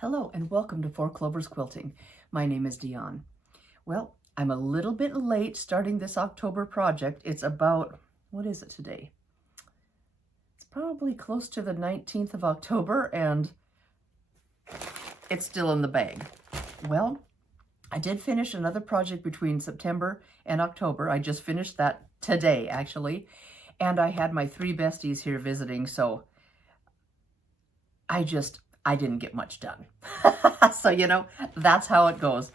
Hello and welcome to Four Clovers Quilting. My name is Diahn. Well, I'm a little bit late starting this October project. It's about, what is it today? It's probably close to the 19th of October and it's still in the bag. Well, I did finish another project between September and October. I just finished that today, actually. And I had my three besties here visiting, so I didn't get much done. So, that's how it goes.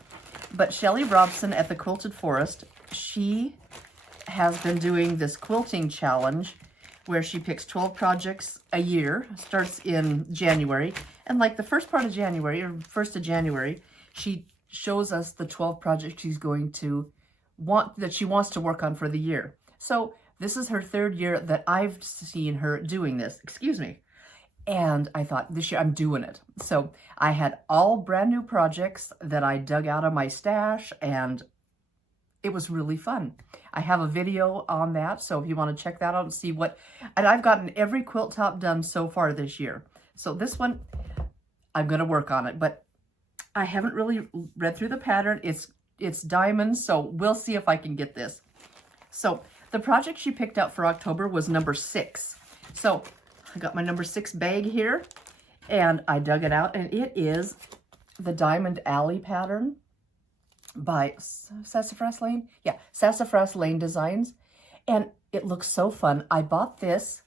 But Shelley Robson at the Quilted Forest, she has been doing this quilting challenge where she picks 12 projects a year, starts in January. And like the first part of January, or 1st of January, she shows us the 12 projects she wants to work on for the year. So this is her third year that I've seen her doing this. Excuse me. And I thought, this year I'm doing it. So I had all brand new projects that I dug out of my stash, and it was really fun. I have a video on that, so if you want to check that out and see and I've gotten every quilt top done so far this year. So this one, I'm going to work on it, but I haven't really read through the pattern. It's diamonds, so we'll see if I can get this. So the project she picked out for October was number 6. So I got my number 6 bag here, and I dug it out, and it is the Diamond Alley pattern by Sassafras Lane. Yeah, Sassafras Lane Designs, and it looks so fun. I bought this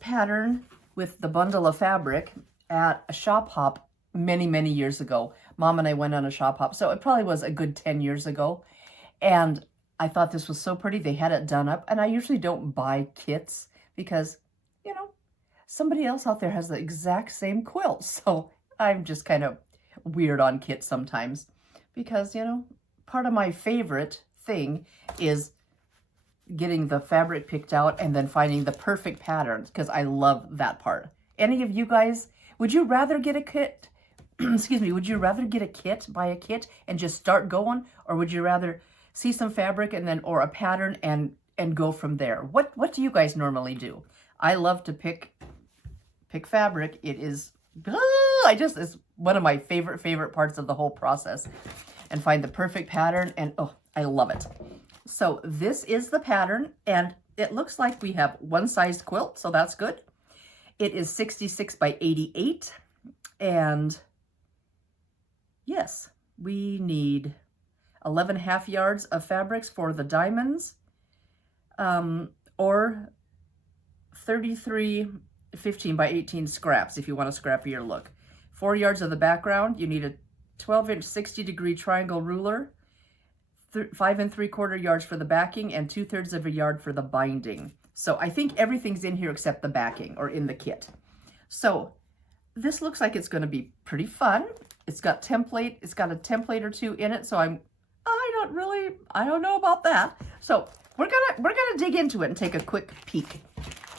pattern with the bundle of fabric at a shop hop many, many years ago. Mom and I went on a shop hop, so it probably was a good 10 years ago, and I thought this was so pretty. They had it done up, and I usually don't buy kits because, somebody else out there has the exact same quilt. So I'm just kind of weird on kits sometimes because, part of my favorite thing is getting the fabric picked out and then finding the perfect patterns, because I love that part. Any of you guys, would you rather get a kit? Excuse me, would you rather get a kit, buy a kit and just start going? Or would you rather see some fabric or a pattern and go from there? What do you guys normally do? I love to pick fabric. It is, it's one of my favorite parts of the whole process, and find the perfect pattern, and I love it. So this is the pattern, and it looks like we have one size quilt, so that's good. It is 66 by 88, and yes, we need 11.5 yards of fabrics for the diamonds, or 15 by 18 scraps if you want a scrappier look. 4 yards of the background. You need a 12-inch 60-degree triangle ruler, 5 3/4 yards for the backing, and 2/3 of a yard for the binding. So I think everything's in here except the backing, or in the kit. So this looks like it's going to be pretty fun. It's got a template or two in it, so I don't know about that. So we're gonna dig into it and take a quick peek.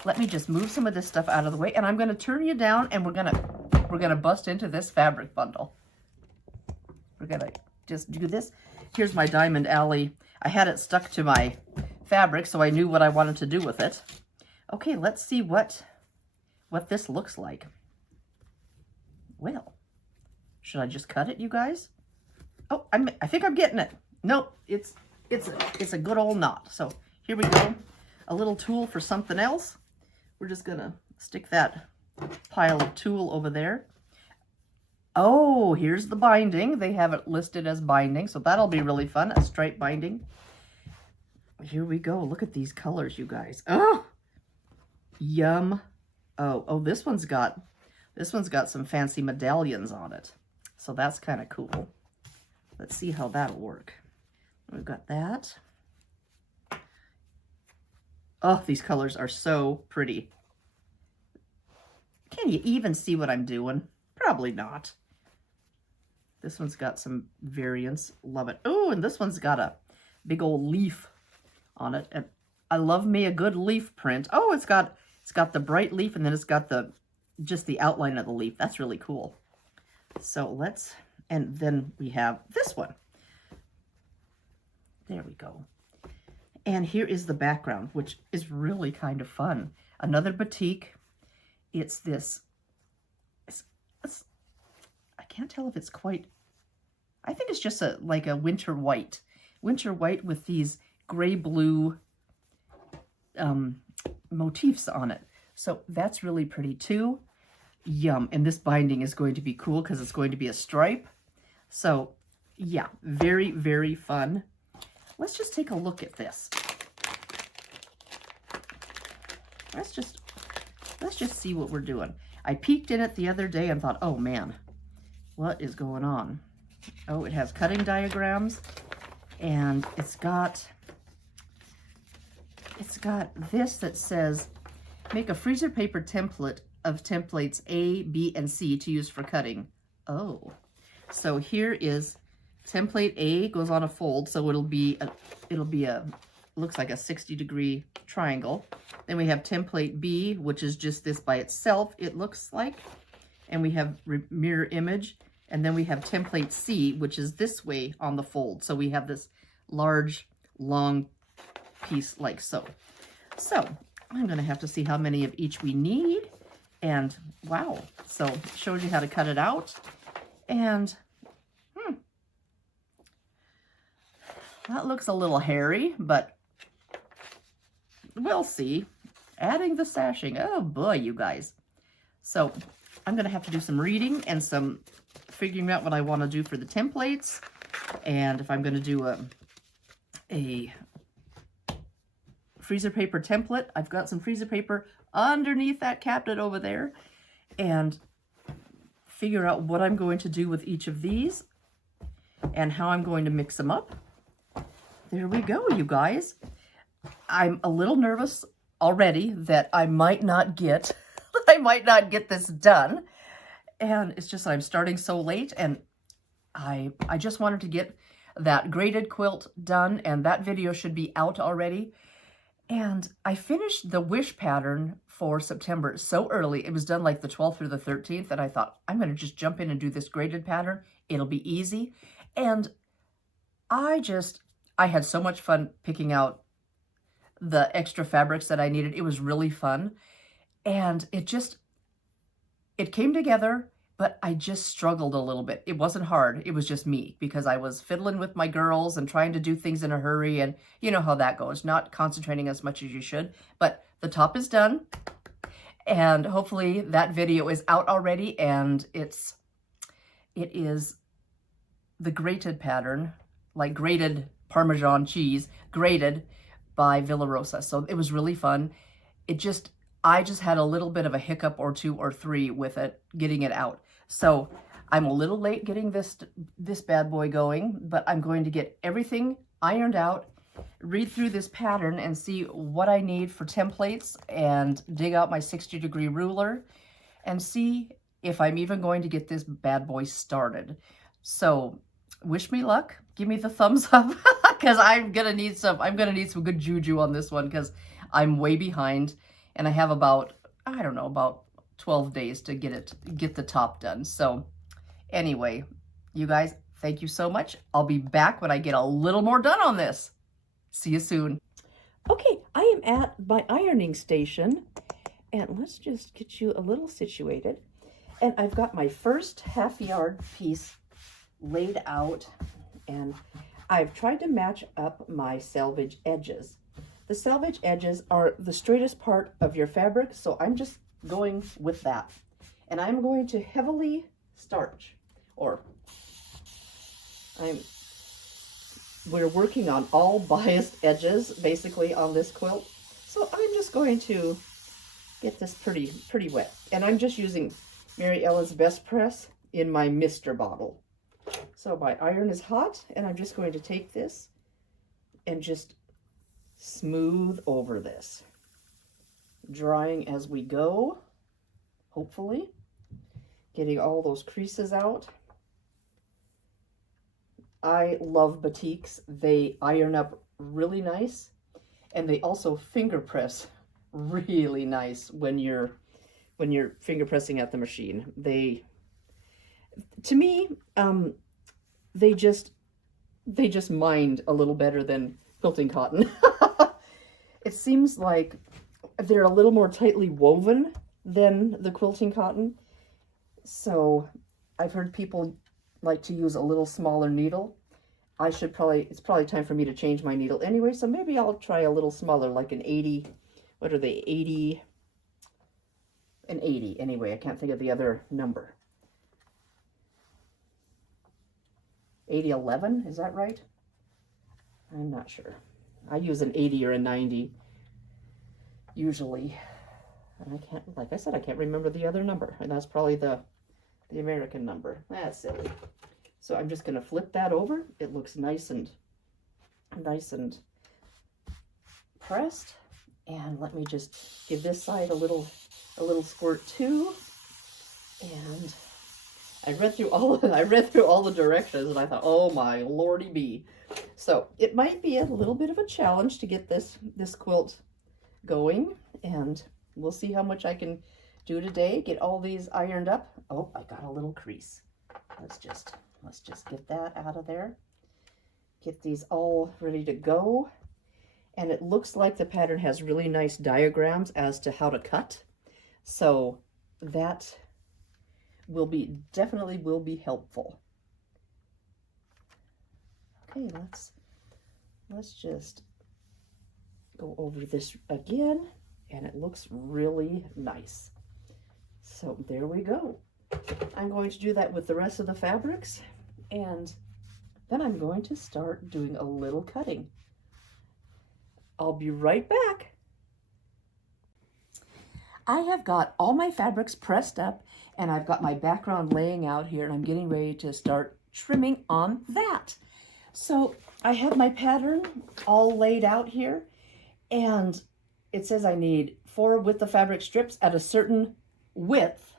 Let me just move some of this stuff out of the way, and I'm going to turn you down, and we're gonna bust into this fabric bundle. We're gonna just do this. Here's my Diamond Alley. I had it stuck to my fabric, so I knew what I wanted to do with it. Okay, let's see what this looks like. Well, should I just cut it, you guys? Oh, I think I'm getting it. Nope, it's a good old knot. So here we go. A little tool for something else. We're just gonna stick that pile of tulle over there. Oh, here's the binding. They have it listed as binding, so that'll be really fun, a stripe binding. Here we go. Look at these colors, you guys. Oh, yum. Oh, this one's got some fancy medallions on it. So that's kind of cool. Let's see how that'll work. We've got that. Oh, these colors are so pretty. Can you even see what I'm doing? Probably not. This one's got some variants. Love it. Oh, and this one's got a big old leaf on it. And I love me a good leaf print. Oh, it's got the bright leaf, and then it's got just the outline of the leaf. That's really cool. So and then we have this one. There we go. And here is the background, which is really kind of fun. Another batik. It's this, can't tell if it's quite, I think it's just like a winter white with these gray-blue motifs on it. So that's really pretty too. Yum. And this binding is going to be cool because it's going to be a stripe. So yeah, very, very fun. Let's just take a look at this. Let's just see what we're doing. I peeked in it the other day and thought, oh man, what is going on? Oh, it has cutting diagrams, and it's got this that says, make a freezer paper template of templates A, B, and C to use for cutting. Oh, so here is template A goes on a fold, so it'll be a looks like a 60-degree triangle. Then we have template B, which is just this by itself, it looks like. And we have mirror image. And then we have template C, which is this way on the fold. So we have this large, long piece like so. So I'm going to have to see how many of each we need. And wow, so it shows you how to cut it out. And that looks a little hairy, but we'll see. Adding the sashing. Oh boy, you guys. So I'm going to have to do some reading and some figuring out what I want to do for the templates. And if I'm going to do a freezer paper template, I've got some freezer paper underneath that cabinet over there. And figure out what I'm going to do with each of these and how I'm going to mix them up. There we go, you guys. I'm a little nervous already that I might not get this done. And it's just I'm starting so late, and I just wanted to get that graded quilt done, and that video should be out already. And I finished the wish pattern for September so early. It was done like the 12th or the 13th, and I thought, I'm going to just jump in and do this graded pattern. It'll be easy. And I had so much fun picking out the extra fabrics that I needed. It was really fun. And it came together, but I just struggled a little bit. It wasn't hard. It was just me, because I was fiddling with my girls and trying to do things in a hurry, and you know how that goes, not concentrating as much as you should. But the top is done, and hopefully that video is out already, and it is the grated pattern, like grated Parmesan cheese, grated by Villa Rosa. So it was really fun. I just had a little bit of a hiccup or two or three with it, getting it out. So I'm a little late getting this bad boy going, but I'm going to get everything ironed out, read through this pattern and see what I need for templates, and dig out my 60-degree ruler and see if I'm even going to get this bad boy started. So wish me luck. Give me the thumbs up, because I'm gonna need some good juju on this one, because I'm way behind. And I have about 12 days to get the top done. So anyway, you guys, thank you so much. I'll be back when I get a little more done on this. See you soon. Okay, I am at my ironing station, and let's just get you a little situated. And I've got my first half-yard piece laid out, and I've tried to match up my selvage edges. The selvage edges are the straightest part of your fabric, so I'm just going with that. And I'm going to heavily starch, we're working on all biased edges, basically, on this quilt. So I'm just going to get this pretty wet. And I'm just using Mary Ellen's Best Press in my Mister bottle. So my iron is hot, and I'm just going to take this and just smooth over this, drying as we go, hopefully, getting all those creases out. I love batiks. They iron up really nice, and they also finger press really nice when you're finger pressing at the machine. To me, they just mind a little better than quilting cotton. It seems like they're a little more tightly woven than the quilting cotton. So I've heard people like to use a little smaller needle. It's probably time for me to change my needle anyway, so maybe I'll try a little smaller, like an 80, what are they, 80, an 80 anyway. I can't think of the other number. 8011, is that right? I'm not sure. I use an 80 or a 90 usually. And I can't, like I said, I can't remember the other number. And that's probably the American number. That's silly. So I'm just going to flip that over. It looks nice and pressed. And let me just give this side a little squirt too. And I read through all the directions, and I thought, oh my lordy be. So it might be a little bit of a challenge to get this quilt going, and we'll see how much I can do today. Get all these ironed up. Oh, I got a little crease. Let's just get that out of there. Get these all ready to go. And it looks like the pattern has really nice diagrams as to how to cut. So that definitely will be helpful. Okay, let's just go over this again, and it looks really nice. So there we go. I'm going to do that with the rest of the fabrics, and then I'm going to start doing a little cutting. I'll be right back. I have got all my fabrics pressed up, and I've got my background laying out here, and I'm getting ready to start trimming on that. So I have my pattern all laid out here, and it says I need 4 width of fabric strips at a certain width,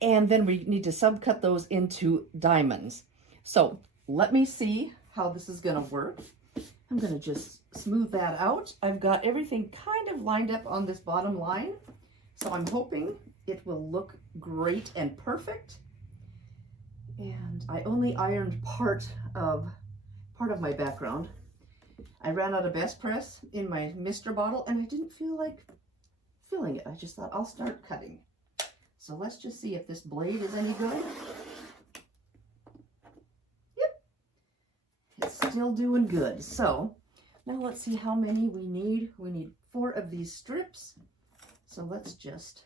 and then we need to subcut those into diamonds. So let me see how this is going to work. I'm going to just smooth that out. I've got everything kind of lined up on this bottom line, so I'm hoping it will look great and perfect. And I only ironed part of my background. I ran out of Best Press in my mister bottle, and I didn't feel like filling it. I just thought I'll start cutting. So let's just see if this blade is any good. Yep, it's still doing good. So now let's see how many we need. We need 4 of these strips. So let's just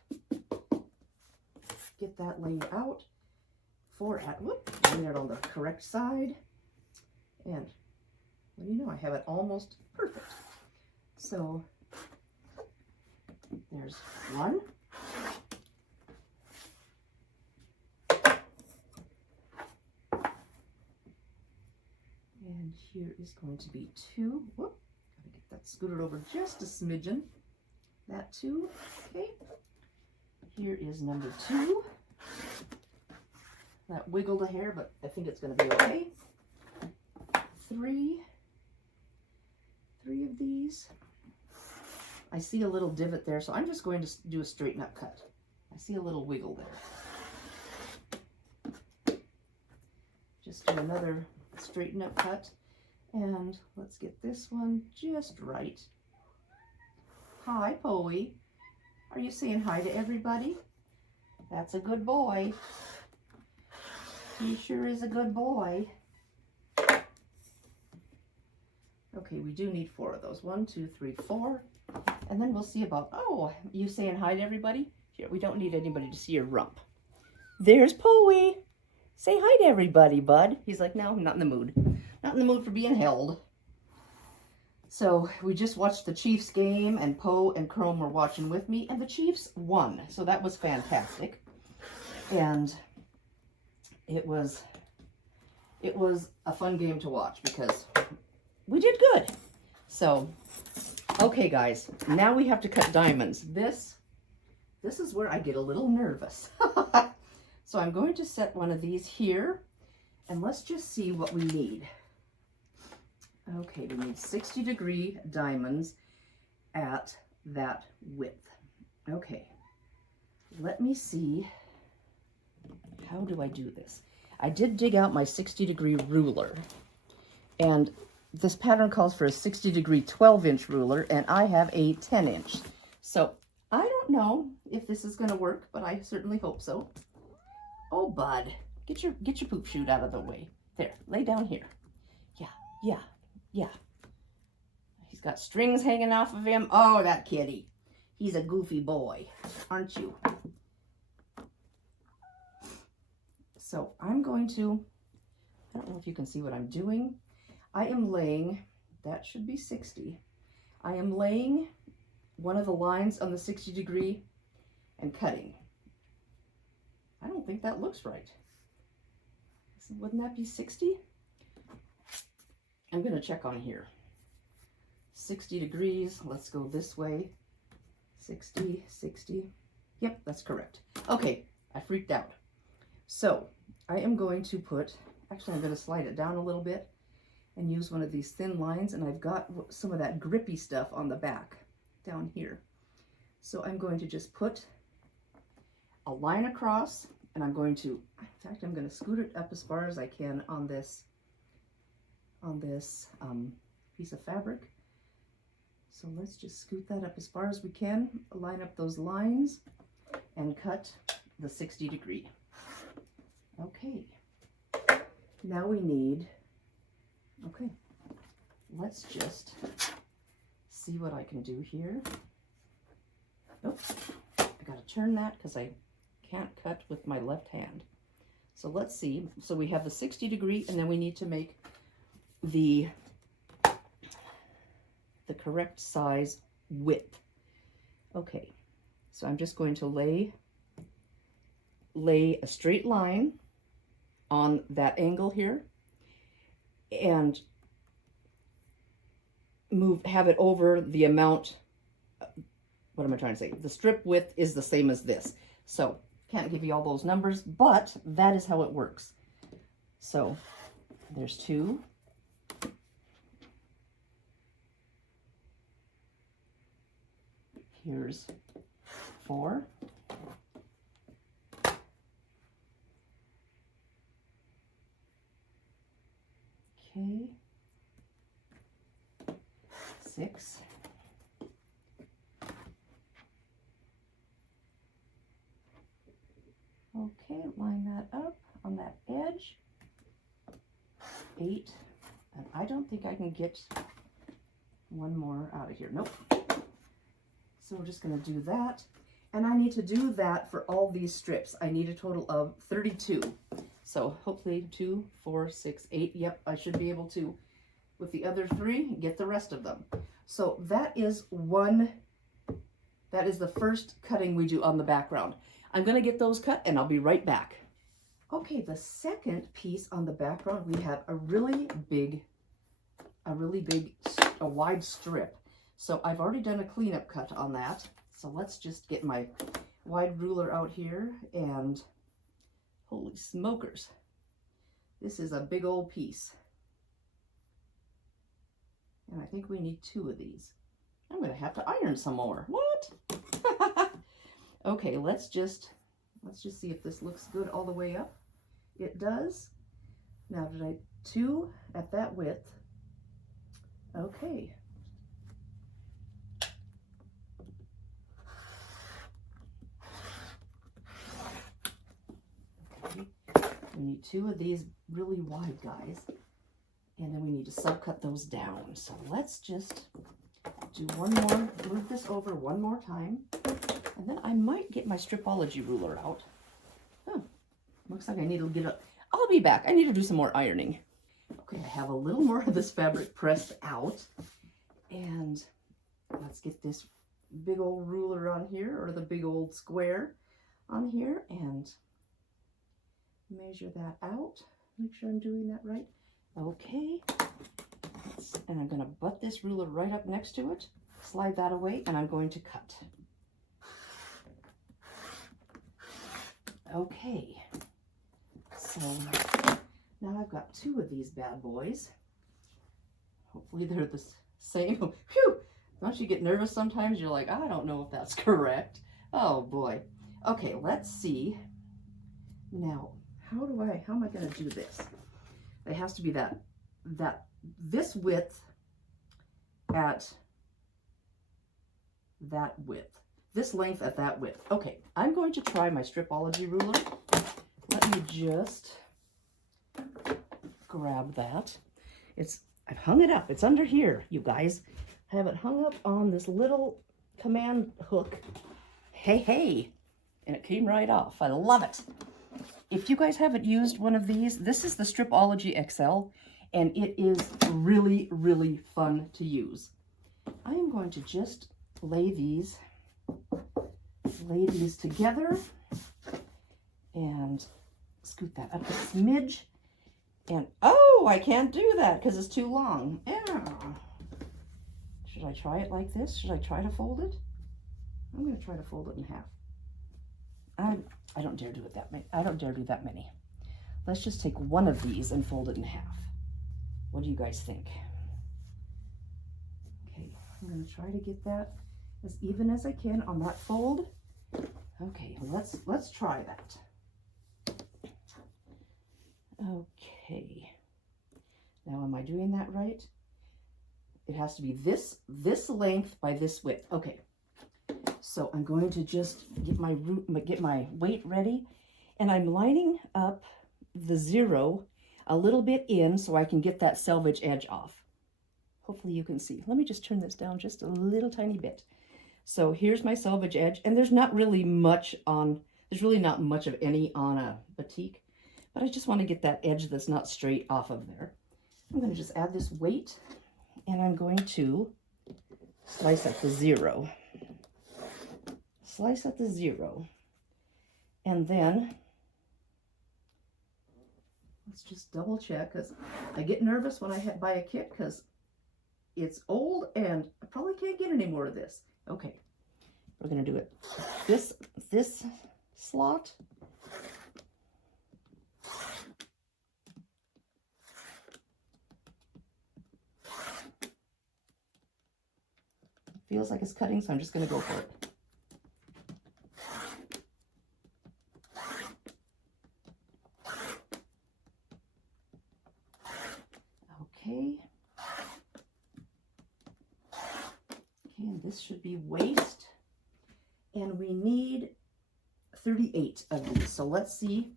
get that laid out. 4 at, lay it on the correct side. And well, you know, I have it almost perfect. So there's 1. And here is going to be 2. Whoop, gotta get that scooted over just a smidgen. That 2, okay. Here is number 2. That wiggled a hair, but I think it's gonna be okay. 3 of these. I see a little divot there, so I'm just going to do a straighten up cut. I see a little wiggle there. Just do another straighten up cut, and let's get this one just right. Hi, Poey. Are you saying hi to everybody? That's a good boy. He sure is a good boy. Okay, we do need 4 of those. 1, 2, 3, 4. And then we'll see about, oh, you saying hi to everybody? Here, we don't need anybody to see your rump. There's Poey. Say hi to everybody, bud. He's like, no, I'm not in the mood. Not in the mood for being held. So we just watched the Chiefs game, and Poe and Chrome were watching with me, and the Chiefs won. So that was fantastic. And it was a fun game to watch because we did good. So, okay guys, now we have to cut diamonds. This is where I get a little nervous. So I'm going to set one of these here, and let's just see what we need. Okay, we need 60-degree diamonds at that width. Okay, let me see. How do I do this? I did dig out my 60-degree ruler, and this pattern calls for a 60-degree 12-inch ruler, and I have a 10-inch. So I don't know if this is going to work, but I certainly hope so. Oh, bud. Get your poop chute out of the way. There, lay down here. Yeah, yeah, yeah. He's got strings hanging off of him. Oh, that kitty. He's a goofy boy, aren't you? So I'm going to, I don't know if you can see what I'm doing. I am laying, that should be 60. I am laying one of the lines on the 60 degree and cutting. I don't think that looks right. Wouldn't that be 60? I'm going to check on here. 60 degrees. Let's go this way. 60, 60. Yep, that's correct. Okay, I freaked out. So I am going to put, actually I'm going to slide it down a little bit and use one of these thin lines, and I've got some of that grippy stuff on the back down here. So I'm going to just put a line across, and I'm going to, in fact, I'm going to scoot it up as far as I can on this piece of fabric. So let's just scoot that up as far as we can, line up those lines, and cut the 60 degree. Okay, now we need, okay, let's just see what I can do here. Oops, I gotta turn that because I can't cut with my left hand. So let's see. So we have the 60 degree, and then we need to make the correct size width. Okay, so I'm just going to lay a straight line on that angle here and have it over the amount. What am I trying to say? The strip width is the same as this. So can't give you all those numbers, but that is how it works. So there's 2. Here's 4. Okay. 6. Okay, line that up on that edge. 8. And I don't think I can get one more out of here. Nope. So we're just going to do that. And I need to do that for all these strips. I need a total of 32. So hopefully 2, 4, 6, 8. Yep, I should be able to, with the other 3, get the rest of them. So that is the first cutting we do on the background. I'm going to get those cut and I'll be right back. Okay, the second piece on the background, we have a wide strip. So I've already done a cleanup cut on that. So let's just get my wide ruler out here, and holy smokers, this is a big old piece. And I think we need 2 of these. I'm going to have to iron some more. What? Okay, let's just see if this looks good all the way up. It does. Now, did I 2 at that width? Okay. We need 2 of these really wide guys, and then we need to subcut those down. So let's just do one more, move this over one more time, and then I might get my stripology ruler out. Oh, looks like I need to get up. I'll be back. I need to do some more ironing. Okay, I have a little more of this fabric pressed out, and let's get this big old ruler on here, or the big old square on here, and measure that out. Make sure I'm doing that right. Okay. And I'm going to butt this ruler right up next to it, slide that away, and I'm going to cut. Okay. So now I've got 2 of these bad boys. Hopefully they're the same. Phew! Don't you get nervous sometimes? You're like, I don't know if that's correct. Oh boy. Okay, let's see. Now, how am I going to do this? It has to be this width at that width. This length at that width. Okay, I'm going to try my stripology ruler. Let me just grab that. I've hung it up. It's under here, you guys. I have it hung up on this little command hook. Hey, hey. And it came right off. I love it. If you guys haven't used one of these, this is the Stripology XL, and it is really, really fun to use. I am going to just lay these together and scoot that up a smidge. And oh, I can't do that because it's too long. Yeah. Should I try it like this? Should I try to fold it? I'm going to try to fold it in half. I don't dare do it that many. I don't dare do that many. Let's just take one of these and fold it in half. What do you guys think? Okay, I'm going to try to get that as even as I can on that fold. Okay, let's try that. Okay. Now, am I doing that right? It has to be this length by this width. Okay. So I'm going to just get my weight ready, and I'm lining up the 0 a little bit in so I can get that selvage edge off. Hopefully you can see. Let me just turn this down just a little tiny bit. So here's my selvage edge, and there's not really much on, there's really not much of any on a batik, but I just want to get that edge that's not straight off of there. I'm going to just add this weight, and I'm going to slice at the 0. Slice at the 0, and then let's just double check, because I get nervous when I buy a kit because it's old and I probably can't get any more of this. Okay, we're going to do it this slot. Feels like it's cutting, so I'm just going to go for it. Okay, and this should be waist, and we need 38 of these, so let's see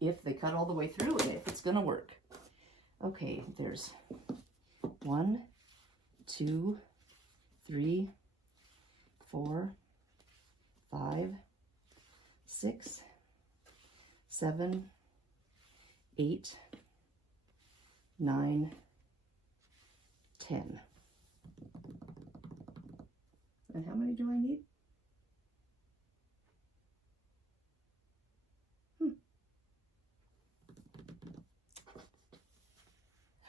if they cut all the way through and if it's gonna work. Okay, there's 1, 2, 3, 4, 5, 6, 7, 8, 9, 10. And how many do I need?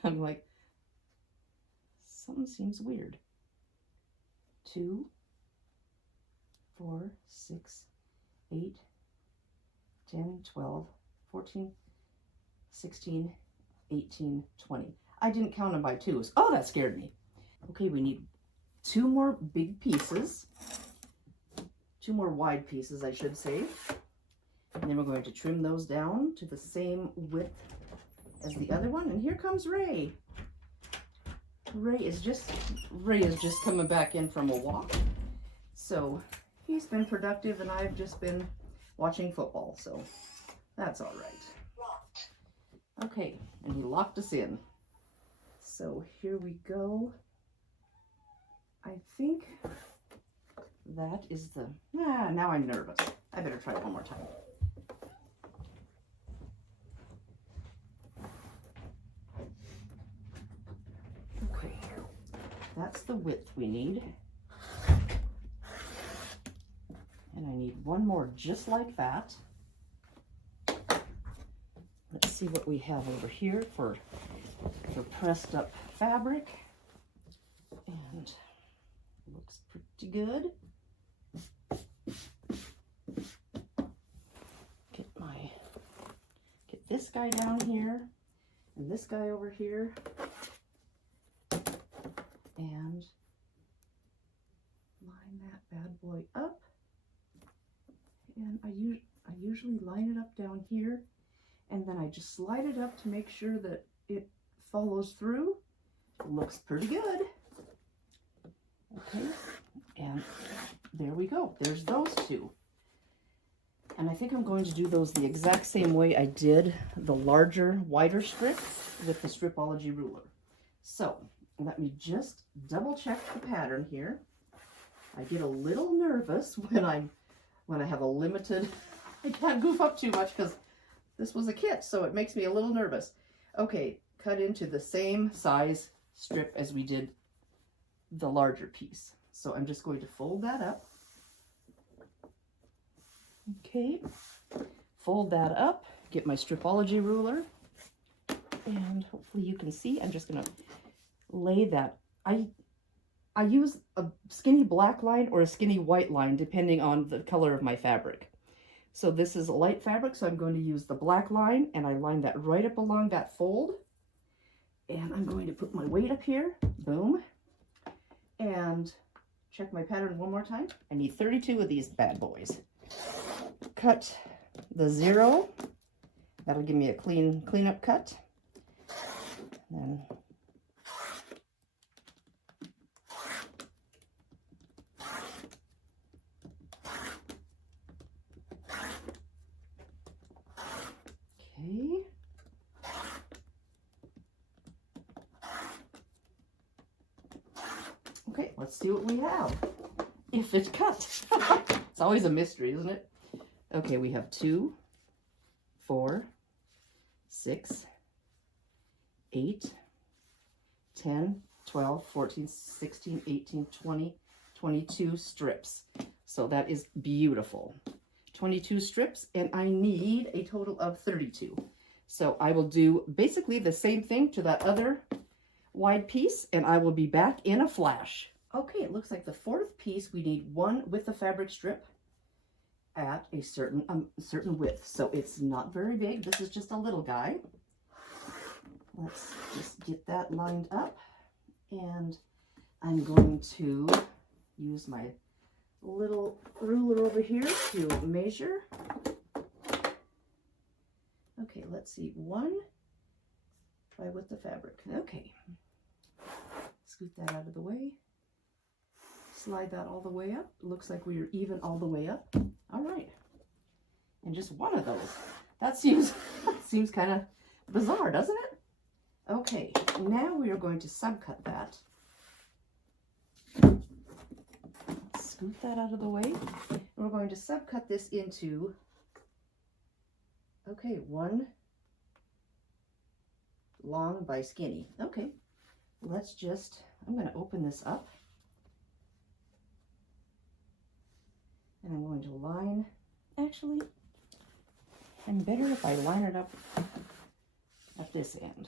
I'm like, something seems weird. 2, 4, 6, 8, 10, 12, 14, 16, 18, 20. I didn't count them by twos. Oh, that scared me. Okay, we need 2 more big pieces. 2 more wide pieces, I should say. And then we're going to trim those down to the same width as the other one. And here comes Ray. Ray is just coming back in from a walk. So he's been productive and I've just been watching football. So that's all right. Okay, and he locked us in. So here we go. I think that is the, now I'm nervous. I better try it one more time. Okay, that's the width we need. And I need one more just like that. Let's see what we have over here for pressed up fabric. And looks pretty good. Get this guy down here and this guy over here. And line that bad boy up. And I usually line it up down here, and then I just slide it up to make sure that it follows through. Looks pretty good. Okay, and there we go. There's those 2. And I think I'm going to do those the exact same way I did the larger, wider strips with the Stripology ruler. So let me just double check the pattern here. I get a little nervous when I have a limited, I can't goof up too much because this was a kit, so it makes me a little nervous. Okay, cut into the same size strip as we did the larger piece. So I'm just going to fold that up. Okay, fold that up, get my Stripology ruler, and hopefully you can see, I'm just gonna lay that. I use a skinny black line or a skinny white line, depending on the color of my fabric. So this is a light fabric, so I'm going to use the black line, and I line that right up along that fold. And I'm going to put my weight up here, boom, and check my pattern one more time. I need 32 of these bad boys. Cut the 0. That'll give me a clean-up cut. Then okay. Okay, let's see what we have. If it's cut. It's always a mystery, isn't it? Okay, we have 2, 4, 6, 8, 10, 12, 14, 16, 18, 20, 22 strips. So that is beautiful. 22 strips, and I need a total of 32. So I will do basically the same thing to that other wide piece, and I will be back in a flash. Okay, it looks like the 4th piece, we need 1 with the fabric strip at a certain width. So it's not very big. This is just a little guy. Let's just get that lined up, and I'm going to use my little ruler over here to measure. Okay, let's see, 1 by width of fabric. Okay, scoot that out of the way. Slide that all the way up. Looks like we are even all the way up. All right, and just 1 of those. That seems kind of bizarre, doesn't it? Okay, now we are going to subcut that. Scoot that out of the way. And we're going to subcut this into, okay, 1 long by skinny. Okay, let's just, I'm going to open this up. And I'm going to line, actually, I'm better if I line it up at this end.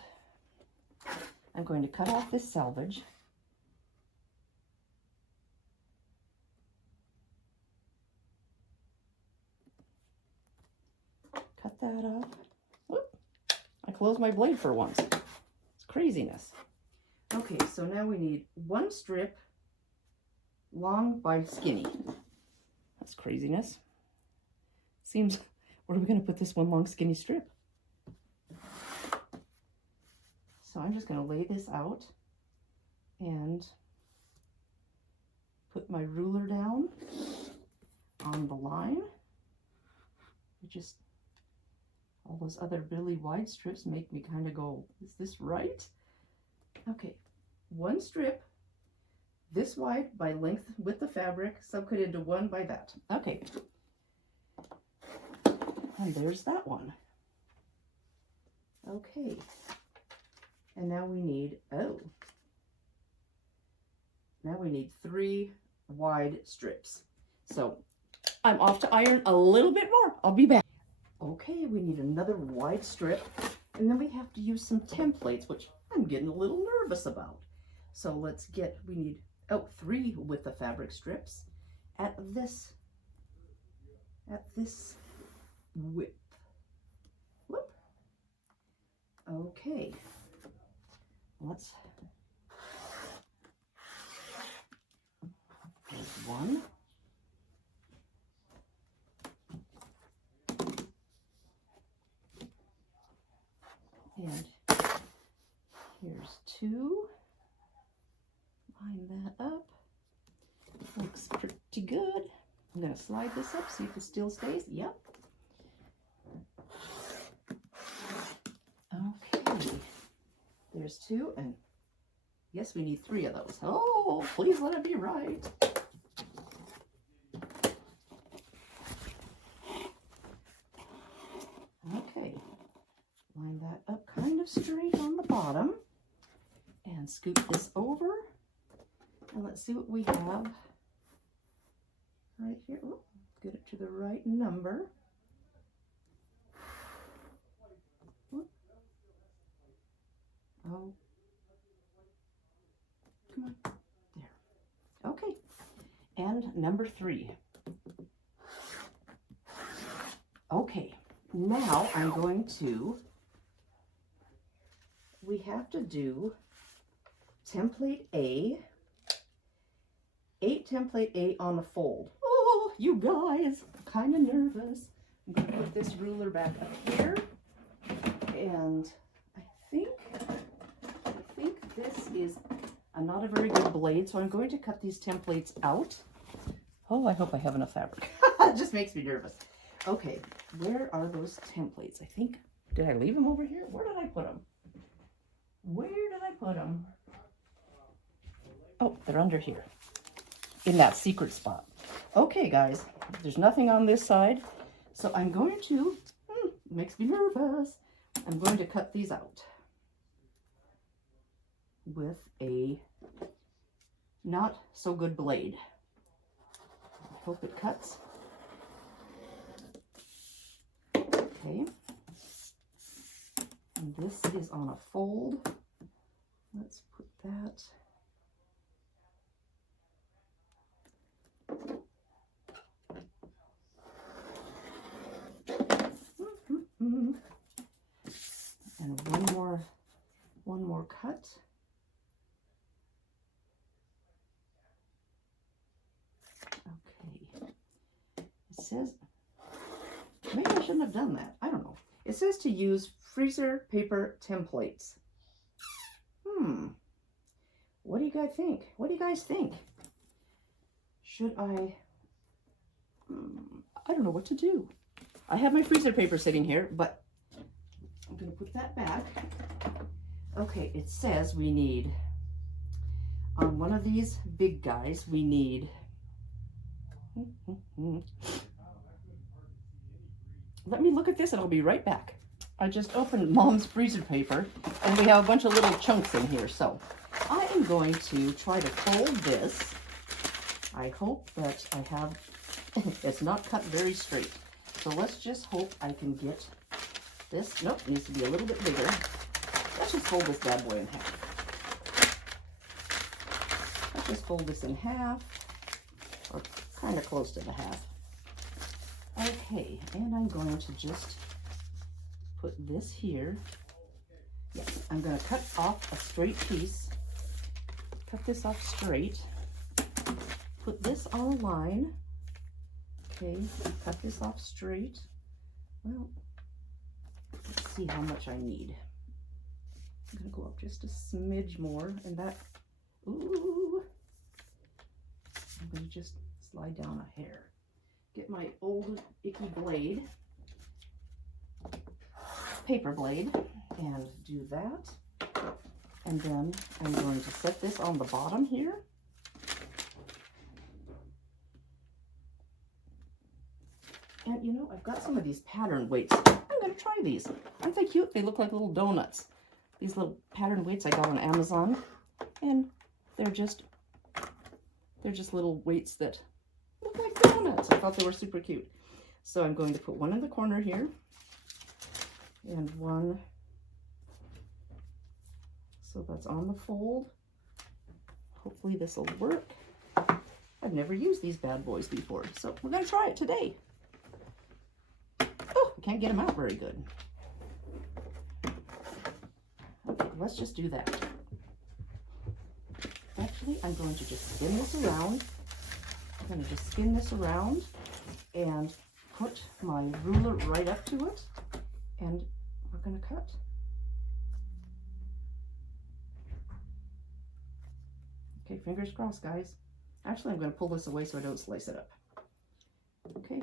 I'm going to cut off this selvage. Cut that off. Whoop. I closed my blade for once. It's craziness. Okay, so now we need 1 strip long by skinny. That's craziness. Seems, where are we going to put this 1 long skinny strip? So I'm just going to lay this out and put my ruler down on the line. Just all those other really wide strips make me kind of go, is this right? Okay, 1 strip this wide by length with the fabric, subcut into 1 by that. Okay, and there's that one. Okay, and now we need, oh, now we need 3 wide strips. So I'm off to iron a little bit more. I'll be back. Okay, we need another wide strip, and then we have to use some templates, which I'm getting a little nervous about. So let's get, we need, oh, 3 with the fabric strips at this width. Whoop. Okay, let's, there's 1. And here's 2. Line that up. Looks pretty good. I'm going to slide this up, see if it still stays. Yep. There's 2, and yes, we need 3 of those. Oh, please let it be right. Okay, line that up kind of straight on the bottom and scoop this over. And let's see what we have right here. Ooh, get it to the right number. Oh, come on, there. Okay, and number 3. Okay, now I'm going to, we have to do template A, 8 template A on a fold. Oh, you guys, I'm kind of nervous. I'm going to put this ruler back up here, and I think this is not a very good blade, so I'm going to cut these templates out. Oh, I hope I have enough fabric. It just makes me nervous. Okay, where are those templates? I think, did I leave them over here? Where did I put them? Where did I put them? Oh, they're under here, in that secret spot. Okay, guys, there's nothing on this side, so I'm going to, makes me nervous, I'm going to cut these out with a not so good blade. I hope it cuts. Okay, and this is on a fold. Let's put that. And one more cut. Okay. It says, maybe I shouldn't have done that. I don't know. It says to use freezer paper templates. What do you guys think? What do you guys think? Should I don't know what to do. I have my freezer paper sitting here, but I'm going to put that back. Okay, it says we need, on one of these big guys, we need, let me look at this and I'll be right back. I just opened Mom's freezer paper and we have a bunch of little chunks in here, so I am going to try to fold this. I hope that I have, it's not cut very straight. So let's just hope I can get this. Nope, needs to be a little bit bigger. Let's just fold this bad boy in half. Let's just fold this in half, or kind of close to the half. Okay, and I'm going to just put this here. Yes, I'm going to cut off a straight piece. Cut this off straight. Put this on a line. Okay, cut this off straight. Well, let's see how much I need. I'm gonna go up just a smidge more, and that, ooh, I'm gonna just slide down a hair. Get my old icky blade, paper blade, and do that. And then I'm going to set this on the bottom here. And you know, I've got some of these pattern weights. I'm going to try these. Aren't they cute? They look like little donuts. These little pattern weights I got on Amazon. And they're just little weights that look like donuts. I thought they were super cute. So I'm going to put one in the corner here. And one, so that's on the fold. Hopefully this will work. I've never used these bad boys before, so we're going to try it today. Oh, I can't get them out very good. Okay, let's just do that. Actually, I'm going to just spin this around. I'm going to just spin this around and put my ruler right up to it, and we're going to cut. Okay, fingers crossed, guys. Actually, I'm going to pull this away so I don't slice it up. Okay.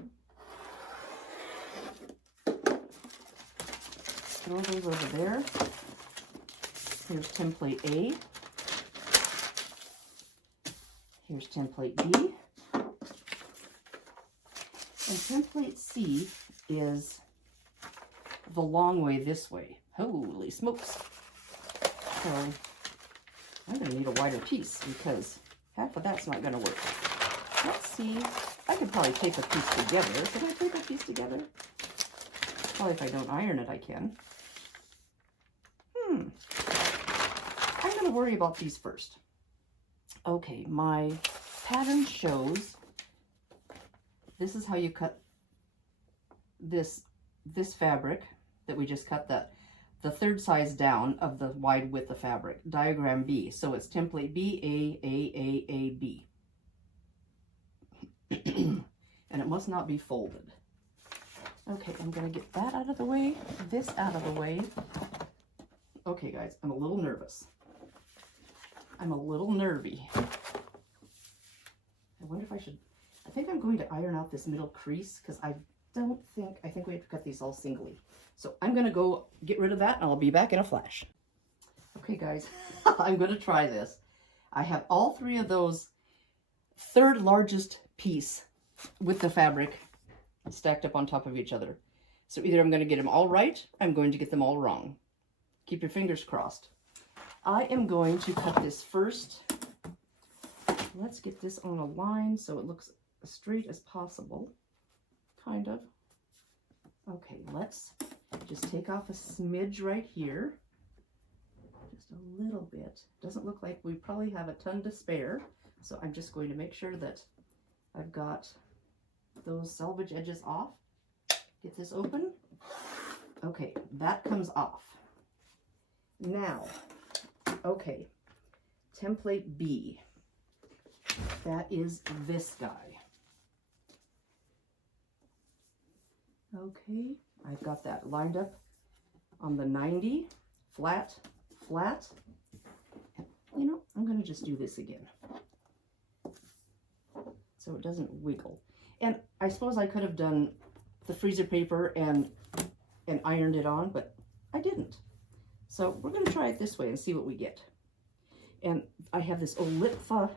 Throw those over there. Here's template A. Here's template B. And template C is the long way this way. Holy smokes. So I'm going to need a wider piece because half of that's not going to work. Let's see. I could probably tape a piece together. Can I tape a piece together? Probably if I don't iron it, I can. I'm going to worry about these first. Okay, my pattern shows this is how you cut this fabric that we just cut, the third size down of the wide width of fabric. Diagram B. So it's template B, A, B. And it must not be folded. Okay, I'm going to get that out of the way, this out of the way. Okay, guys, I'm a little nervous. I'm a little nervy. I wonder if I should, I think I'm going to iron out this middle crease because I think we have to cut these all singly. So I'm going to go get rid of that and I'll be back in a flash. Okay, guys, I'm going to try this. I have all three of those third largest piece with the fabric stacked up on top of each other. So either I'm going to get them all right, I'm going to get them all wrong. Keep your fingers crossed. I am going to cut this first. Let's get this on a line so it looks as straight as possible. Kind of. Okay, let's just take off a smidge right here. Just a little bit. Doesn't look like we probably have a ton to spare. So I'm just going to make sure that I've got those selvage edges off. Get this open. Okay, that comes off. Now, okay, template B. That is this guy. Okay, I've got that lined up on the 90, flat, flat. You know, I'm going to just do this again so it doesn't wiggle. And I suppose I could have done the freezer paper and ironed it on, but I didn't. So we're going to try it this way and see what we get. And I have this Olipfa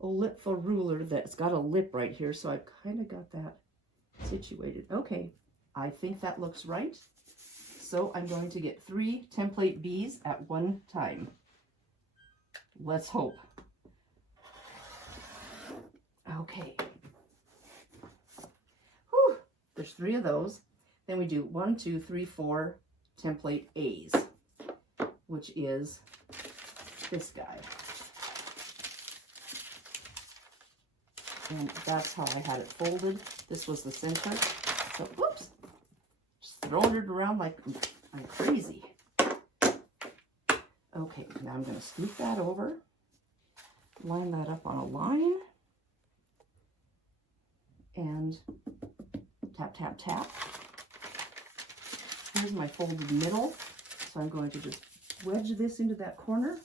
ruler that's got a lip right here, so I've kind of got that situated. Okay, I think that looks right. So I'm going to get 3 template Bs at one time. Let's hope. Okay. Whew. There's 3 of those. Then we do 1, 2, 3, 4 template A's, which is this guy. And that's how I had it folded. This was the center. So, whoops, just throwing it around like I'm crazy. Okay, now I'm going to scoop that over, line that up on a line, and tap, tap, tap. Here's my folded middle. So I'm going to just wedge this into that corner,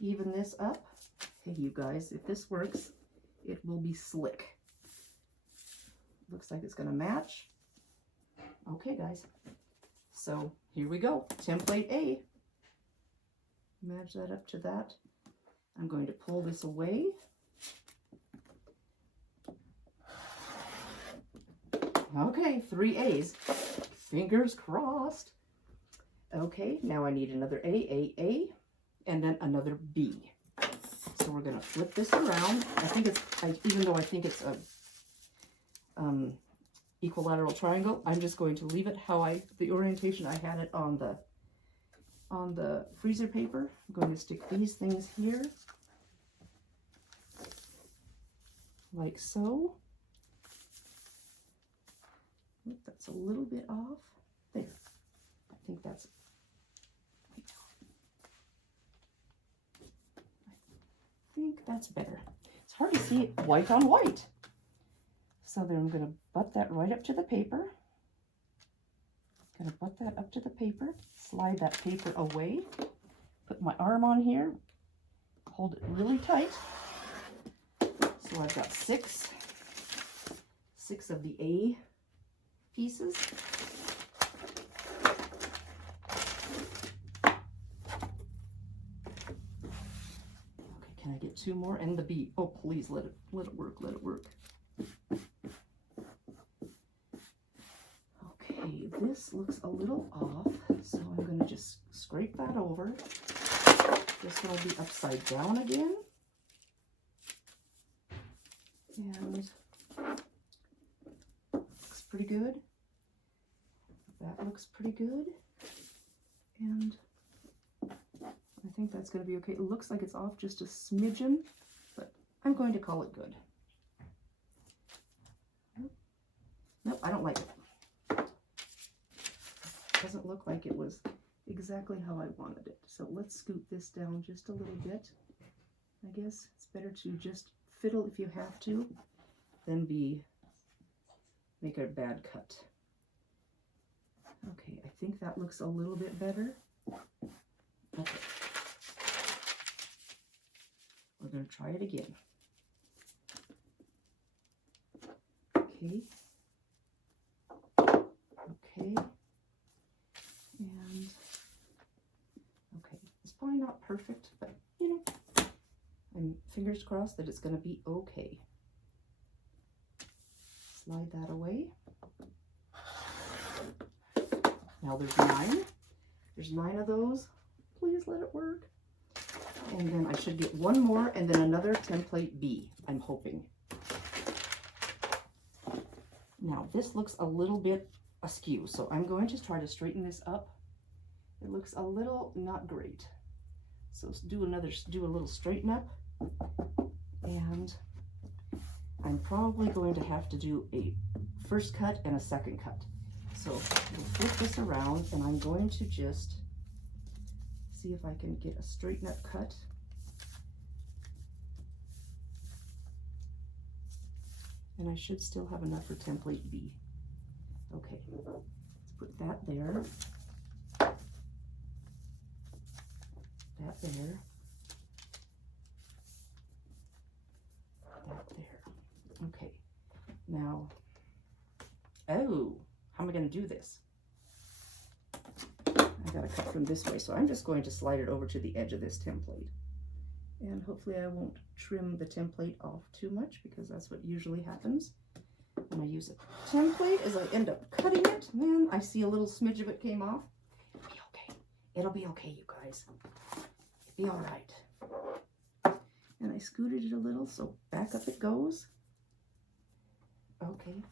even this up. Hey, you guys, if this works, it will be slick. Looks like it's going to match. Okay, guys. So here we go. Template A. Match that up to that. I'm going to pull this away. Okay, 3 A's. Fingers crossed. Okay, now I need another A, and then another B. So we're going to flip this around. I think it's, even though I think it's a equilateral triangle, I'm just going to leave it how the orientation I had it on the freezer paper. I'm going to stick these things here, like so. Oop, that's a little bit off. There. I think that's, better. It's hard to see it white on white. So then I'm going to butt that right up to the paper. Going to butt that up to the paper, slide that paper away, put my arm on here, hold it really tight. So I've got six of the A pieces. Can I get 2 more? And the B. Oh, please let it work, let it work. Okay, this looks a little off, so I'm going to just scrape that over. This one will be upside down again. And looks pretty good. That looks pretty good. And I think that's going to be okay. It looks like it's off just a smidgen, but I'm going to call it good. Nope, I don't like it. Doesn't look like it was exactly how I wanted it. So let's scoot this down just a little bit. I guess it's better to just fiddle if you have to than make a bad cut. Okay, I think that looks a little bit better. Okay. We're going to try it again. Okay. Okay. And okay, it's probably not perfect, but you know, I'm fingers crossed that it's going to be okay. Slide that away. Now there's 9. There's 9 of those. Please let it work. And then I should get 1 more and then another template B, I'm hoping. Now this looks a little bit askew, so I'm going to try to straighten this up. It looks a little not great. So let's do a little straighten up. And I'm probably going to have to do a first cut and a second cut. So we'll flip this around and I'm going to just see if I can get a straighten up cut. And I should still have enough for template B. Okay, let's put that there. That there. That there. Okay, now, oh, how am I going to do this? I got to cut from this way, so I'm just going to slide it over to the edge of this template. And hopefully I won't trim the template off too much, because that's what usually happens when I use a template, is I end up cutting it, and then I see a little smidge of it came off. It'll be okay. It'll be okay, you guys. It'll be all right. And I scooted it a little, so back up it goes. Okay.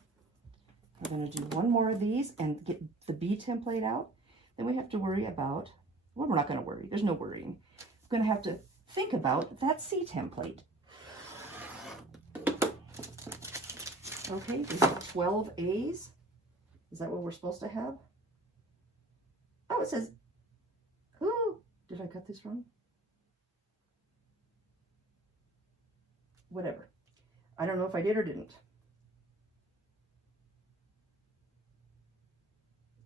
We're going to do 1 more of these and get the B template out. Then we have to worry about, well, we're not going to worry. There's no worrying. We're going to have to think about that C template. Okay, we have 12 A's. Is that what we're supposed to have? Oh, it says, ooh, did I cut this wrong? Whatever. I don't know if I did or didn't.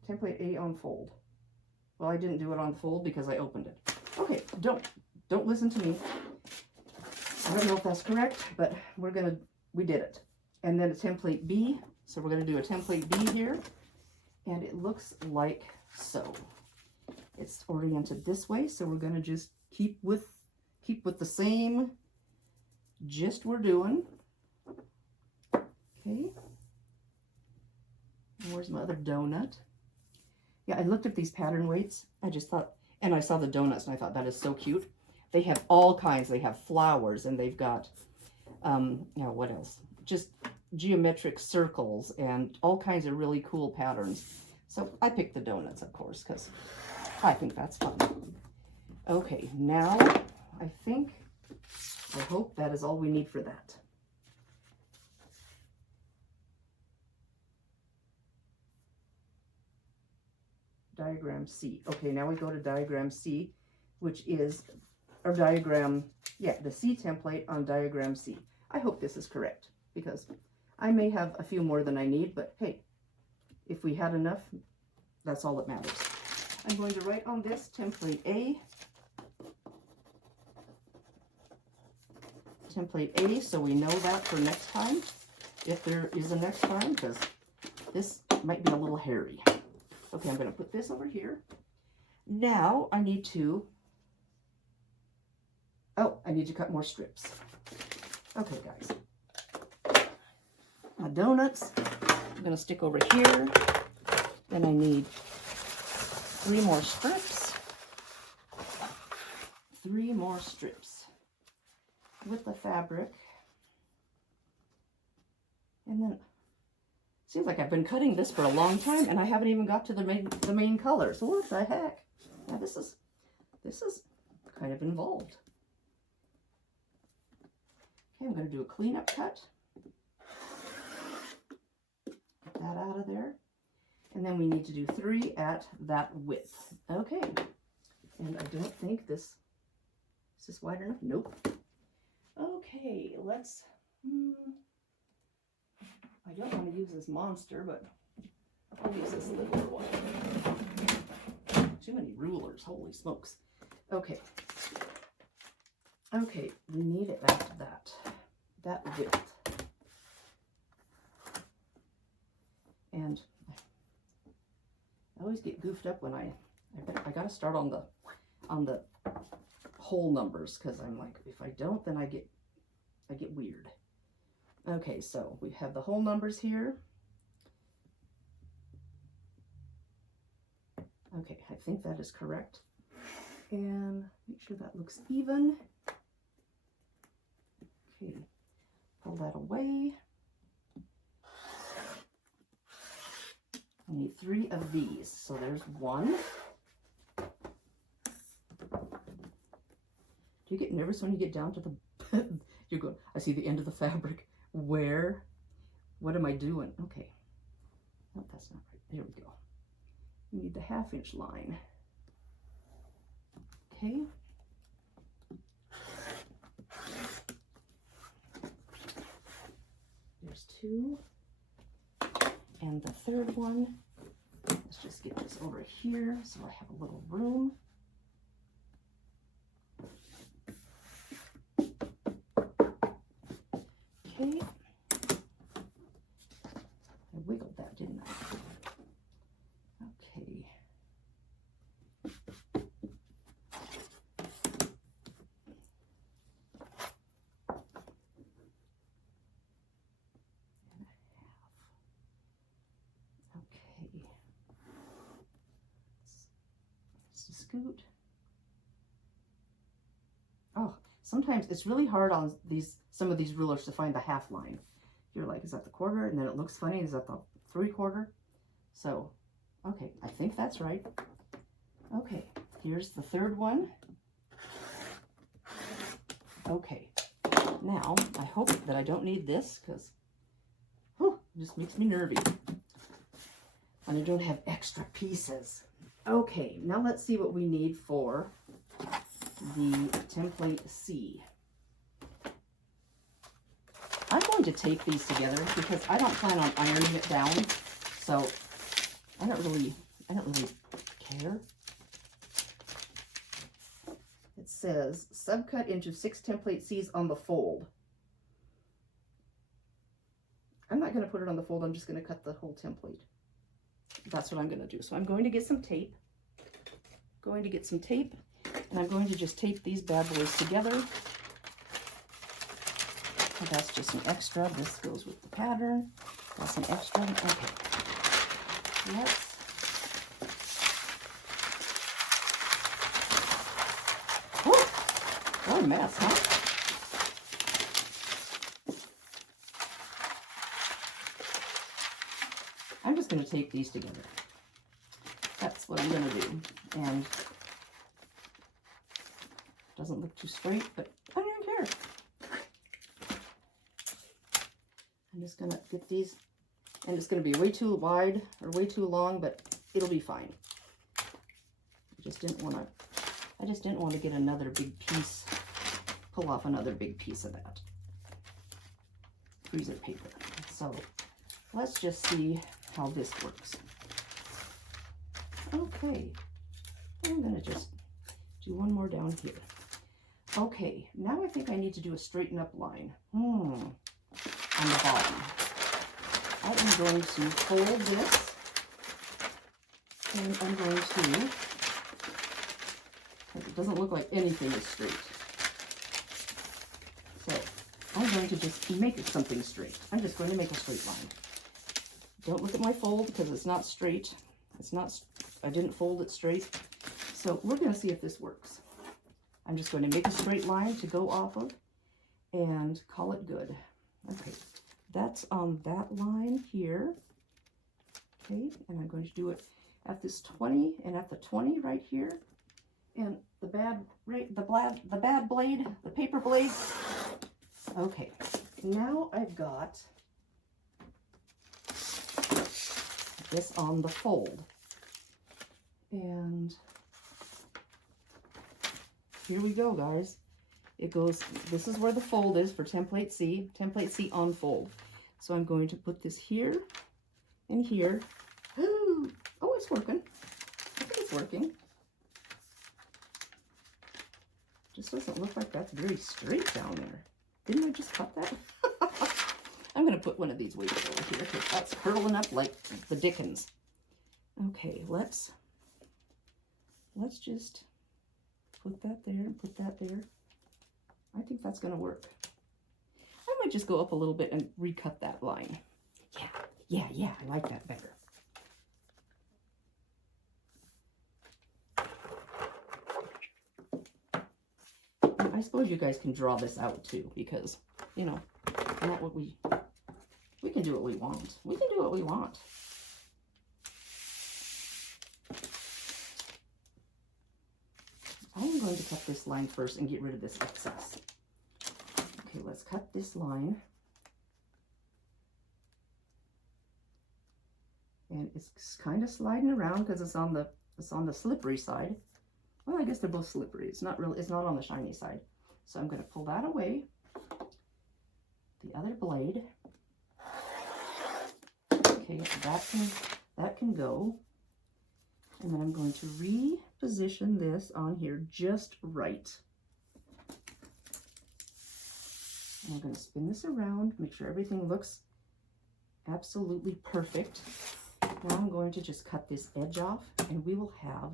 Template A on fold. Well, I didn't do it on fold because I opened it. Okay, don't listen to me. I don't know if that's correct, but we did it. And then a template B. So we're gonna do a template B here. And it looks like so. It's oriented this way, so we're gonna just keep with the same gist we're doing. Okay. Where's my other donut? Yeah, I looked at these pattern weights. I just thought, and I saw the donuts and I thought that is so cute. They have all kinds. They have flowers and they've got, you know, what else? Just geometric circles and all kinds of really cool patterns. So I picked the donuts, of course, because I think that's fun. Okay, now I hope that is all we need for that. Diagram C. Okay, now we go to diagram C, which is our diagram, yeah, the C template on diagram C. I hope this is correct, because I may have a few more than I need, but hey, if we had enough, that's all that matters. I'm going to write on this template A. Template A, so we know that for next time, if there is a next time, because this might be a little hairy. Okay, I'm going to put this over here. Now I need to, oh, I need to cut more strips. Okay, guys. My donuts, I'm going to stick over here. Then I need 3 more strips. 3 more strips with the fabric. And then, seems like I've been cutting this for a long time and I haven't even got to the main color. So what the heck? Now this is kind of involved. Okay, I'm going to do a cleanup cut. Get that out of there. And then we need to do 3 at that width. Okay. And I don't think is this wide enough? Nope. Okay, let's, I don't want to use this monster, but I'll use this littler one. Too many rulers, holy smokes. Okay. Okay, we need it at that width. And I always get goofed up when I gotta start on the whole numbers, because I'm like, if I don't, then I get weird. Okay, so we have the whole numbers here. Okay, I think that is correct. And make sure that looks even. Okay, pull that away. I need 3 of these. So there's 1. Do you get nervous when you get down to the, you go, I see the end of the fabric. Where? What am I doing? Okay. No, that's not right. There we go. We need the 1/2 inch line. Okay. There's 2. And the 3rd one. Let's just get this over here so I have a little room. Okay. I wiggled that, didn't I? Okay. Scoot. Oh, sometimes it's really hard on some of these rulers to find the 1/2 line. You're like, is that the 1/4? And then it looks funny. Is that the 3/4? So, okay, I think that's right. Okay, here's the 3rd one. Okay, now I hope that I don't need this, because it just makes me nervy. And I don't have extra pieces. Okay, now let's see what we need for the template C. I'm going to tape these together because I don't plan on ironing it down, so I don't really care. It says subcut into 6 template C's on the fold. I'm not going to put it on the fold, I'm just going to cut the whole template. That's what I'm going to do. So I'm going to get some tape. And I'm going to just tape these bad boys together. And that's just an extra. This goes with the pattern. That's an extra. Okay. Let's. Oh, what a mess, huh? I'm just going to tape these together. That's what I'm going to do. And it doesn't look too straight, but I don't even care. I'm just going to get these, and it's going to be way too wide or way too long, but it'll be fine. I just didn't want to get another big piece, pull off another big piece of that freezer paper. So let's just see how this works. Okay, I'm going to just do one more down here. Okay, now I think I need to do a straighten up line on the bottom. I am going to fold this, and I'm going to, it doesn't look like anything is straight. going to just make it something straight. I'm just going to make a straight line. Don't look at my fold because it's not straight. It's not, I didn't fold it straight. So we're going to see if this works. I'm just going to make a straight line to go off of and call it good. Okay, that's on that line here. Okay, and I'm going to do it at this 20 and at the 20 right here. And the bad blade, the paper blade. Okay, now I've got this on the fold. And here we go, guys. It goes, this is where the fold is for template C on fold. So I'm going to put this here and here. Oh, it's working. I think it's working. Just doesn't look like that's very straight down there. Didn't I just cut that? I'm going to put one of these weights over here because that's curling up like the dickens. Okay, let's just put that there and put that there. I think that's going to work. I might just go up a little bit and recut that line. Yeah, I like that better. I suppose you guys can draw this out too, because, you know, not what we can do what we want. We can do what we want. I'm going to cut this line first and get rid of this excess. Okay, let's cut this line. And it's kind of sliding around because it's on the slippery side. Well, I guess they're both slippery. It's not on the shiny side. So I'm going to pull that away. The other blade. Okay, that can go. And then I'm going to reposition this on here just right. And I'm going to spin this around, make sure everything looks absolutely perfect. Now I'm going to just cut this edge off and we will have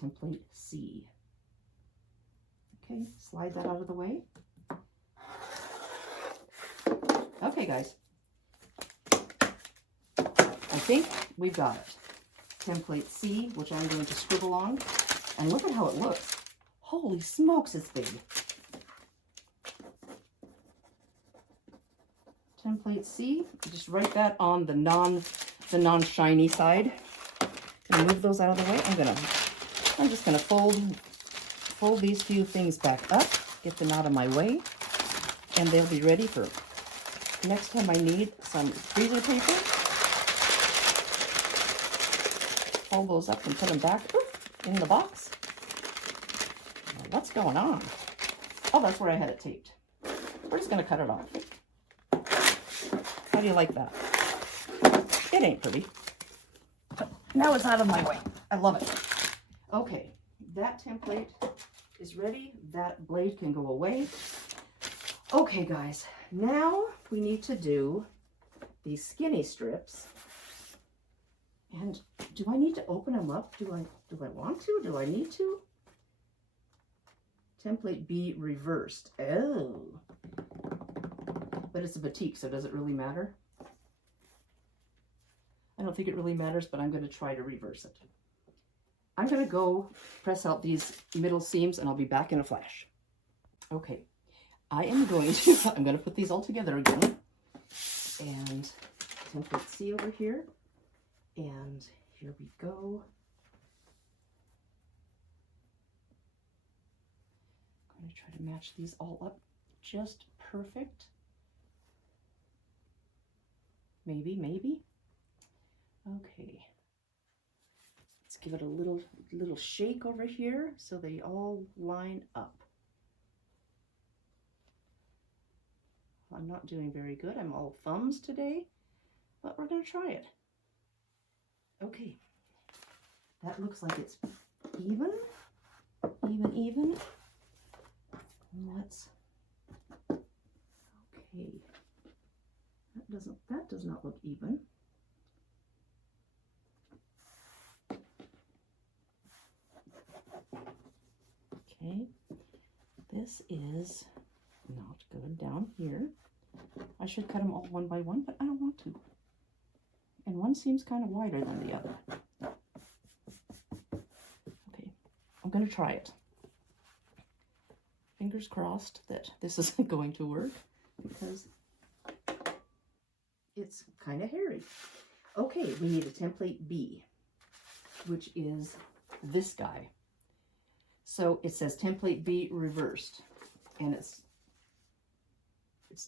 template C. Okay, slide that out of the way. Okay, guys. I think we've got it. Template C, which I'm going to scribble on. And look at how it looks. Holy smokes, it's big. Template C, just write that on the non-shiny side. And move those out of the way. I'm just gonna fold these few things back up, get them out of my way, and they'll be ready for next time I need some freezer paper. Fold those up and put them back in the box. What's going on? Oh, that's where I had it taped. We're just gonna cut it off. How do you like that? It ain't pretty. But now it's out of my way. I love it. Okay, that template is ready. That blade can go away. Okay, guys, now we need to do these skinny strips. And do I need to open them up? Do I want to? Do I need to? Template B reversed. Oh. But it's a batik, so does it really matter? I don't think it really matters, but I'm going to try to reverse it. I'm going to go press out these middle seams and I'll be back in a flash. Okay, I'm going to put these all together again. And template C over here. And here we go. I'm going to try to match these all up just perfect. Maybe. Okay. Let's give it a little shake over here so they all line up. I'm not doing very good. I'm all thumbs today, but we're going to try it. Okay. That looks like it's even. Let's, okay. That does not look even. Okay, this is not good down here. I should cut them all one by one, but I don't want to. And one seems kind of wider than the other. Okay, I'm going to try it. Fingers crossed that this isn't going to work because it's kind of hairy. Okay, we need a template B, which is this guy. So it says template B reversed, and it's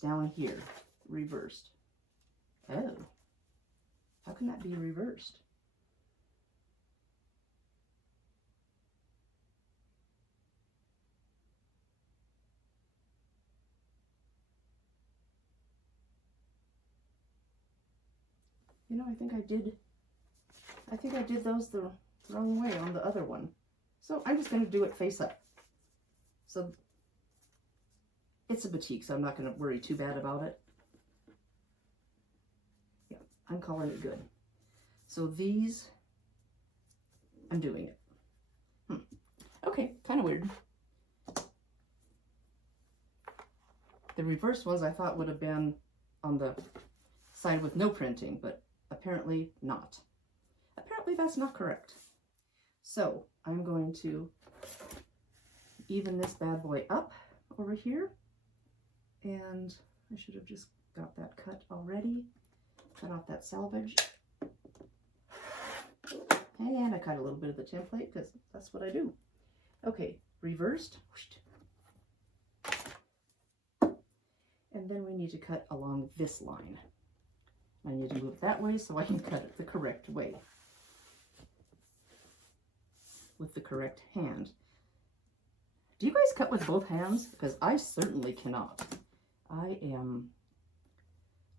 down here, reversed. Oh, how can that be reversed? You know, I think I did those the wrong way on the other one. So I'm just going to do it face up. So it's a batik, so I'm not going to worry too bad about it. Yeah, I'm calling it good. So these, I'm doing it. Okay, kind of weird. The reverse ones I thought would have been on the side with no printing, but apparently not. Apparently that's not correct. So I'm going to even this bad boy up over here. And I should have just got that cut already. Cut off that selvage. And I cut a little bit of the template because that's what I do. Okay, reversed. And then we need to cut along this line. I need to move it that way so I can cut it the correct way. With the correct hand. Do you guys cut with both hands? Because I certainly cannot. I am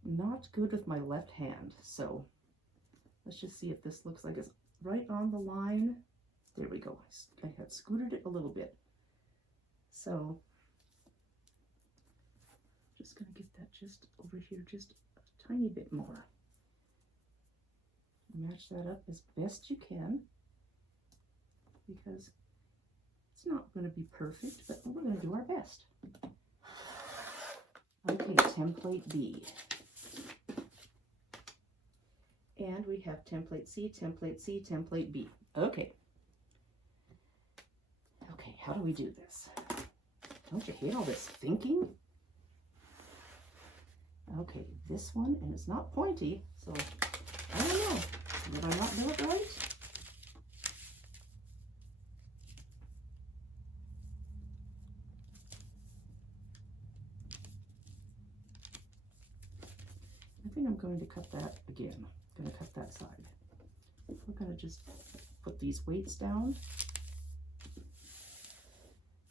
not good with my left hand. So let's just see if this looks like it's right on the line. There we go. I had scooted it a little bit. So just going to get that just over here, just a tiny bit more. Match that up as best you can, because it's not going to be perfect, but we're going to do our best. Okay, template B. And we have template C, template C, template B. Okay. Okay, how do we do this? Don't you hate all this thinking? Okay, this one, and it's not pointy, so I don't know. Did I not do it right? I think I'm going to cut that again. I'm going to cut that side. We're going to just put these weights down.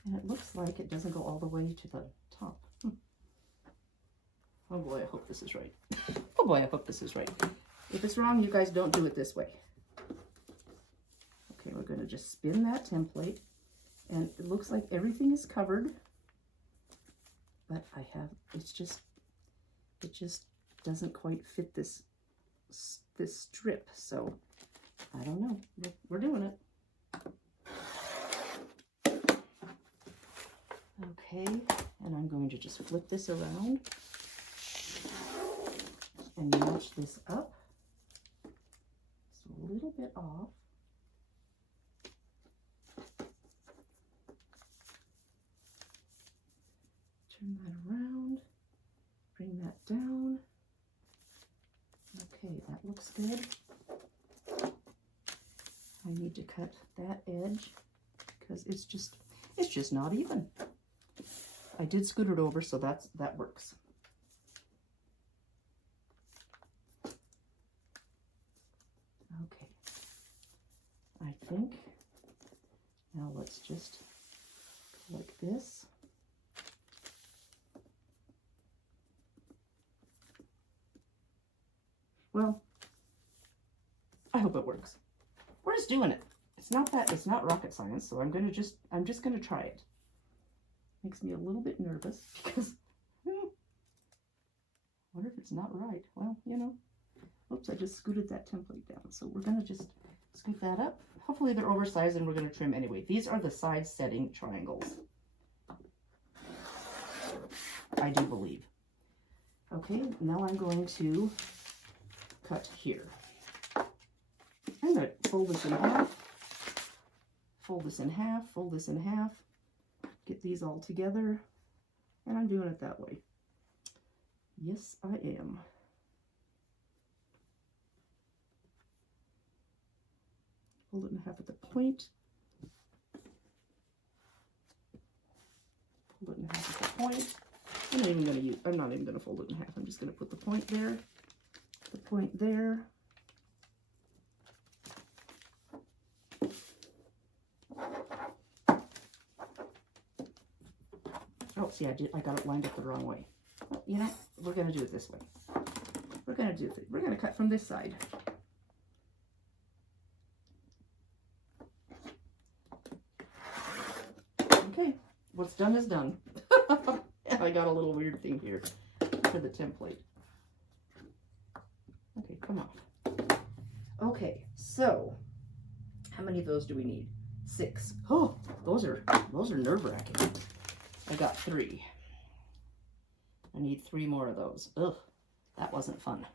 And it looks like it doesn't go all the way to the top. Oh boy, I hope this is right. Oh boy, I hope this is right. If it's wrong, you guys don't do it this way. Okay, we're going to just spin that template. And it looks like everything is covered. But it just doesn't quite fit this strip. So, I don't know. We're doing it. Okay, and I'm going to just flip this around and match this up. It's a little bit off. Turn that around, bring that down. Okay, that looks good. I need to cut that edge because it's just not even. I did scoot it over, so that works. Okay, I think now let's just go like this. Well, I hope it works. We're just doing it. It's not rocket science, so I'm just gonna try it. Makes me a little bit nervous because I wonder if it's not right. Well, you know, oops, I just scooted that template down. So we're gonna just scoot that up. Hopefully they're oversized and we're gonna trim anyway. These are the side setting triangles, I do believe. Okay, now I'm going to cut here. I'm going to fold this in half, fold this in half, fold this in half, get these all together, and I'm doing it that way. Yes, I am. Fold it in half at the point. Fold it in half at the point. I'm not even going to fold it in half. I'm just going to put the point there, the point there. Oh, see, I got it lined up the wrong way. Well, you know, we're going to do it this way. We're going to cut from this side. Okay, what's done is done. I got a little weird thing here for the template. Okay, come on. Okay, so how many of those do we need? 6. Oh, those are nerve-wracking. I got 3. I need 3 more of those. Ugh, that wasn't fun.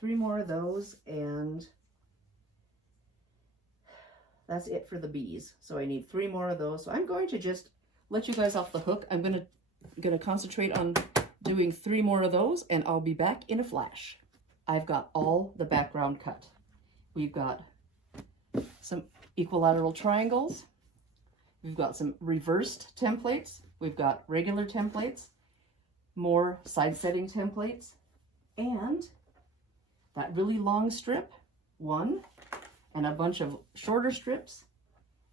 3 more of those, and that's it for the bees. So I need 3 more of those. So I'm going to just let you guys off the hook. I'm gonna concentrate on doing 3 more of those, and I'll be back in a flash. I've got all the background cut. We've got some equilateral triangles. We've got some reversed templates. We've got regular templates, more side setting templates, and that really long strip, 1, and a bunch of shorter strips,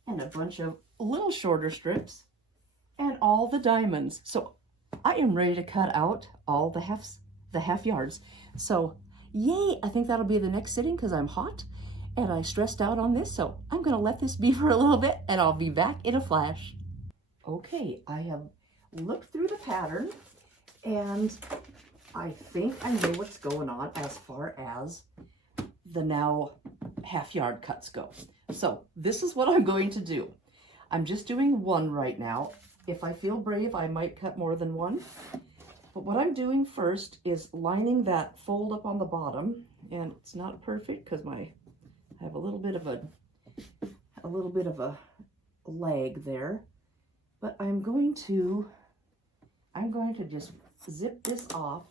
and a bunch of little shorter strips, and all the diamonds. So I am ready to cut out all the half yards. So yay, I think that'll be the next sitting because I'm hot and I stressed out on this. So I'm gonna let this be for a little bit and I'll be back in a flash. Okay, I have looked through the pattern and I think I know what's going on as far as the now half yard cuts go. So this is what I'm going to do. I'm just doing 1 right now. If I feel brave, I might cut more than 1. But what I'm doing first is lining that fold up on the bottom, and it's not perfect because I have a little bit of a lag there. But I'm going to just zip this off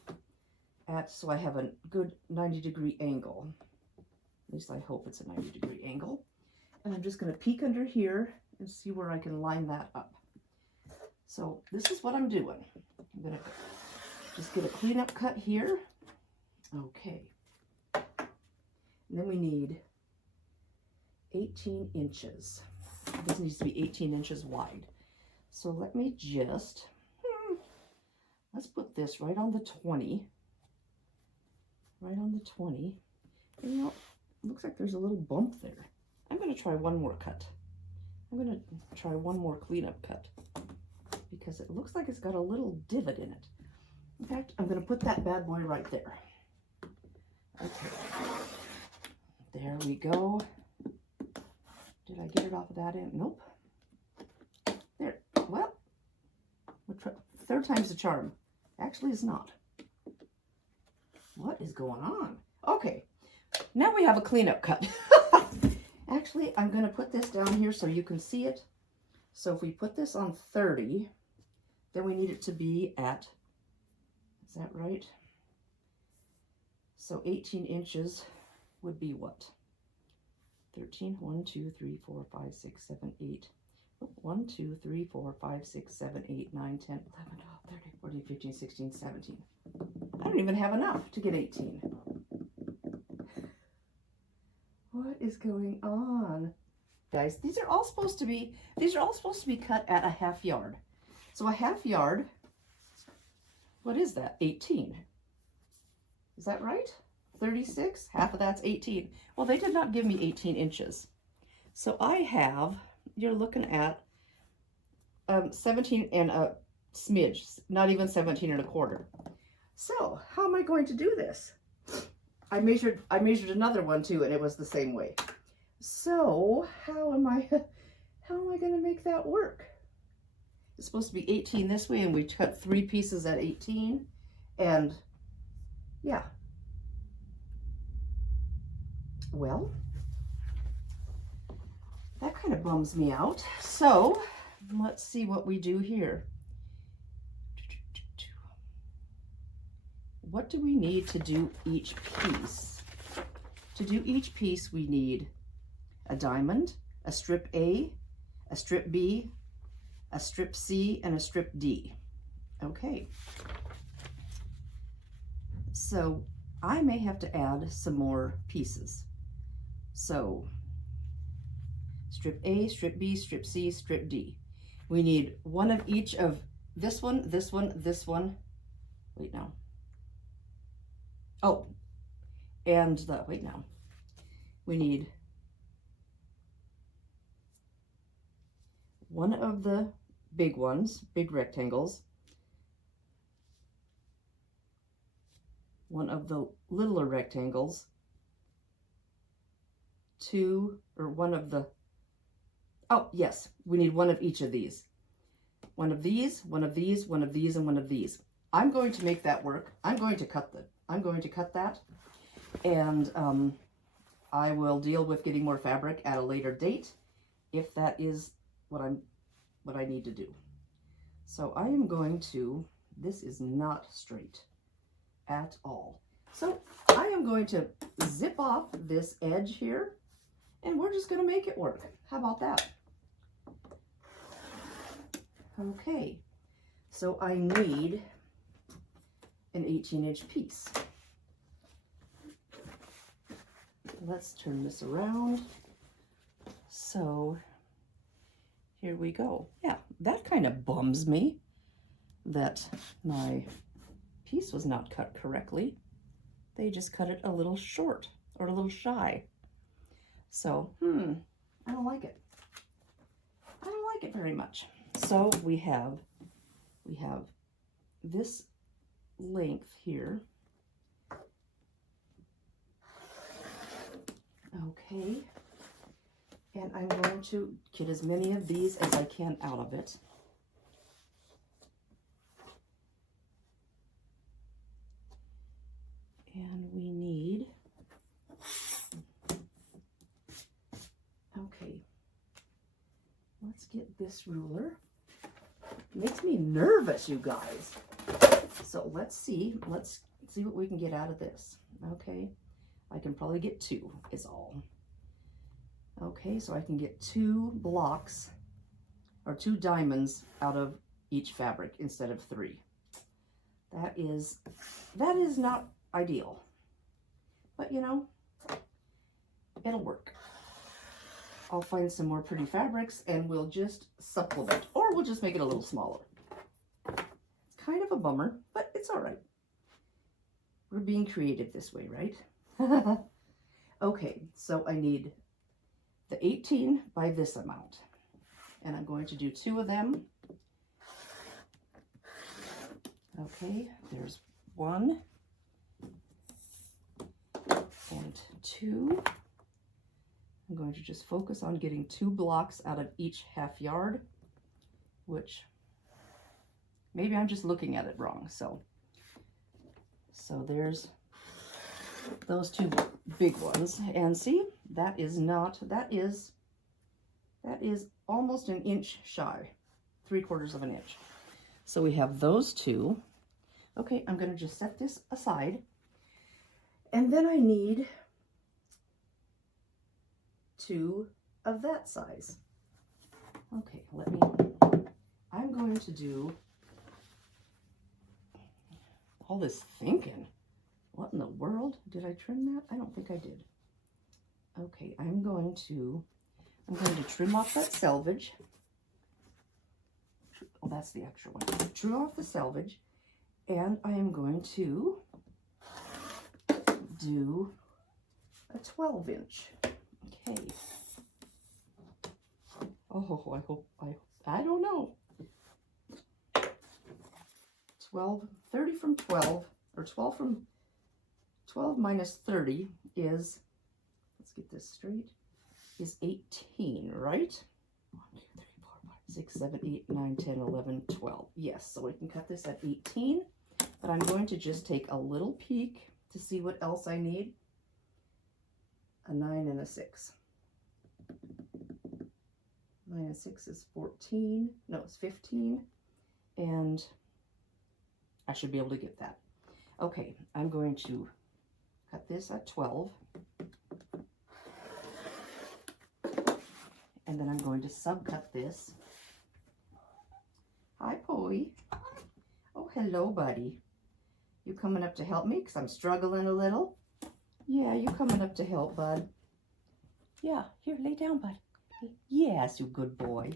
so I have a good 90-degree angle. At least I hope it's a 90-degree angle. And I'm just going to peek under here and see where I can line that up. So this is what I'm doing. I'm going to just get a cleanup cut here. Okay. And then we need 18 inches. This needs to be 18 inches wide. So let me just, let's put this right on the 20. Right on the 20. And you know, it looks like there's a little bump there. I'm going to try one more cut. I'm going to try one more cleanup cut because it looks like it's got a little divot in it. In fact, I'm going to put that bad boy right there. Okay. There we go. Did I get it off of that end? Nope. There. Well, third time's the charm. Actually, it's not. What is going on? Okay. Now we have a cleanup cut. Actually, I'm going to put this down here so you can see it. So if we put this on 30, then we need it to be at, is that right? So 18 inches would be what? 13, 1, 2, 3, 4, 5, 6, 7, 8. 1, 2, 3, 4, 5, 6, 7, 8, 9, 10, 11, 12, 13, 14, 15, 16, 17. I don't even have enough to get 18. What is going on? Guys, these are all supposed to be cut at a half yard. So a half yard, what is that? 18. Is that right? 36, half of that's 18. Well, they did not give me 18 inches. So I have, you're looking at 17 and a smidge, not even 17 and a quarter. So how am I going to do this? I measured another one too, and it was the same way. So how am I going to make that work? It's supposed to be 18 this way, and we cut 3 pieces at 18. And yeah. Well, that kind of bums me out. So let's see what we do here. What do we need to do each piece? To do each piece, we need a diamond, a strip A, a strip B, a strip C, and a strip D. Okay. So I may have to add some more pieces. So strip A, strip B, strip C, strip D. We need one of each of this one, this one, this one. Wait now. Oh, and wait now. We need one of the big ones, big rectangles, one of the littler rectangles, one of the, oh yes, we need one of each of these. One of these, one of these, one of these, and one of these. I'm going to make that work. I'm going to cut that, and I will deal with getting more fabric at a later date if that is what I need to do. So I am going to, this is not straight at all. So I am going to zip off this edge here, and we're just going to make it work. How about that? Okay, so I need an 18-inch piece. Let's turn this around. So here we go. Yeah, that kind of bums me that my piece was not cut correctly. They just cut it a little short or a little shy. So, I don't like it. I don't like it very much. So we have this length here. Okay. And I'm going to get as many of these as I can out of it. And we need, okay, let's get this ruler. It makes me nervous, you guys. So let's see what we can get out of this. Okay, I can probably get 2 is all. Okay, so I can get 2 blocks or 2 diamonds out of each fabric instead of 3. That is not ideal, but you know, it'll work. I'll find some more pretty fabrics and we'll just supplement, or we'll just make it a little smaller. It's kind of a bummer, but it's all right. We're being creative this way, right? Okay, so I need the 18 by this amount, and I'm going to do 2 of them. Okay, there's 1 and 2. I'm going to just focus on getting 2 blocks out of each half yard, which maybe I'm just looking at it wrong. So there's those 2 big ones, and see, that is almost an inch shy, 3/4 of an inch. So we have those 2. Okay, I'm going to just set this aside, and then I need 2 of that size. Okay, I'm going to do all this thinking. What in the world? Did I trim that? I don't think I did. Okay, I'm going to trim off that selvage. Oh, that's the extra one. Trim off the selvage, and I am going to do a 12-inch. Okay. Oh, I don't know. 30 from 12, or 12 minus 30 is, let's get this straight, is 18, right? 1, 2, 3, 4, 5, 6, 7, 8, 9, 10, 11, 12. Yes, so we can cut this at 18, but I'm going to just take a little peek to see what else I need. A 9 and a 6. 9 and 6 is 14. No, it's 15. And I should be able to get that. Okay, I'm going to cut this at 12. And then I'm going to subcut this. Hi, Poey. Oh, hello, buddy. You coming up to help me? Because I'm struggling a little. Yeah, you coming up to help, bud. Yeah, here, lay down, bud. Yes, you good boy.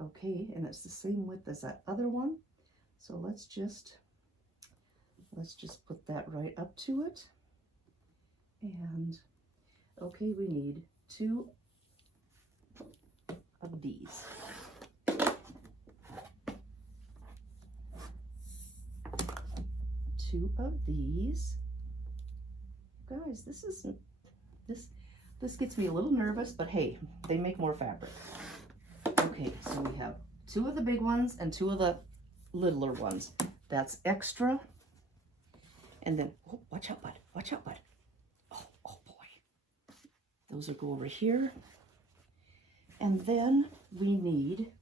Okay, and it's the same width as that other one. So let's just put that right up to it. And okay, we need 2 of these. 2 of these. Guys, this gets me a little nervous, but hey, they make more fabric. Okay, so we have 2 of the big ones and 2 of the littler ones. That's extra. And then, oh, watch out, bud. Watch out, bud. Oh boy. Those will go over here. And then we need,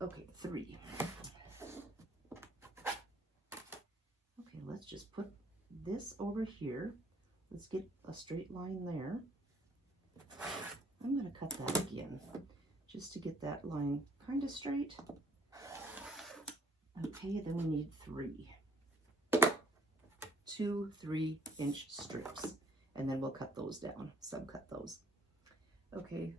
okay, 3. Okay, let's just put this over here. Let's get a straight line there. I'm going to cut that again, just to get that line kind of straight. Okay, then we need 3. 2 3-inch strips. And then we'll cut those down, subcut those. Okay.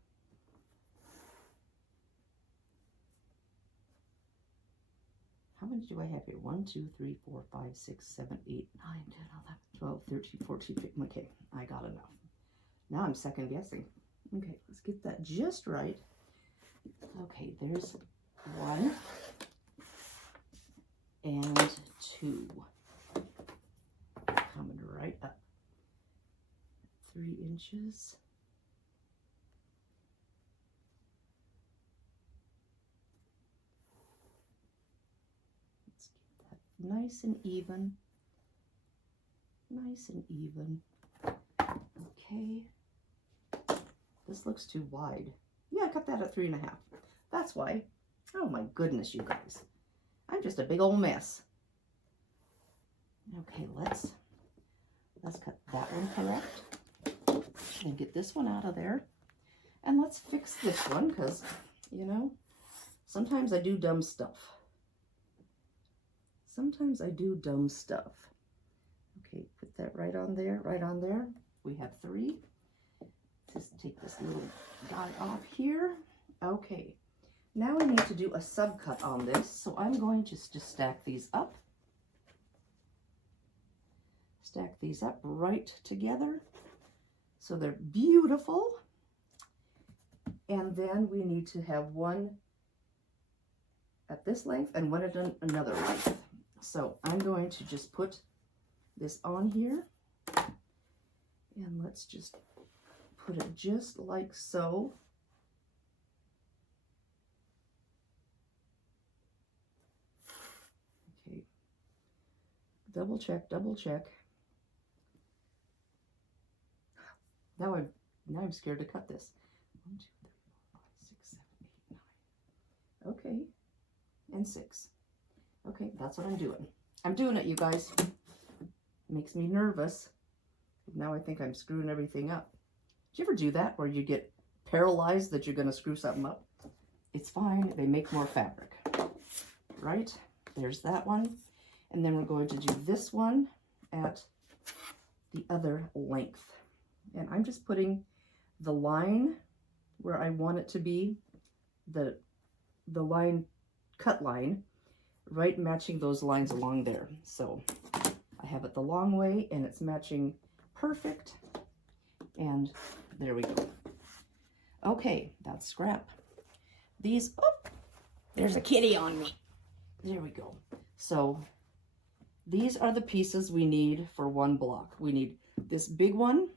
How many do I have here? 1, 2, 3, 4, 5, 6, 7, 8, 9, 10, 11, 12, 13, 14, 15. Okay, I got enough. Now I'm second guessing. Okay, let's get that just right. Okay, there's 1 and 2. Coming right up. 3 inches. Let's get that nice and even. Nice and even. Okay. This looks too wide. Yeah, I cut that at 3.5. That's why. Oh my goodness, you guys. I'm just a big old mess. Okay, let's cut that one correct. And get this one out of there. And let's fix this one because, you know, sometimes I do dumb stuff. Sometimes I do dumb stuff. Okay, put that right on there, right on there. We have 3. Just take this little guy off here. Okay, now we need to do a subcut on this. So I'm going to just stack these up. Stack these up right together. So they're beautiful. And then we need to have one at this length and one at another length. So I'm going to just put this on here. And let's just put it just like so. Okay. Double check, double check. Now I'm scared to cut this. 1, 2, 3, 4, 5, 6, 7, 8, 9. Okay, and 6. Okay, that's what I'm doing. I'm doing it, you guys. It makes me nervous. Now I think I'm screwing everything up. Do you ever do that where you get paralyzed that you're going to screw something up? It's fine. They make more fabric. Right? There's that one. And then we're going to do this one at the other length. And I'm just putting the line where I want it to be, the line, cut line, right matching those lines along there. So I have it the long way and it's matching perfect. And there we go. Okay, that's scrap. These, oh, there's a kitty on me. There we go. So these are the pieces we need for one block. We need this big one.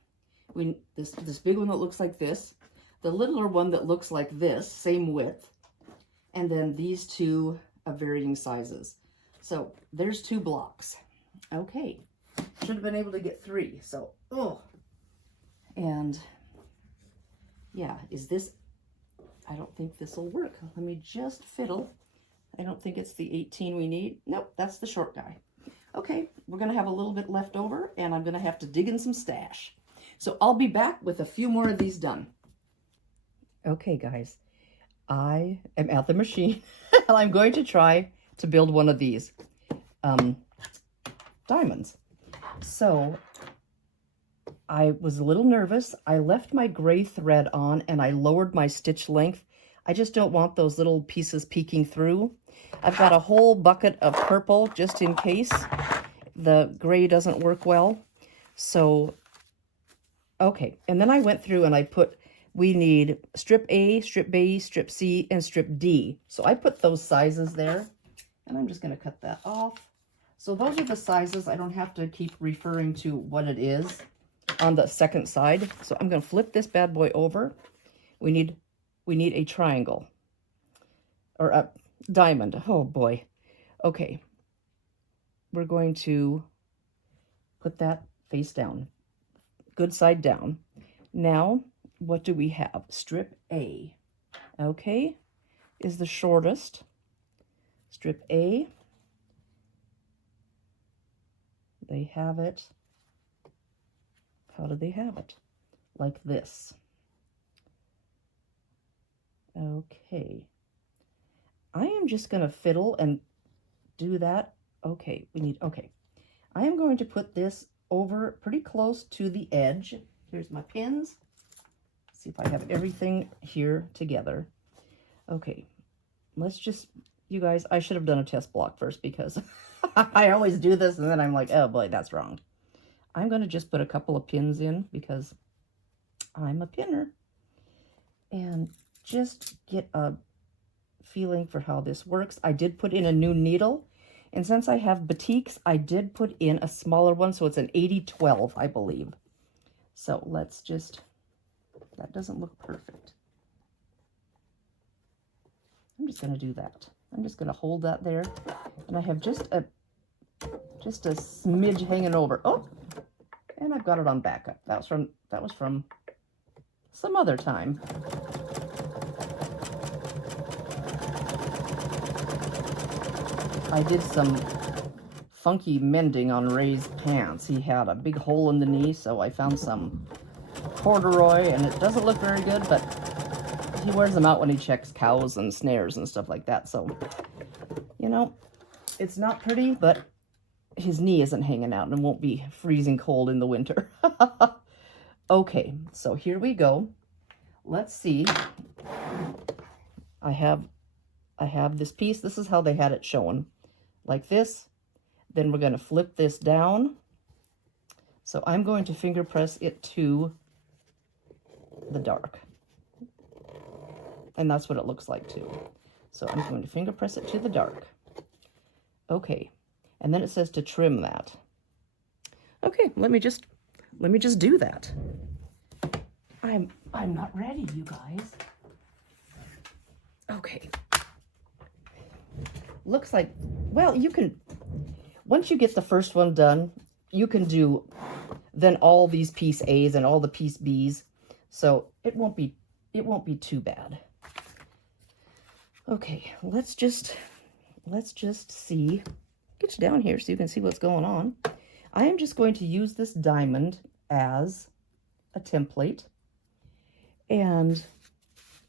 This big one that looks like this. the littler one that looks like this, same width, and then these two of varying sizes. So there's 2 blocks. Okay, should have been able to get 3, so, oh. And yeah, is this, I don't think this will work. Let me just fiddle. I don't think it's the 18 we need. Nope, that's the short guy. Okay, we're gonna have a little bit left over and I'm gonna have to dig in some stash. So I'll be back with a few more of these done. Okay, guys, I am at the machine and I'm going to try to build one of these diamonds. So I was a little nervous. I left my gray thread on and I lowered my stitch length. I just don't want those little pieces peeking through. I've got a whole bucket of purple just in case the gray doesn't work well. So, okay. And then I went through and I put, we need strip A, strip B, strip C, and strip D. So I put those sizes there and I'm just going to cut that off. So those are the sizes. I don't have to keep referring to what it is on the second side. So I'm going to flip this bad boy over. We need a triangle or a diamond. Oh boy. Okay. We're going to put that face down. Good side down. Now, what do we have? Strip A. Okay. Is the shortest. Strip A. They have it. How do they have it? Like this. Okay. I am just going to fiddle and do that. Okay, okay. I am going to put this over pretty close to the edge. Here's my pins. See if I have everything here together. Okay, let's just, you guys, I should have done a test block first because I always do this and then I'm like, oh boy, that's wrong. I'm going to just put a couple of pins in because I'm a pinner and just get a feeling for how this works. I did put in a new needle, and since I have batiks, I did put in a smaller one, so it's an 80-12, I believe. So let's just, that doesn't look perfect. I'm just going to do that. I'm just going to hold that there, and I have just a smidge hanging over. Oh, and I've got it on backup. That was from some other time. I did some funky mending on Ray's pants. He had a big hole in the knee, so I found some corduroy, and it doesn't look very good, but he wears them out when he checks cows and snares and stuff like that. So, you know, it's not pretty, but his knee isn't hanging out and won't be freezing cold in the winter. Okay, so here we go. Let's see. I have this piece. This is how they had it shown. Like this. Then we're going to flip this down. So I'm going to finger press it to the dark. And that's what it looks like too. So I'm going to finger press it to the dark. Okay. And then it says to trim that. Okay, let me just do that. I'm not ready, you guys. Okay. Looks like, well, you can, once you get the first one done, you can do then all these piece A's and all the piece B's. So it won't be too bad. Okay, let's just see. Get you down here so you can see what's going on. I am just going to use this diamond as a template. And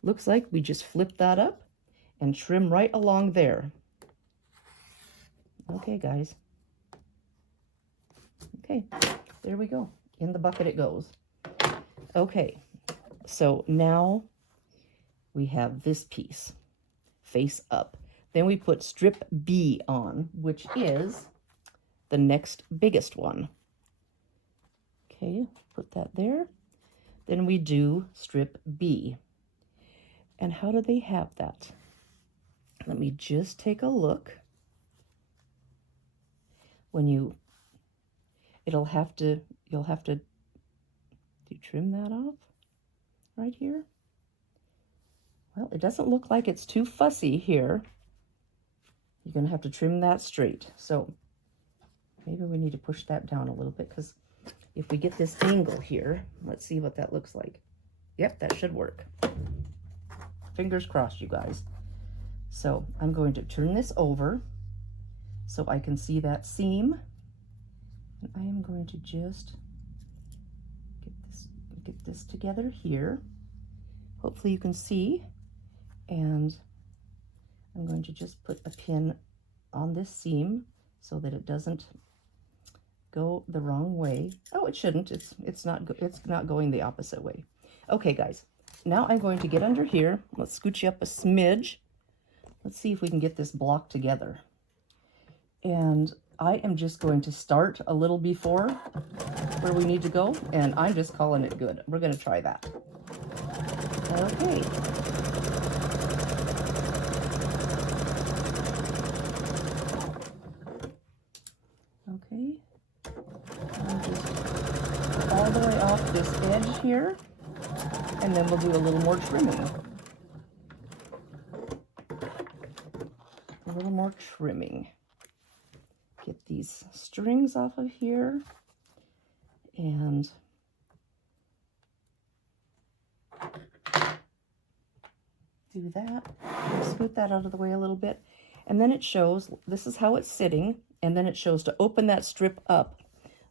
looks like we just flip that up and trim right along there. Okay, guys. Okay, there we go. In the bucket it goes. Okay, so now we have this piece face up. Then we put strip B on, which is the next biggest one. Okay, put that there. Then we do strip B. And how do they have that? Let me just take a look. When you'll have to, do you trim that off right here? Well, it doesn't look like it's too fussy here. You're going to have to trim that straight. So maybe we need to push that down a little bit, because if we get this angle here, let's see what that looks like. Yep, that should work. Fingers crossed, you guys. So I'm going to turn this over so I can see that seam. And I am going to just get this together here. Hopefully you can see. And I'm going to just put a pin on this seam so that it doesn't go the wrong way. Oh, it shouldn't. It's not going the opposite way. Okay, guys. Now I'm going to get under here. Let's scooch you up a smidge. Let's see if we can get this block together. And I am just going to start a little before where we need to go, and I'm just calling it good. We're going to try that. Okay. Okay. I'll just all the way off this edge here, and then we'll do a little more trimming. A little more trimming. Get these strings off of here, and do that. Scoot that out of the way a little bit. And then it shows, this is how it's sitting, and then it shows to open that strip up.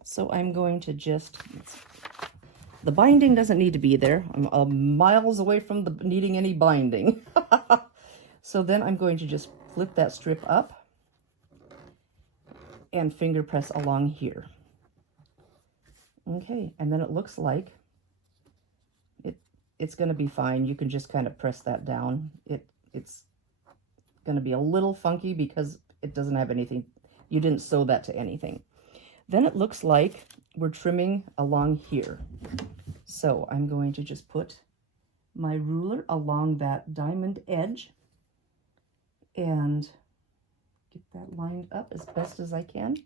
So I'm going to just, the binding doesn't need to be there. I'm miles away from needing any binding. So then I'm going to just flip that strip up and finger press along here. Okay, and then it looks like it's going to be fine. You can just kind of press that down. It's going to be a little funky because it doesn't have anything. You didn't sew that to anything. Then it looks like we're trimming along here. So I'm going to just put my ruler along that diamond edge and get that lined up as best as I can.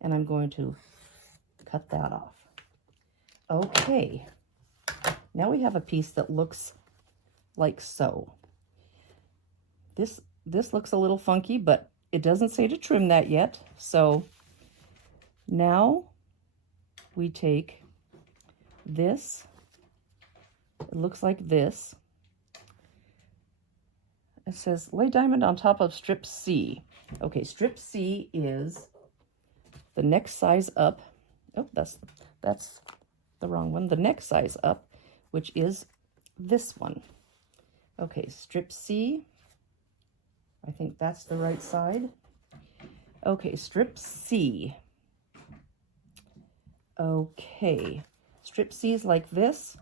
And I'm going to cut that off. Okay. Now we have a piece that looks like so. This looks a little funky, but it doesn't say to trim that yet. So now we take this. It looks like this. It says lay diamond on top of strip C. Okay, strip C is the next size up. Oh, that's the wrong one. The next size up, which is this one. Okay, strip C. I think that's the right side. Okay, strip C. Okay, strip C is like this.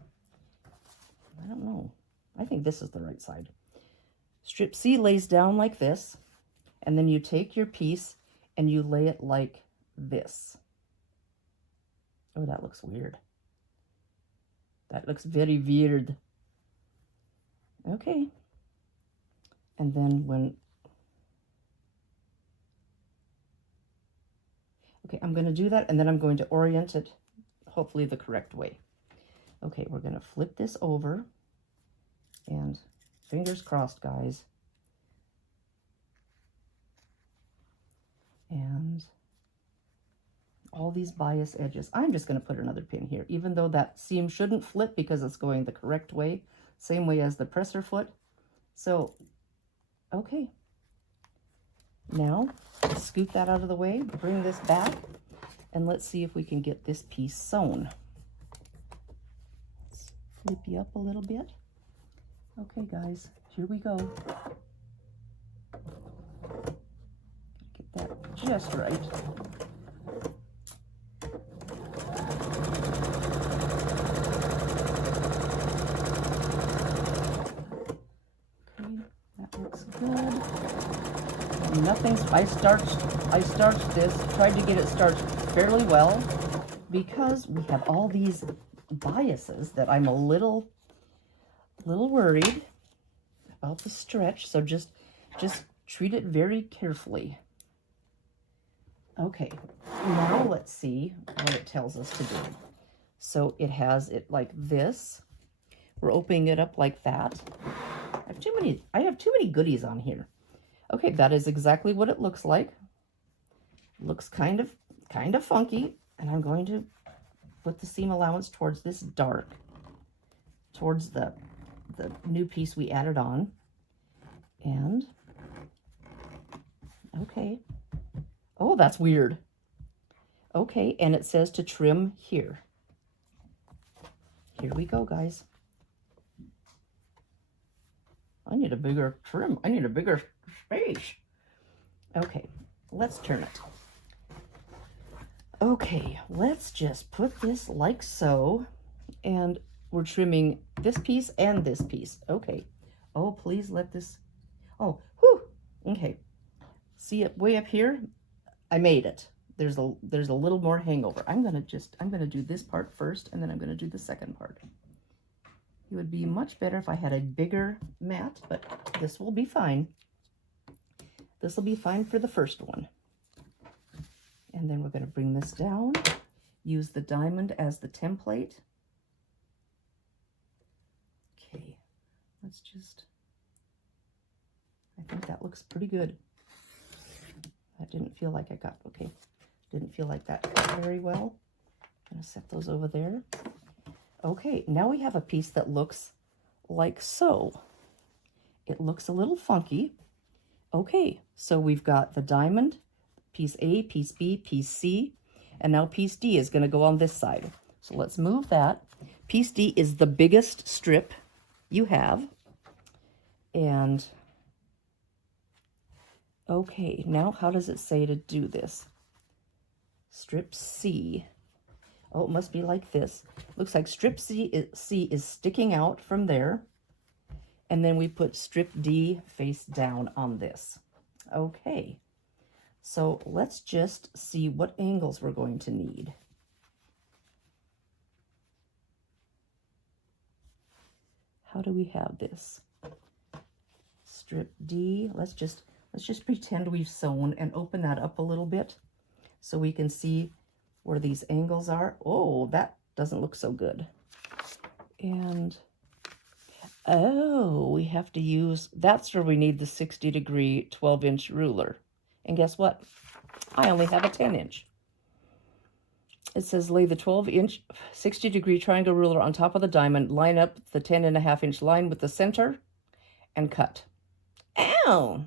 I don't know. I think this is the right side. Strip C lays down like this, and then you take your piece and you lay it like this. Oh, that looks weird. That looks very weird. Okay. And then okay, I'm going to do that, and then I'm going to orient it, hopefully the correct way. Okay, we're going to flip this over, and fingers crossed, guys. And all these bias edges. I'm just going to put another pin here, even though that seam shouldn't flip because it's going the correct way, same way as the presser foot. So, okay. Now, let's scoot that out of the way, bring this back, and let's see if we can get this piece sewn. Let's flip you up a little bit. Okay, guys, here we go. Get that just right. Okay, that looks good. I starched this, tried to get it starched fairly well because we have all these biases that I'm a little worried about the stretch, so just treat it very carefully. Okay, now let's see what it tells us to do. So it has it like this. We're opening it up like that. I have too many goodies on here. Okay, that is exactly what it looks like. Looks kind of funky, and I'm going to put the seam allowance towards this dark, towards the new piece we added on. And okay. Oh, that's weird. Okay, and it says to trim here. Here we go, guys. I need a bigger trim. I need a bigger space. Okay, let's turn it. Okay, let's just put this like so. And we're trimming this piece and this piece. Okay. Oh, please let this... Oh, whew. Okay. See it way up here? I made it. There's a little more hangover. I'm gonna do this part first, and then I'm gonna do the second part. It would be much better if I had a bigger mat, but this will be fine. This will be fine for the first one. And then we're gonna bring this down, use the diamond as the template. Okay, let's just, I think that looks pretty good. That didn't feel like I got, okay. Didn't feel like that cut very well. I'm gonna set those over there. Okay, now we have a piece that looks like so. It looks a little funky. Okay, so we've got the diamond, piece A, piece B, piece C, and now piece D is gonna go on this side. So let's move that. Piece D is the biggest strip you have. And okay, now how does it say to do this? Strip C. Oh, it must be like this. Looks like strip C is sticking out from there. And then we put strip D face down on this. Okay. So let's just see what angles we're going to need. How do we have this? Strip D. Let's just pretend we've sewn and open that up a little bit so we can see where these angles are. Oh, that doesn't look so good. And oh, we have to use, that's where we need the 60-degree 12-inch ruler. And guess what? I only have a 10-inch. It says lay the 12-inch 60-degree triangle ruler on top of the diamond, line up the 10.5-inch line with the center, and cut. Ow!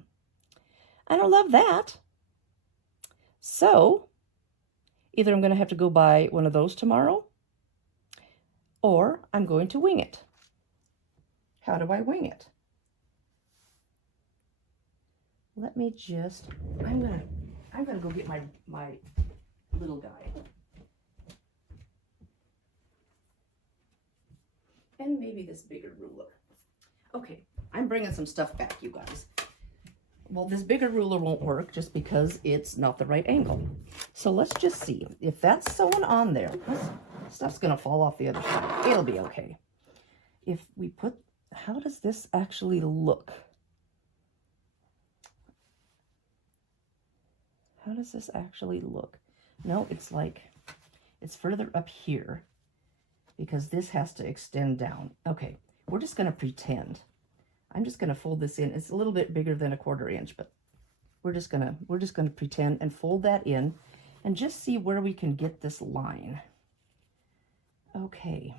I don't love that. So, either I'm going to have to go buy one of those tomorrow, or I'm going to wing it. How do I wing it? Let me just, I'm gonna go get my little guy. And maybe this bigger ruler. Okay, I'm bringing some stuff back, you guys. Well, this bigger ruler won't work just because it's not the right angle. So let's just see. If that's sewn on there, stuff's gonna fall off the other side. It'll be okay. If we put, how does this actually look? How does this actually look? No, it's like, it's further up here because this has to extend down. Okay, we're just gonna pretend. I'm just gonna fold this in. It's a little bit bigger than a 1/4 inch, but we're just gonna pretend and fold that in and just see where we can get this line. Okay,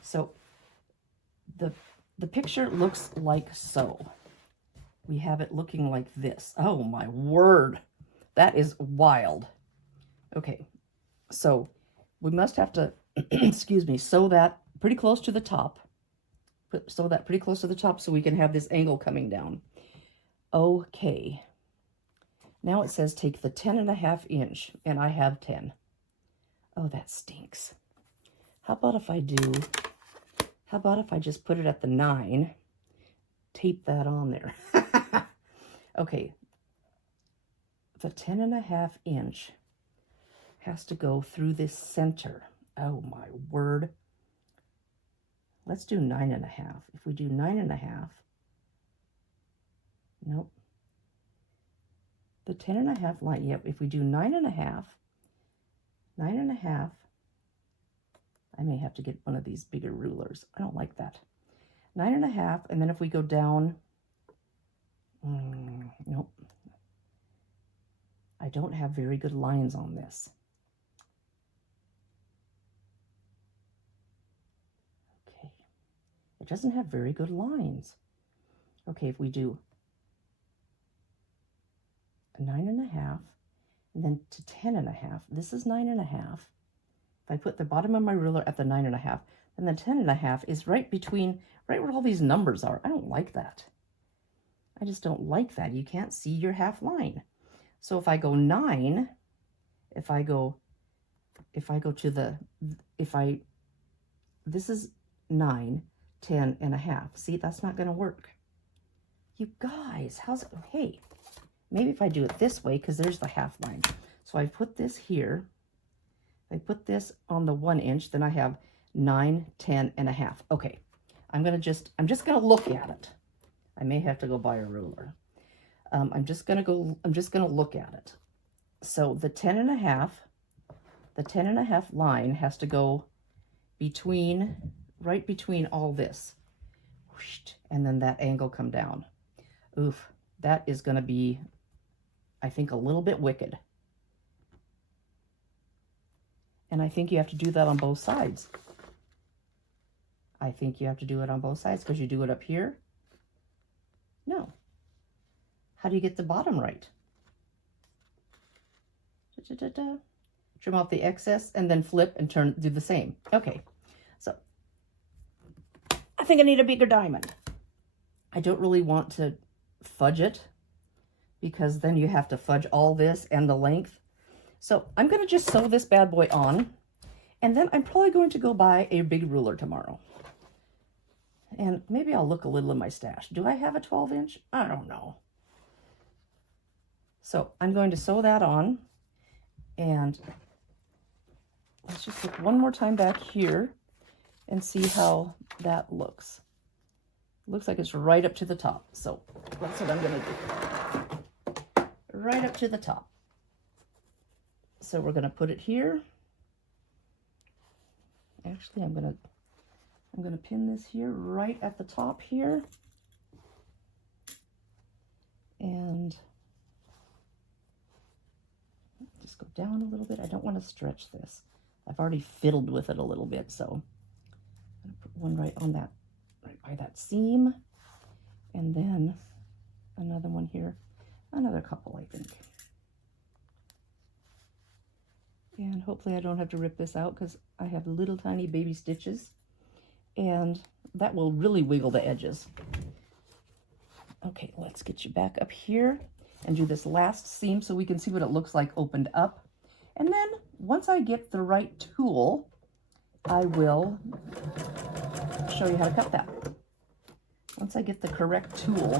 so the picture looks like so. We have it looking like this. Oh my word, that is wild. Okay, so we must have to, excuse me, sew that pretty close to the top. Sew that pretty close to the top so we can have this angle coming down. Okay, now it says take the 10.5 inch, and I have 10. Oh, that stinks. How about if I just put it at the 9, tape that on there. Okay, the 10.5 inch has to go through this center. Oh my word. Let's do 9.5. If we do 9.5, nope. The 10.5 line, yep, if we do 9.5, I may have to get one of these bigger rulers. I don't like that. 9.5, and then if we go down, nope, I don't have very good lines on this. Okay, it doesn't have very good lines. Okay, if we do a 9.5, and then to 10.5, this is 9.5. If I put the bottom of my ruler at the 9.5, then the 10.5 is right where all these numbers are. I don't like that. I just don't like that. You can't see your half line. So if I go 9, this is 9, 10.5. See, that's not going to work. You guys, hey, maybe if I do it this way, because there's the half line. So I put this here. If I put this on the 1 inch, then I have 9, 10.5. Okay, I'm just going to look at it. I may have to go buy a ruler. I'm just going to look at it. So the 10.5 line has to go right between all this. And then that angle come down. Oof, that is going to be, I think, a little bit wicked. And I think you have to do that on both sides. I think you have to do it on both sides, because you do it up here. No. How do you get the bottom right? Trim off the excess and then flip and do the same. Okay, so I think I need a bigger diamond. I don't really want to fudge it, because then you have to fudge all this and the length. So I'm going to just sew this bad boy on, and then I'm probably going to go buy a big ruler tomorrow. And maybe I'll look a little in my stash. Do I have a 12-inch? I don't know. So I'm going to sew that on, and let's just look one more time back here and see how that looks. Looks like it's right up to the top. So that's what I'm going to do. Right up to the top. So we're going to put it here. Actually, I'm going to pin this here right at the top here. And just go down a little bit. I don't want to stretch this. I've already fiddled with it a little bit, so I'm going to put one right on that, right by that seam, and then another one here, another couple, I think. And hopefully I don't have to rip this out, because I have little tiny baby stitches, and that will really wiggle the edges. Okay, let's get you back up here and do this last seam so we can see what it looks like opened up. And then once I get the right tool, I will show you how to cut that. Once I get the correct tool.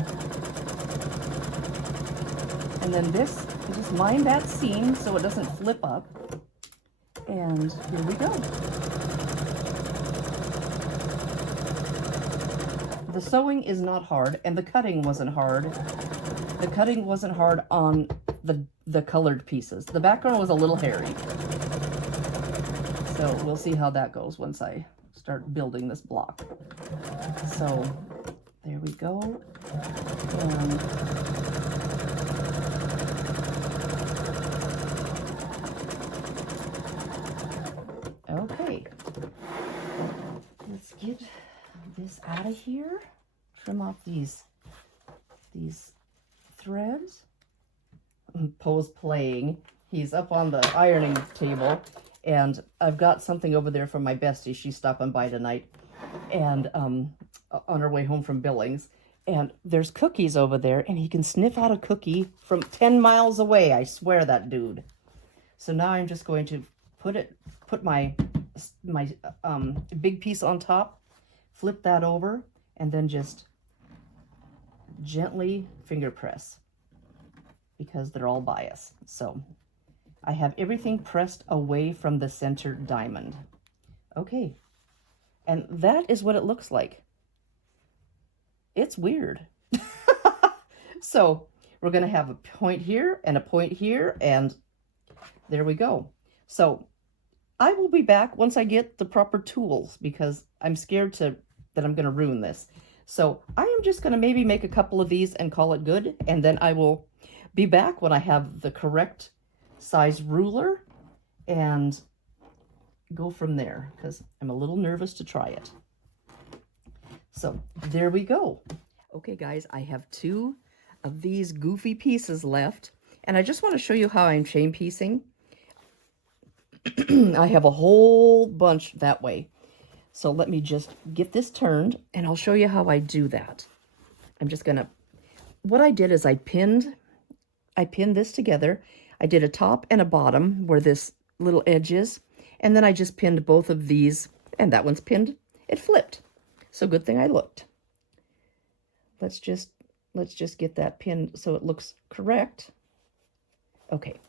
And then this, you just mind that seam so it doesn't flip up. And here we go. The sewing is not hard, and the cutting wasn't hard. The cutting wasn't hard on the colored pieces. The background was a little hairy. So we'll see how that goes once I start building this block. So there we go. And okay, let's get this out of here. Trim off these threads. Poe's playing. He's up on the ironing table, and I've got something over there from my bestie. She's stopping by tonight, and on her way home from Billings. And there's cookies over there, and he can sniff out a cookie from 10 miles away. I swear, that dude. So now I'm just going to put my big piece on top, flip that over, and then just gently finger press, because they're all bias. So I have everything pressed away from the center diamond. Okay, and that is what it looks like. It's weird. So we're going to have a point here and a point here, and there we go. So I will be back once I get the proper tools, because I'm scared to that I'm going to ruin this. So I am just going to maybe make a couple of these and call it good. And then I will be back when I have the correct size ruler and go from there, because I'm a little nervous to try it. So there we go. Okay guys, I have 2 of these goofy pieces left, and I just want to show you how I'm chain piecing. I have a whole bunch that way. So let me just get this turned and I'll show you how I do that. I'm just gonna, what I did is I pinned this together. I did a top and a bottom where this little edge is, and then I just pinned both of these, and that one's pinned. It flipped. So good thing I looked. Let's just get that pinned so it looks correct. Okay.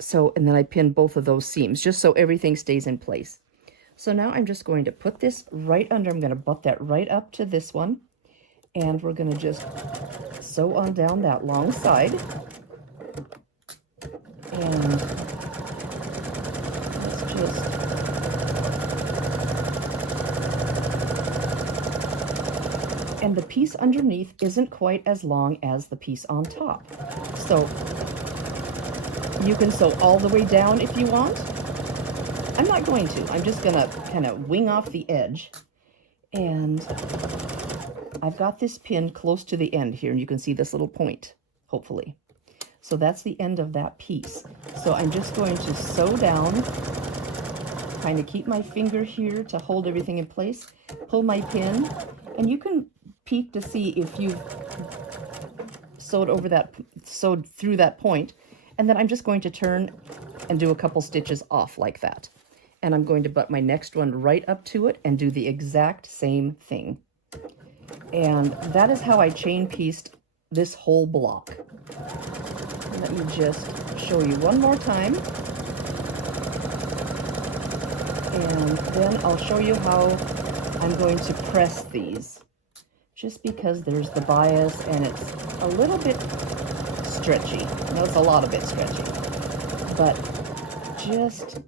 So, and then I pinned both of those seams just so everything stays in place. So now I'm just going to put this right under. I'm going to butt that right up to this one. And we're going to just sew on down that long side. And let's just... And the piece underneath isn't quite as long as the piece on top. So you can sew all the way down if you want. I'm not going to. I'm just going to kind of wing off the edge. And I've got this pinned close to the end here, and you can see this little point, hopefully. So that's the end of that piece. So I'm just going to sew down, kind of keep my finger here to hold everything in place, pull my pin, and you can peek to see if you've sewed through that point. And then I'm just going to turn and do a couple stitches off like that. And I'm going to butt my next one right up to it and do the exact same thing. And that is how I chain pieced this whole block. Let me just show you one more time. And then I'll show you how I'm going to press these. Just because there's the bias and it's a little bit stretchy. No, it's a lot of it stretchy. But just...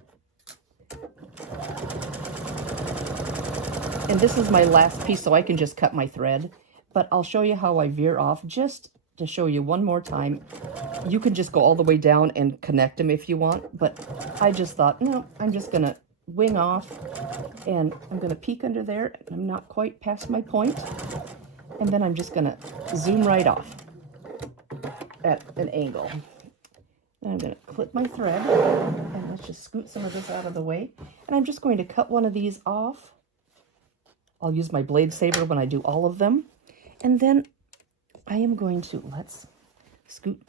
And this is my last piece, so I can just cut my thread. But I'll show you how I veer off, just to show you one more time. You can just go all the way down and connect them if you want, but I just thought, no, I'm just going to wing off, and I'm going to peek under there. I'm not quite past my point, and then I'm just going to zoom right off at an angle. And I'm going to clip my thread, and let's just scoot some of this out of the way. And I'm just going to cut one of these off. I'll use my blade saber when I do all of them. And then I am going to, let's scoot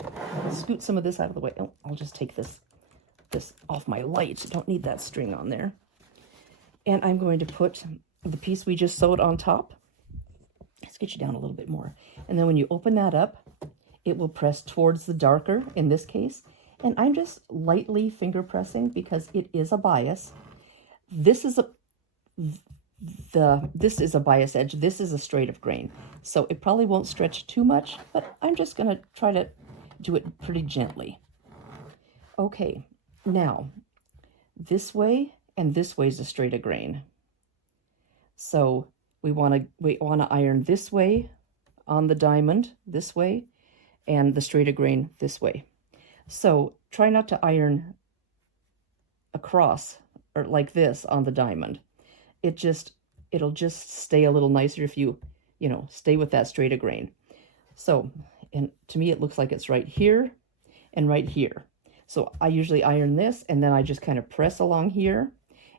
some of this out of the way. Oh, I'll just take this off my light. Don't need that string on there. And I'm going to put the piece we just sewed on top. Let's get you down a little bit more. And then when you open that up, it will press towards the darker, in this case. And I'm just lightly finger pressing because it is a bias. This is a bias edge. This is a straight of grain. So it probably won't stretch too much, but I'm just going to try to do it pretty gently. Okay, now this way and this way is a straight of grain. So we want to iron this way on the diamond, this way, and the straight of grain this way. So try not to iron across or like this on the diamond. It'll just stay a little nicer if you stay with that straight of grain. So, and to me, it looks like it's right here and right here. So I usually iron this, and then I just kind of press along here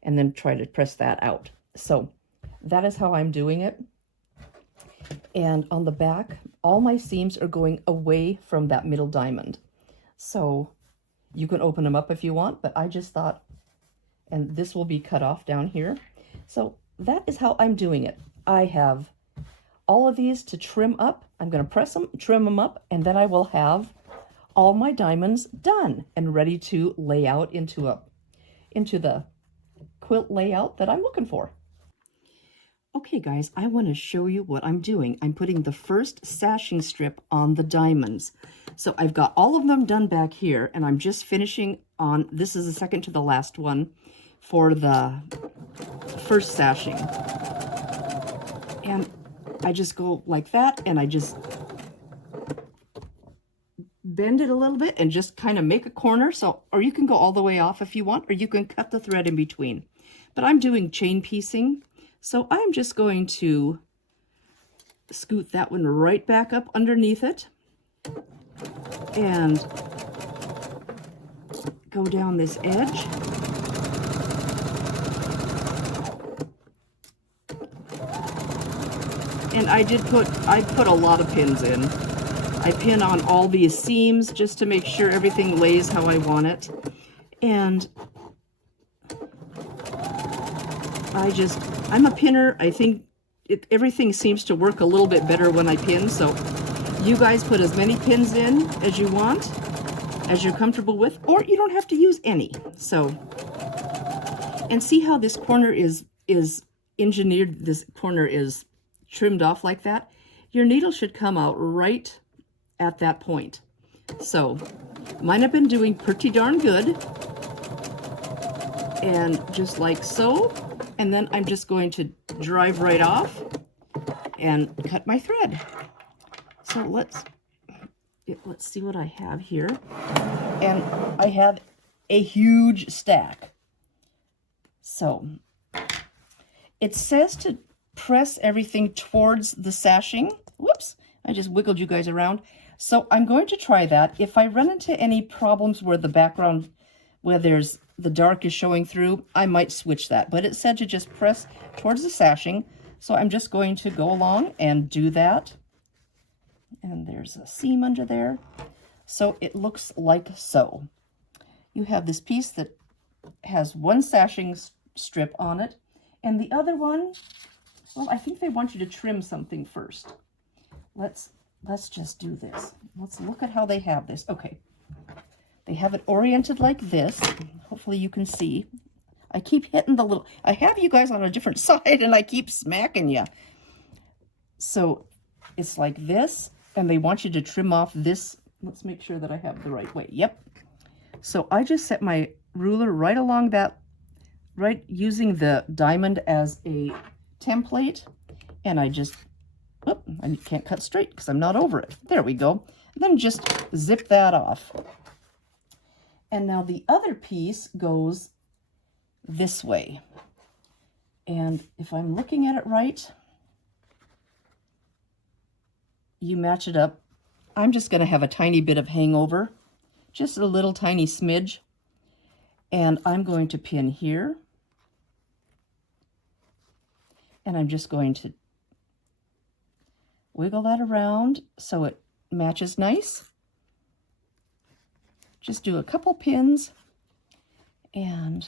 and then try to press that out. So that is how I'm doing it. And on the back, all my seams are going away from that middle diamond. So you can open them up if you want, but I just thought, and this will be cut off down here. So that is how I'm doing it. I have all of these to trim up. I'm going to press them, trim them up, and then I will have all my diamonds done and ready to lay out into the quilt layout that I'm looking for. Okay guys, I want to show you what I'm doing. I'm putting the first sashing strip on the diamonds. So I've got all of them done back here, and I'm just finishing on, this is the second to the last one, for the first sashing. And I just go like that, and I just bend it a little bit and just kind of make a corner. So, or you can go all the way off if you want, or you can cut the thread in between. But I'm doing chain piecing, so I'm just going to scoot that one right back up underneath it and go down this edge. And I put a lot of pins in. I pin on all these seams just to make sure everything lays how I want it. And I'm a pinner. I think everything seems to work a little bit better when I pin. So you guys put as many pins in as you want, as you're comfortable with, or you don't have to use any. So, and see how this corner is engineered, this corner is trimmed off like that. Your needle should come out right at that point. So mine have been doing pretty darn good. And just like so. And then I'm just going to drive right off and cut my thread. So let's see what I have here. And I have a huge stack. So it says to press everything towards the sashing. Whoops, I just wiggled you guys around. So I'm going to try that. If I run into any problems where the background, where there's the dark is showing through, I might switch that. But it said to just press towards the sashing. So I'm just going to go along and do that. And there's a seam under there. So it looks like so. You have this piece that has one sashing strip on it. And the other one, well, I think they want you to trim something first. Let's just do this. Let's look at how they have this. Okay. They have it oriented like this. Hopefully you can see. I keep hitting the little, I have you guys on a different side and I keep smacking you. So it's like this, and they want you to trim off this. Let's make sure that I have the right way. Yep. So I just set my ruler right along that, right, using the diamond as a template, and I just, oh, I can't cut straight because I'm not over it. There we go. And then just zip that off. And now the other piece goes this way. And if I'm looking at it right, you match it up. I'm just going to have a tiny bit of hangover, just a little tiny smidge. And I'm going to pin here. And I'm just going to wiggle that around so it matches nice. Just do a couple pins, and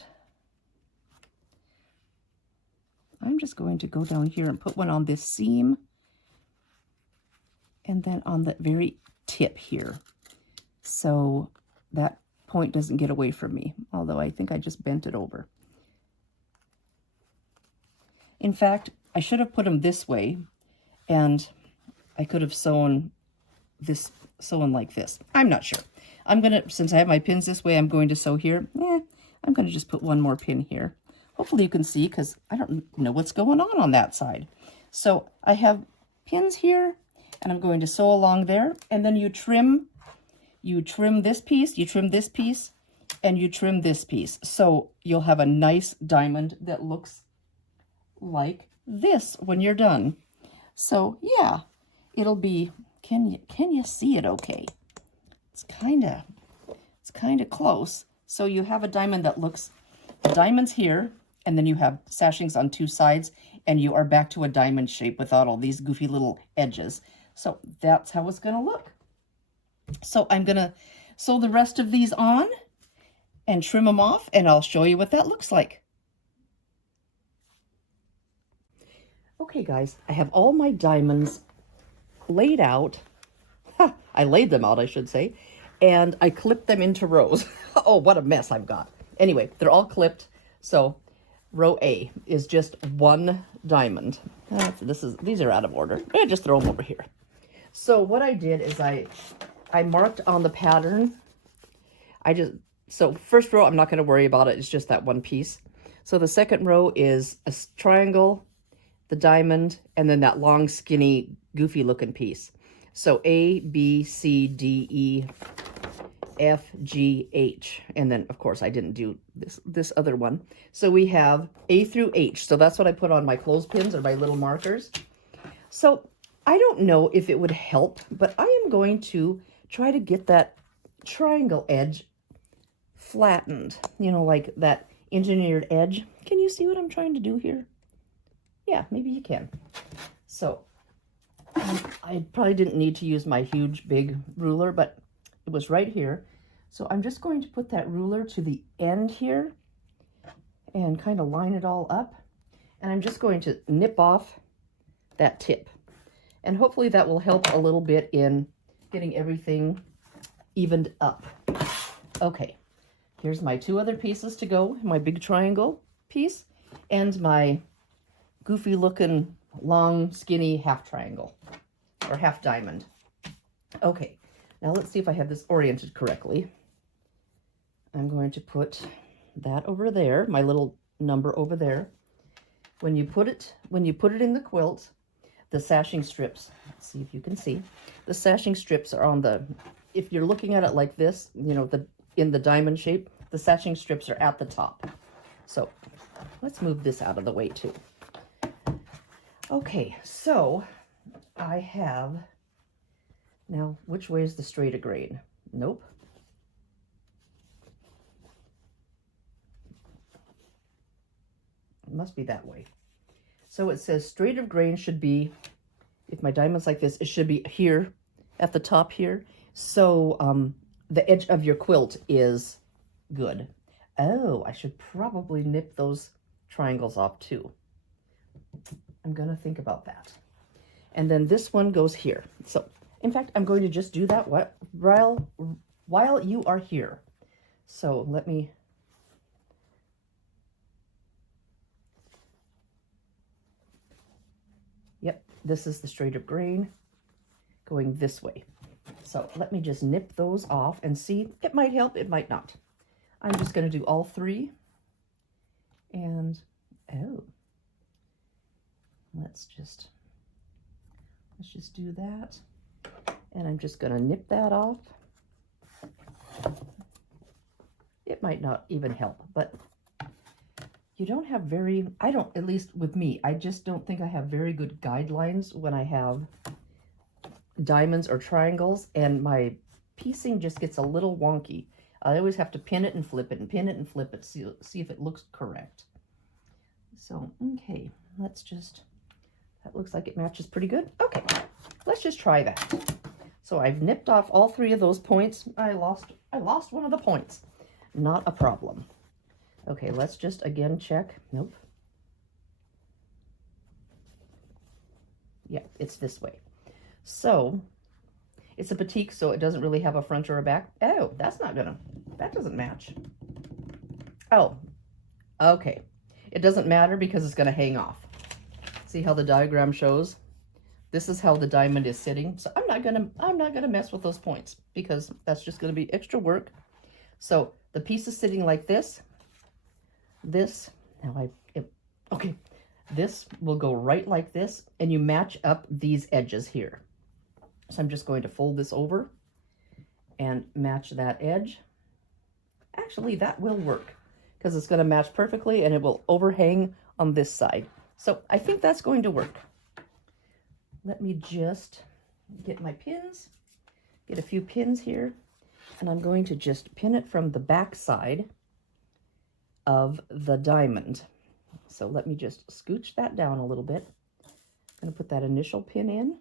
I'm just going to go down here and put one on this seam, and then on the very tip here, so that point doesn't get away from me, although I think I just bent it over. In fact, I should have put them this way, and I could have sewn like this. I'm not sure. I'm going to, since I have my pins this way, I'm going to sew here. I'm going to just put one more pin here. Hopefully you can see, because I don't know what's going on that side. So I have pins here, and I'm going to sew along there, and then you trim this piece, you trim this piece, and you trim this piece. So you'll have a nice diamond that looks like this when you're done. So yeah, it'll be, can you see it okay? It's kind of close. So you have a diamond that looks, the diamond's here, and then you have sashings on two sides, and you are back to a diamond shape without all these goofy little edges. So that's how it's going to look. So I'm going to sew the rest of these on and trim them off, and I'll show you what that looks like. Okay, guys, I have all my diamonds laid out. I laid them out, I should say, and I clipped them into rows. Oh, what a mess I've got. Anyway, they're all clipped. So row A is just one diamond. These are out of order. I just throw them over here. So what I did is I marked on the pattern. So first row, I'm not going to worry about it. It's just that one piece. So the second row is a triangle, the diamond, and then that long, skinny, goofy looking piece. So A, B, C, D, E, F, G, H. And then, of course, I didn't do this other one. So we have A through H. So that's what I put on my clothespins or my little markers. So I don't know if it would help, but I am going to try to get that triangle edge flattened. You know, like that engineered edge. Can you see what I'm trying to do here? Yeah, maybe you can. So I probably didn't need to use my huge big ruler, but it was right here. So I'm just going to put that ruler to the end here and kind of line it all up. And I'm just going to nip off that tip. And hopefully that will help a little bit in getting everything evened up. Okay, here's my two other pieces to go. My big triangle piece and my goofy looking long skinny half triangle or half diamond. Okay, now let's see if I have this oriented correctly. I'm going to put that over there, my little number over there. When you put it in the quilt, the sashing strips, let's see if you can see, the sashing strips are on the, if you're looking at it like this, you know, in the diamond shape, the sashing strips are at the top. So let's move this out of the way too. Okay, so I have, now which way is the straighter grain? Nope. It must be that way. So it says straight of grain should be, if my diamond's like this, it should be here at the top here. So the edge of your quilt is good. Oh, I should probably nip those triangles off too. I'm going to think about that. And then this one goes here. So, in fact, I'm going to just do that while you are here. So let me... Yep, this is the straight of grain going this way. So let me just nip those off and see. It might help, it might not. I'm just going to do all three. And, oh, let's just do that. And I'm just going to nip that off. It might not even help, but you don't have very, I don't, at least with me, I just don't think I have very good guidelines when I have diamonds or triangles, and my piecing just gets a little wonky. I always have to pin it and flip it and pin it and flip it, see if it looks correct. So, okay, let's just, that looks like it matches pretty good. Okay, let's just try that. So I've nipped off all three of those points. I lost one of the points. Not a problem. Okay, let's just again check. Nope. Yeah, it's this way. So it's a batik, so it doesn't really have a front or a back. Oh, that doesn't match. Oh, okay. It doesn't matter because it's gonna hang off. See how the diagram shows? This is how the diamond is sitting. So I'm not gonna mess with those points because that's just gonna be extra work. So the piece is sitting like this. This will go right like this, and you match up these edges here. So I'm just going to fold this over and match that edge. Actually, that will work because it's going to match perfectly and it will overhang on this side. So I think that's going to work. Let me just get my pins, get a few pins here, and I'm going to just pin it from the back side of the diamond. So let me just scooch that down a little bit. I'm going to put that initial pin in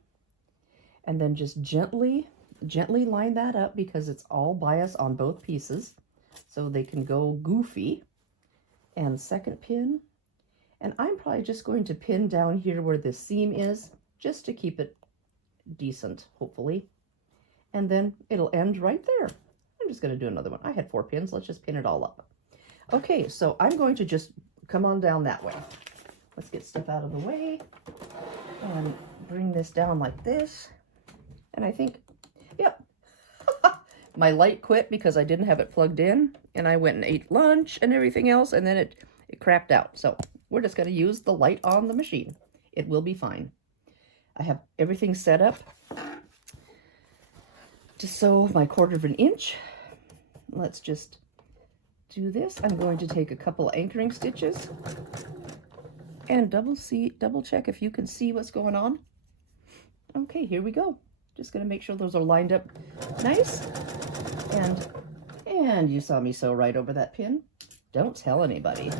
and then just gently line that up because it's all bias on both pieces so they can go goofy. And second pin, and I'm probably just going to pin down here where this seam is just to keep it decent, hopefully. And then it'll end right there. I'm just going to do another one. I had 4 pins. Let's just pin it all up. Okay, so I'm going to just come on down that way. Let's get stuff out of the way and bring this down like this. And I think, yep, my light quit because I didn't have it plugged in, and I went and ate lunch and everything else, and then it It crapped out. So we're just going to use the light on the machine. It will be fine. I have everything set up to sew my 1/4 inch. Let's just do this. I'm going to take a couple anchoring stitches and double check if you can see what's going on. Okay, here we go. Just going to make sure those are lined up nice. And you saw me sew right over that pin. Don't tell anybody.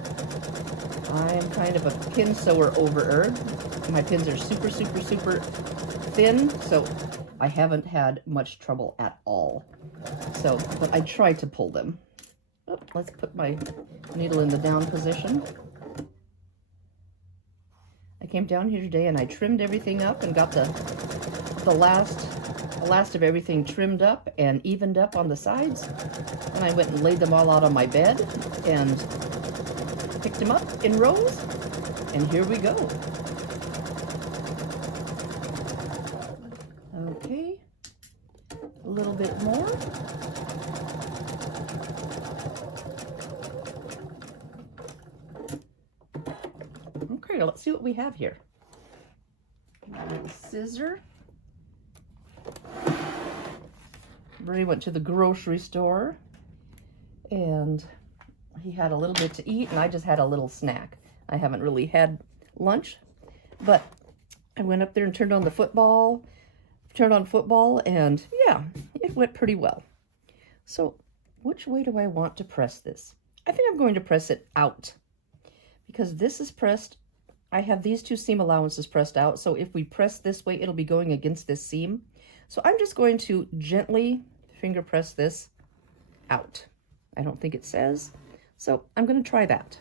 I'm kind of a pin sewer over-er. My pins are super thin, so I haven't had much trouble at all. So, but I try to pull them. Oh, let's put my needle in the down position. I came down here today and I trimmed everything up and got the last of everything trimmed up and evened up on the sides. And I went and laid them all out on my bed and picked them up in rows. And here we go. Okay, a little bit more. Okay, let's see what we have here. A little scissor. Brady went to the grocery store and he had a little bit to eat and I just had a little snack. I haven't really had lunch, but I went up there and turned on football, and yeah, it went pretty well. So which way do I want to press this? I think I'm going to press it out because this is pressed. I have these 2 seam allowances pressed out, so if we press this way, it'll be going against this seam. So I'm just going to gently finger press this out. I don't think it says, so I'm going to try that.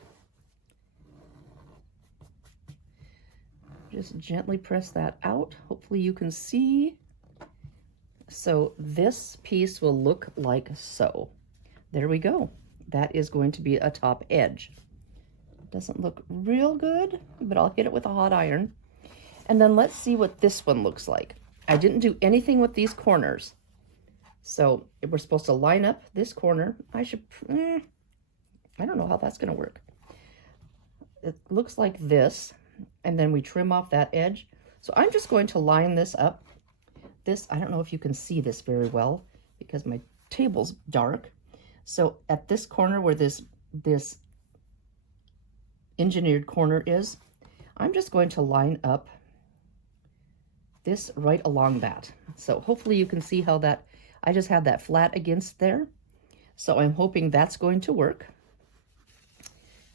Just gently press that out. Hopefully you can see. So this piece will look like so. There we go. That is going to be a top edge. Doesn't look real good, but I'll hit it with a hot iron. And then let's see what this one looks like. I didn't do anything with these corners. So if we're supposed to line up this corner, I don't know how that's going to work. It looks like this, and then we trim off that edge. So I'm just going to line this up. This, I don't know if you can see this very well because my table's dark. So at this corner where this engineered corner is, I'm just going to line up this right along that. So hopefully you can see how that, I just had that flat against there. So I'm hoping that's going to work.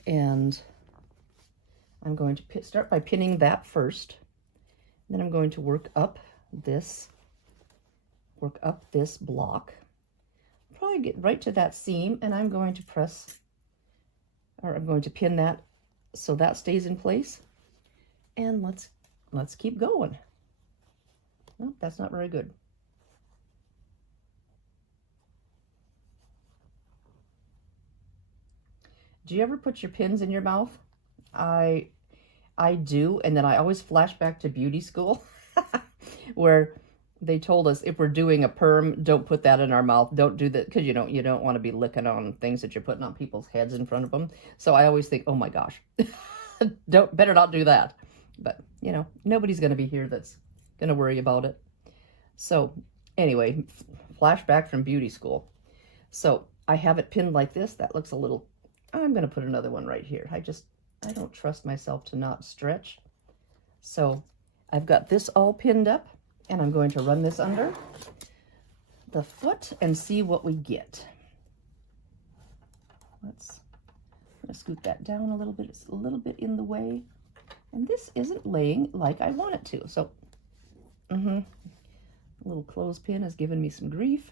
And I'm going to start by pinning that first. Then I'm going to work up this block. Probably get right to that seam, and I'm going to I'm going to pin that so that stays in place. And let's keep going. Nope, that's not very good. Do you ever put your pins in your mouth? I do, and then I always flash back to beauty school where they told us if we're doing a perm, don't put that in our mouth. Don't do that because you don't want to be licking on things that you're putting on people's heads in front of them. So I always think, oh my gosh, better not do that. But nobody's going to be here that's going to worry about it. So anyway, flashback from beauty school. So I have it pinned like this. That looks a little, I'm going to put another one right here. I don't trust myself to not stretch. So I've got this all pinned up, and I'm going to run this under the foot and see what we get. I'm going to scoot that down a little bit. It's a little bit in the way. And this isn't laying like I want it to. So, a little clothespin has given me some grief.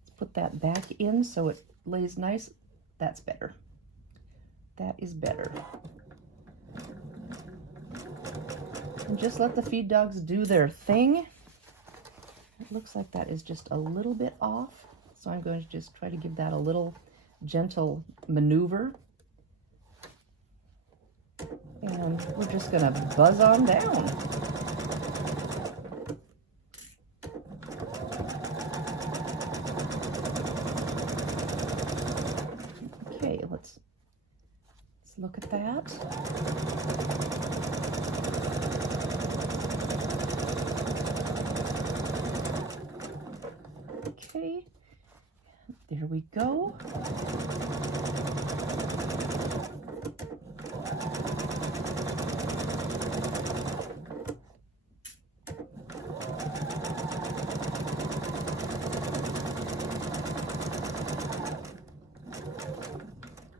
Let's put that back in so it lays nice. That's better. That is better. And just let the feed dogs do their thing. It looks like that is just a little bit off. So I'm going to just try to give that a little gentle maneuver. And we're just going to buzz on down. Okay, let's look at that. Okay, there we go.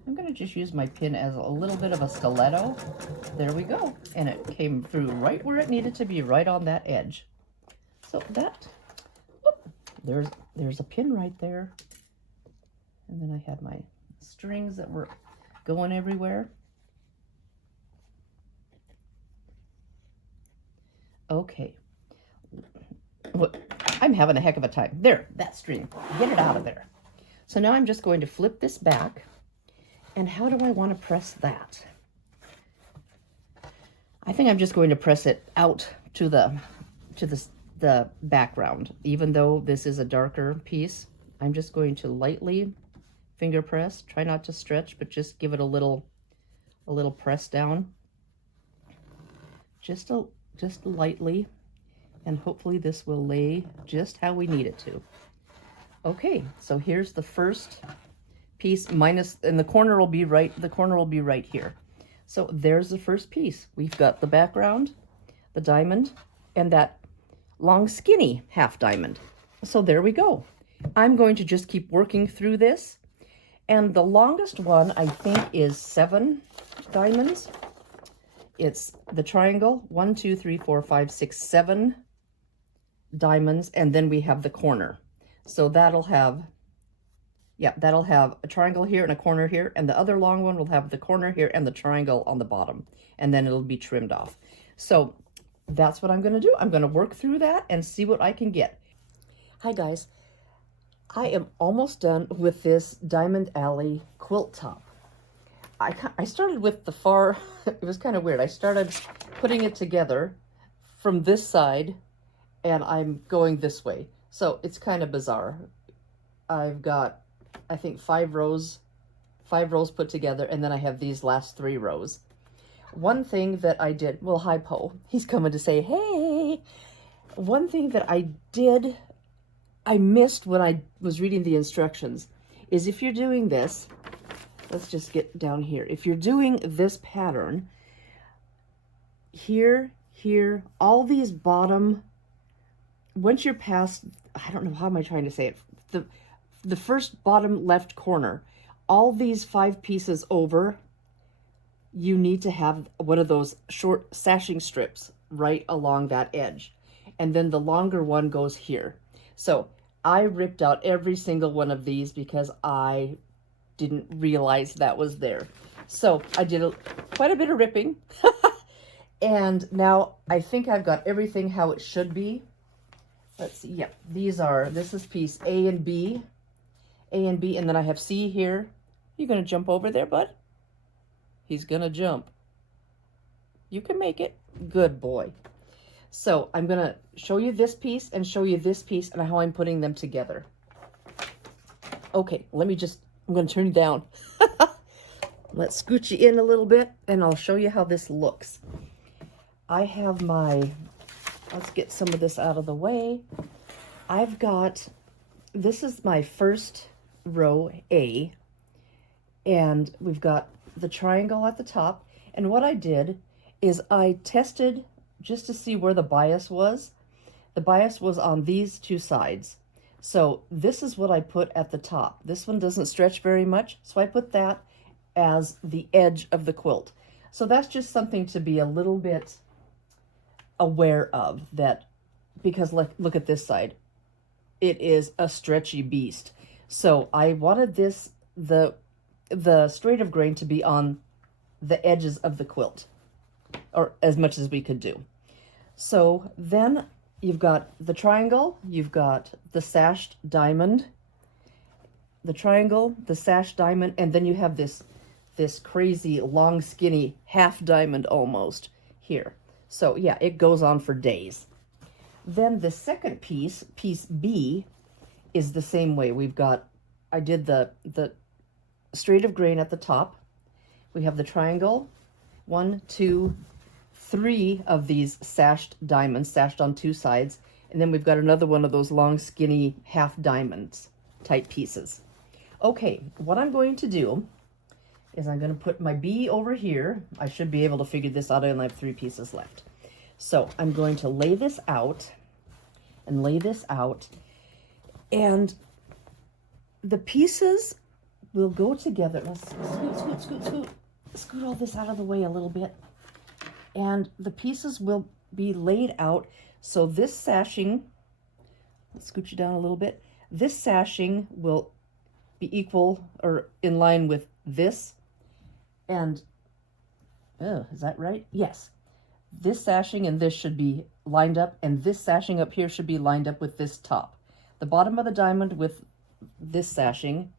I'm going to just use my pin as a little bit of a stiletto. There we go. And it came through right where it needed to be, right on that edge. So that, whoop, there's a pin right there. And then I had my strings that were going everywhere. Okay. I'm having a heck of a time. There, that string. Get it out of there. So now I'm just going to flip this back. And how do I want to press that? I think I'm just going to press it out to the background. Even though this is a darker piece, I'm just going to lightly finger press. Try not to stretch, but just give it a little press down. Just lightly, and hopefully this will lay just how we need it to. Okay, so here's the first piece minus, and the corner will be right here. So there's the first piece. We've got the background, the diamond, and that long skinny half diamond. So there we go. I'm going to just keep working through this, and the longest one I think is 7 diamonds. It's the triangle, 1, 2, 3, 4, 5, 6, 7 diamonds, and then we have the corner. So that'll have a triangle here and a corner here, and the other long one will have the corner here and the triangle on the bottom, and then it'll be trimmed off. So that's what I'm going to do. I'm going to work through that and see what I can get. Hi guys, I am almost done with this Diamond Alley quilt top. I started with the far, it was kind of weird. I started putting it together from this side, and I'm going this way. So it's kind of bizarre. I've got, I think, 5 rows put together, and then I have these last 3 rows. One thing that I did, well, hi Poe, he's coming to say, hey. One thing that I missed when I was reading the instructions is if you're doing this, let's just get down here. If you're doing this pattern, here, all these bottom, once you're past, I don't know, how am I trying to say it? The first bottom left corner, all these 5 pieces over, you need to have one of those short sashing strips right along that edge. And then the longer one goes here. So I ripped out every single one of these because I didn't realize that was there. So I did quite a bit of ripping. And now I think I've got everything how it should be. Let's see. Yep, this is piece A and B, and then I have C here. You gonna jump over there, bud? He's gonna jump. You can make it. Good boy. So I'm gonna show you this piece and show you this piece and how I'm putting them together. Okay, I'm gonna turn you down. Let's scoot you in a little bit and I'll show you how this looks. I have let's get some of this out of the way. This is my first row A, and we've got the triangle at the top. And what I did is I tested just to see where the bias was. The bias was on these 2 sides. So this is what I put at the top. This one doesn't stretch very much, so I put that as the edge of the quilt. So that's just something to be a little bit aware of, that because look at this side. It is a stretchy beast. So I wanted the straight of grain to be on the edges of the quilt, or as much as we could do. So then you've got the triangle, you've got the sashed diamond, the triangle, the sashed diamond, and then you have this crazy long skinny half diamond almost here. So yeah, it goes on for days. Then the second piece B, is the same way. I did the straight of grain at the top. We have the triangle, 1, 2, 3 of these sashed diamonds, sashed on 2 sides, and then we've got another one of those long, skinny half diamonds type pieces. Okay, what I'm going to do is I'm going to put my bee over here. I should be able to figure this out. I only have 3 pieces left. So I'm going to lay this out and lay this out, and the pieces will go together. Let's scoot all this out of the way a little bit. And the pieces will be laid out. So this sashing, let's scoot you down a little bit. This sashing will be equal or in line with this. And, is that right? Yes. This sashing and this should be lined up, and this sashing up here should be lined up with this top. The bottom of the diamond with this sashing,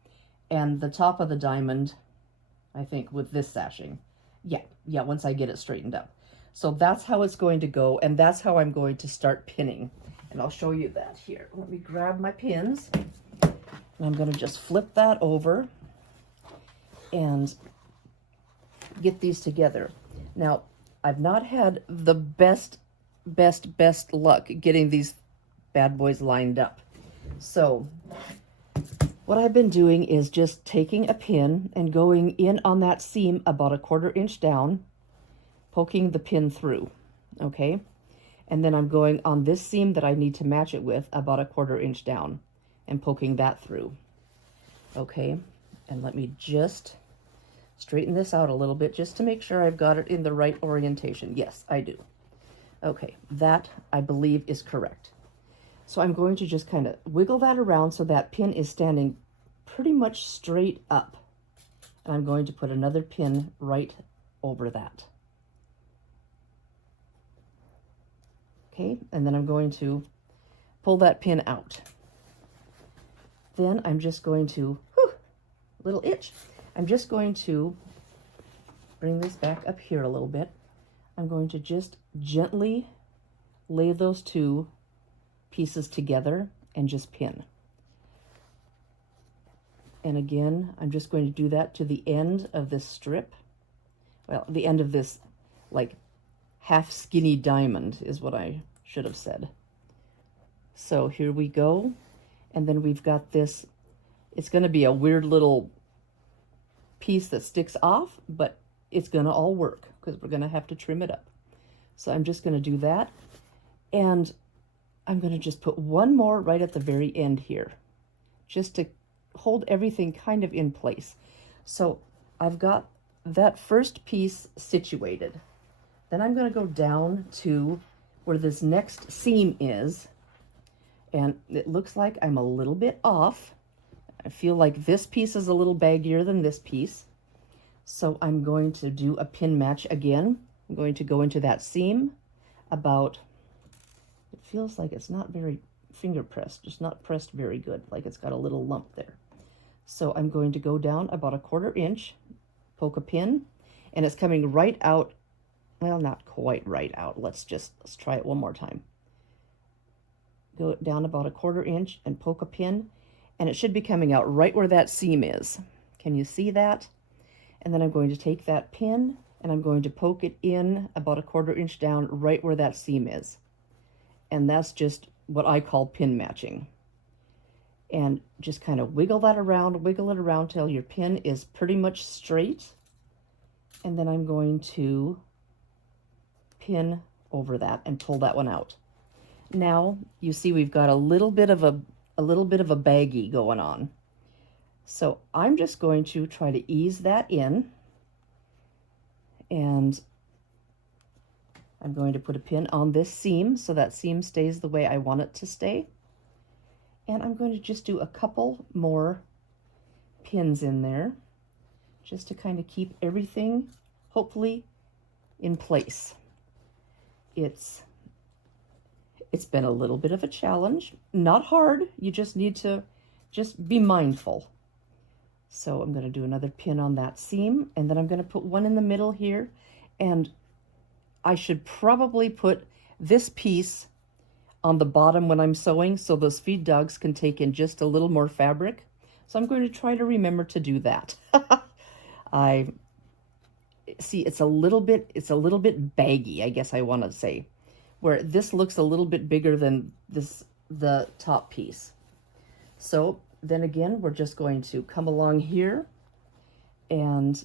and the top of the diamond, I think, with this sashing. Yeah, once I get it straightened up. So that's how it's going to go, and that's how I'm going to start pinning. And I'll show you that here. Let me grab my pins, and I'm going to just flip that over and get these together. Now, I've not had the best luck getting these bad boys lined up. So what I've been doing is just taking a pin and going in on that seam about 1/4 inch down, poking the pin through, okay? And then I'm going on this seam that I need to match it with about 1/4 inch down and poking that through, okay? And let me just straighten this out a little bit just to make sure I've got it in the right orientation. Yes, I do. Okay, that I believe is correct. So I'm going to just kind of wiggle that around so that pin is standing pretty much straight up. And I'm going to put another pin right over that. Okay, and then I'm going to pull that pin out. Then I'm just going to, little itch. I'm just going to bring this back up here a little bit. I'm going to just gently lay those 2 pieces together and just pin. And again, I'm just going to do that to the end of this strip. Well, the end of this like half skinny diamond is what I should have said. So here we go. And then we've got this, it's going to be a weird little piece that sticks off, but it's going to all work because we're going to have to trim it up. So I'm just going to do that. And I'm going to just put one more right at the very end here, just to hold everything kind of in place. So I've got that first piece situated. Then I'm going to go down to where this next seam is. And it looks like I'm a little bit off. I feel like this piece is a little baggier than this piece. So I'm going to do a pin match again. I'm going to go into that seam about, it feels like it's not very finger pressed, just not pressed very good, like it's got a little lump there. So I'm going to go down about 1/4 inch, poke a pin, and it's coming right out, well, not quite right out. Let's try it one more time. Go down about 1/4 inch and poke a pin, and it should be coming out right where that seam is. Can you see that? And then I'm going to take that pin and I'm going to poke it in about 1/4 inch down right where that seam is. And that's just what I call pin matching. And just kind of wiggle that around, wiggle it around till your pin is pretty much straight. And then I'm going to pin over that and pull that one out. Now you see we've got a little bit of a baggie going on. So I'm just going to try to ease that in, and I'm going to put a pin on this seam so that seam stays the way I want it to stay. And I'm going to just do a couple more pins in there just to kind of keep everything hopefully in place. It's been a little bit of a challenge, not hard. You just need to just be mindful. So I'm going to do another pin on that seam, and then I'm going to put one in the middle here, and I should probably put this piece on the bottom when I'm sewing so those feed dogs can take in just a little more fabric. So I'm going to try to remember to do that. I see, it's a little bit baggy, I guess I want to say, where this looks a little bit bigger than the top piece. So then again, we're just going to come along here, and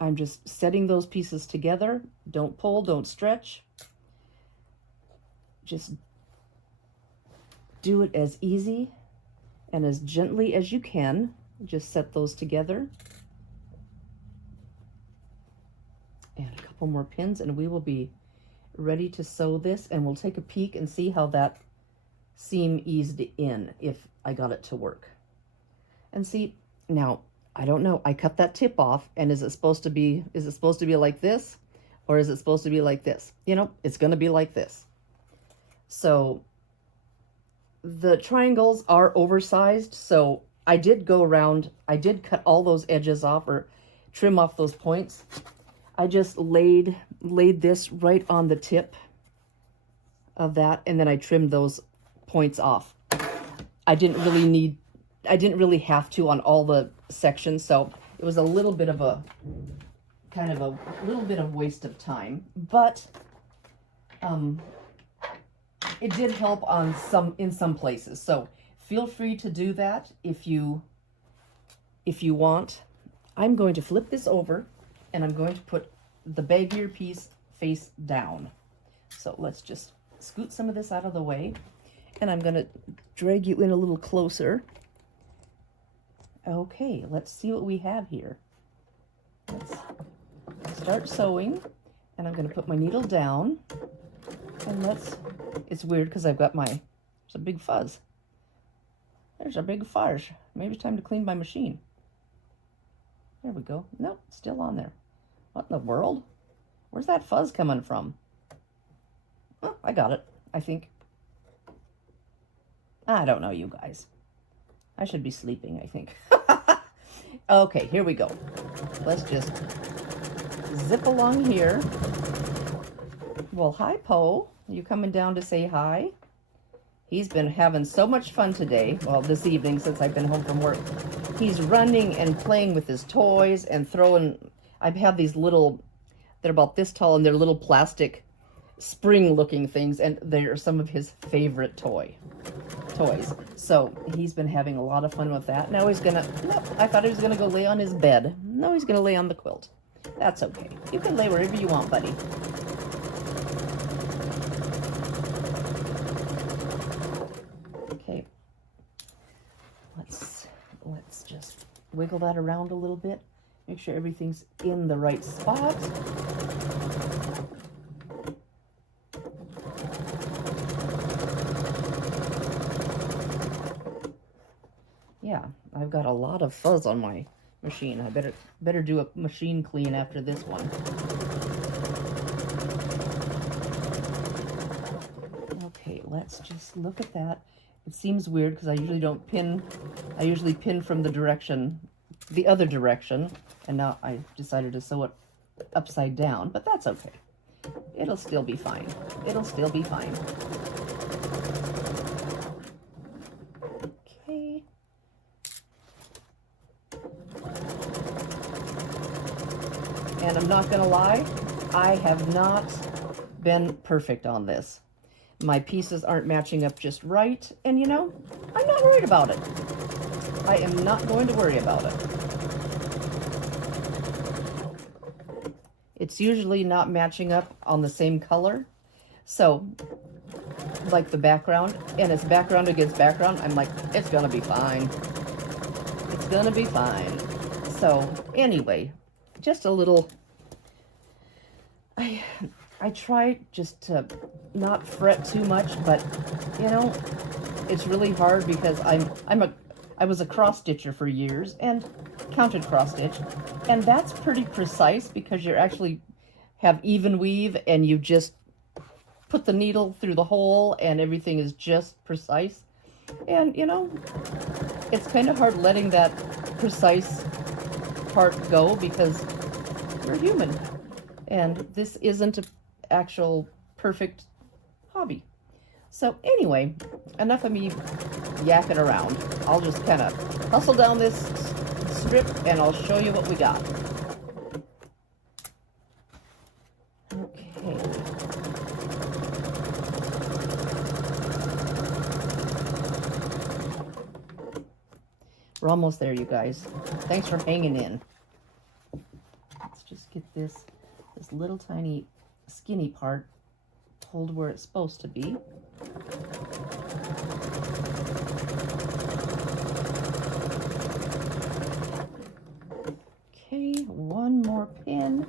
I'm just setting those pieces together. Don't pull, don't stretch. Just do it as easy and as gently as you can. Just set those together. And a couple more pins, and we will be ready to sew this, and we'll take a peek and see how that seam eased in, if I got it to work. And see, now, I don't know, I cut that tip off, and is it supposed to be like this, or is it supposed to be like this? You know, it's going to be like this. So the triangles are oversized, so I did go around, I did cut all those edges off, or trim off those points. I just laid this right on the tip of that, and then I trimmed those points off. I didn't really have to on all the sections, so it was a little bit of a little bit of waste of time, but it did help on in some places. So feel free to do that if you want. I'm going to flip this over, and I'm going to put the baggier piece face down. So let's just scoot some of this out of the way, and I'm going to drag you in a little closer. Okay, let's see what we have here. Let's start sewing, and I'm going to put my needle down, and it's weird because I've got there's a big fuzz. There's a big fuzz. Maybe it's time to clean my machine. There we go. Nope, still on there. What in the world? Where's that fuzz coming from? Oh, I got it, I think. I don't know, you guys. I should be sleeping, I think. Okay, here we go. Let's just zip along here. Well, hi, Poe. You coming down to say hi? He's been having so much fun today. Well, this evening, since I've been home from work. He's running and playing with his toys and throwing... I've had these little... They're about this tall, and they're little plastic spring-looking things, and they're some of his favorite toys. So he's been having a lot of fun with that. Now he's gonna... No, I thought he was gonna go lay on his bed. No, he's gonna lay on the quilt. That's okay. You can lay wherever you want, buddy. Okay. Let's just wiggle that around a little bit. Make sure everything's in the right spot. Yeah, I've got a lot of fuzz on my machine. I better do a machine clean after this one. Okay, let's just look at that. It seems weird because I usually don't pin. I usually pin from the other direction, and now I decided to sew it upside down, but that's okay. It'll still be fine. It'll still be fine. Okay. And I'm not gonna lie, I have not been perfect on this. My pieces aren't matching up just right, and you know, I'm not worried about it. I am not going to worry about it. It's usually not matching up on the same color. So, like the background, and it's background against background, I'm like, it's gonna be fine. It's gonna be fine. So, anyway, just a little... I try just to not fret too much, but, you know, it's really hard because I was a cross stitcher for years and counted cross stitch, and that's pretty precise because you actually have even weave and you just put the needle through the hole and everything is just precise. And you know, it's kind of hard letting that precise part go because we're human, and this isn't an actual perfect hobby. So anyway, enough of me yakking around. I'll just kind of hustle down this strip and I'll show you what we got. We're almost there, you guys. Thanks for hanging in. Let's just get this little tiny skinny part pulled where it's supposed to be. Okay, one more pin,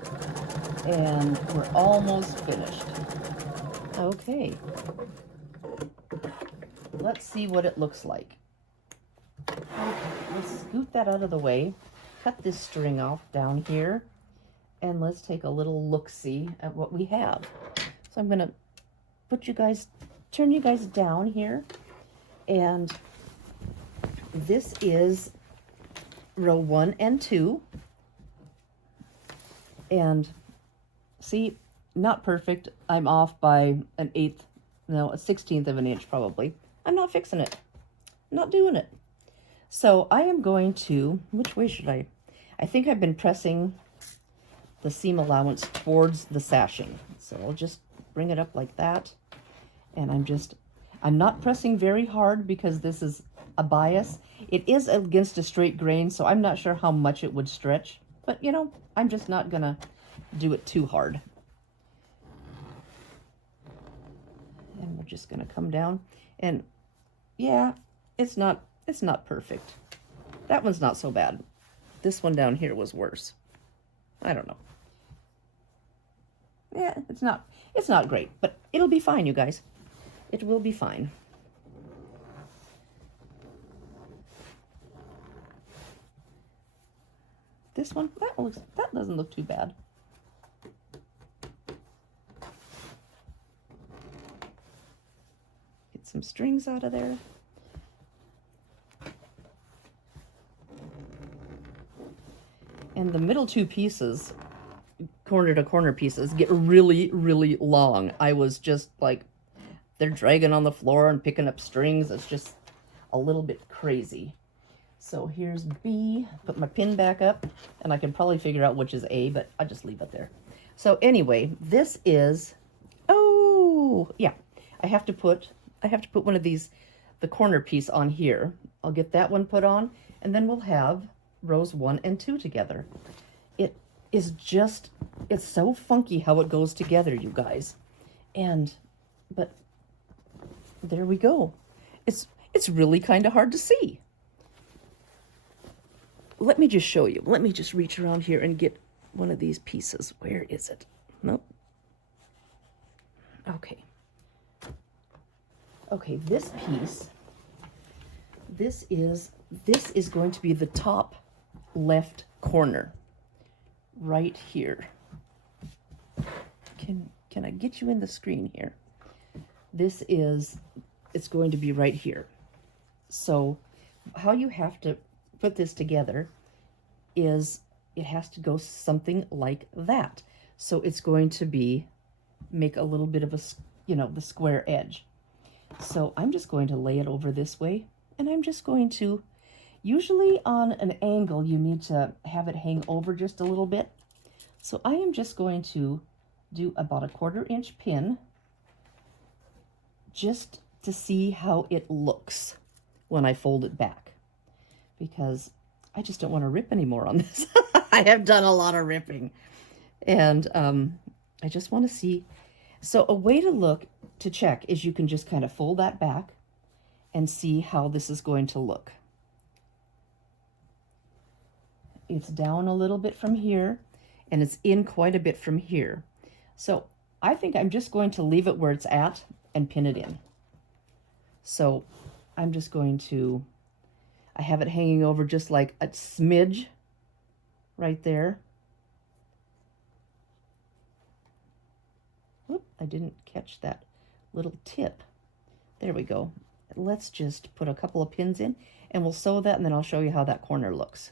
and we're almost finished. Okay, let's see what it looks like. Okay, let's scoot that out of the way, cut this string off down here, and let's take a little look-see at what we have. So I'm gonna turn you guys down here, and this is row 1 and 2. And see, not perfect. I'm off by a 16th of an inch probably. I'm not fixing it. I'm not doing it. So I am going to, which way should I think I've been pressing the seam allowance towards the sashing. So I'll just bring it up like that. And I'm not pressing very hard because this is a bias. It is against a straight grain, so I'm not sure how much it would stretch. But, you know, I'm just not going to do it too hard. And we're just going to come down. And, yeah, it's not perfect. That one's not so bad. This one down here was worse. I don't know. Yeah, it's not great, but it'll be fine, you guys. It will be fine. This one, that doesn't look too bad. Get some strings out of there. And the middle two pieces, corner to corner pieces, get really, really long. I was just like, they're dragging on the floor and picking up strings. It's just a little bit crazy. So here's B, put my pin back up, and I can probably figure out which is A, but I'll just leave it there. So anyway, this is, oh, yeah, I have to put one of these, the corner piece on here. I'll get that one put on, and then we'll have rows 1 and 2 together. It is just, it's so funky how it goes together, you guys. But there we go. It's really kind of hard to see. Let me just show you. Let me just reach around here and get one of these pieces. Where is it? Nope. Okay. Okay, this piece, this is going to be the top left corner right here. Can I get you in the screen here? It's going to be right here. So how you have to put this together is it has to go something like that. So it's going to make a little bit of a, the square edge. So I'm just going to lay it over this way, and I'm just going to, usually on an angle, you need to have it hang over just a little bit. So I am just going to do about a 1/4 inch pin just to see how it looks when I fold it back, because I just don't want to rip anymore on this. I have done a lot of ripping, and I just want to see. So a way to check is you can just kind of fold that back and see how this is going to look. It's down a little bit from here, and it's in quite a bit from here. So I think I'm just going to leave it where it's at and pin it in. So I'm just going to, I have it hanging over just like a smidge right there. Whoop, I didn't catch that little tip. There we go. Let's just put a couple of pins in, and we'll sew that, and then I'll show you how that corner looks.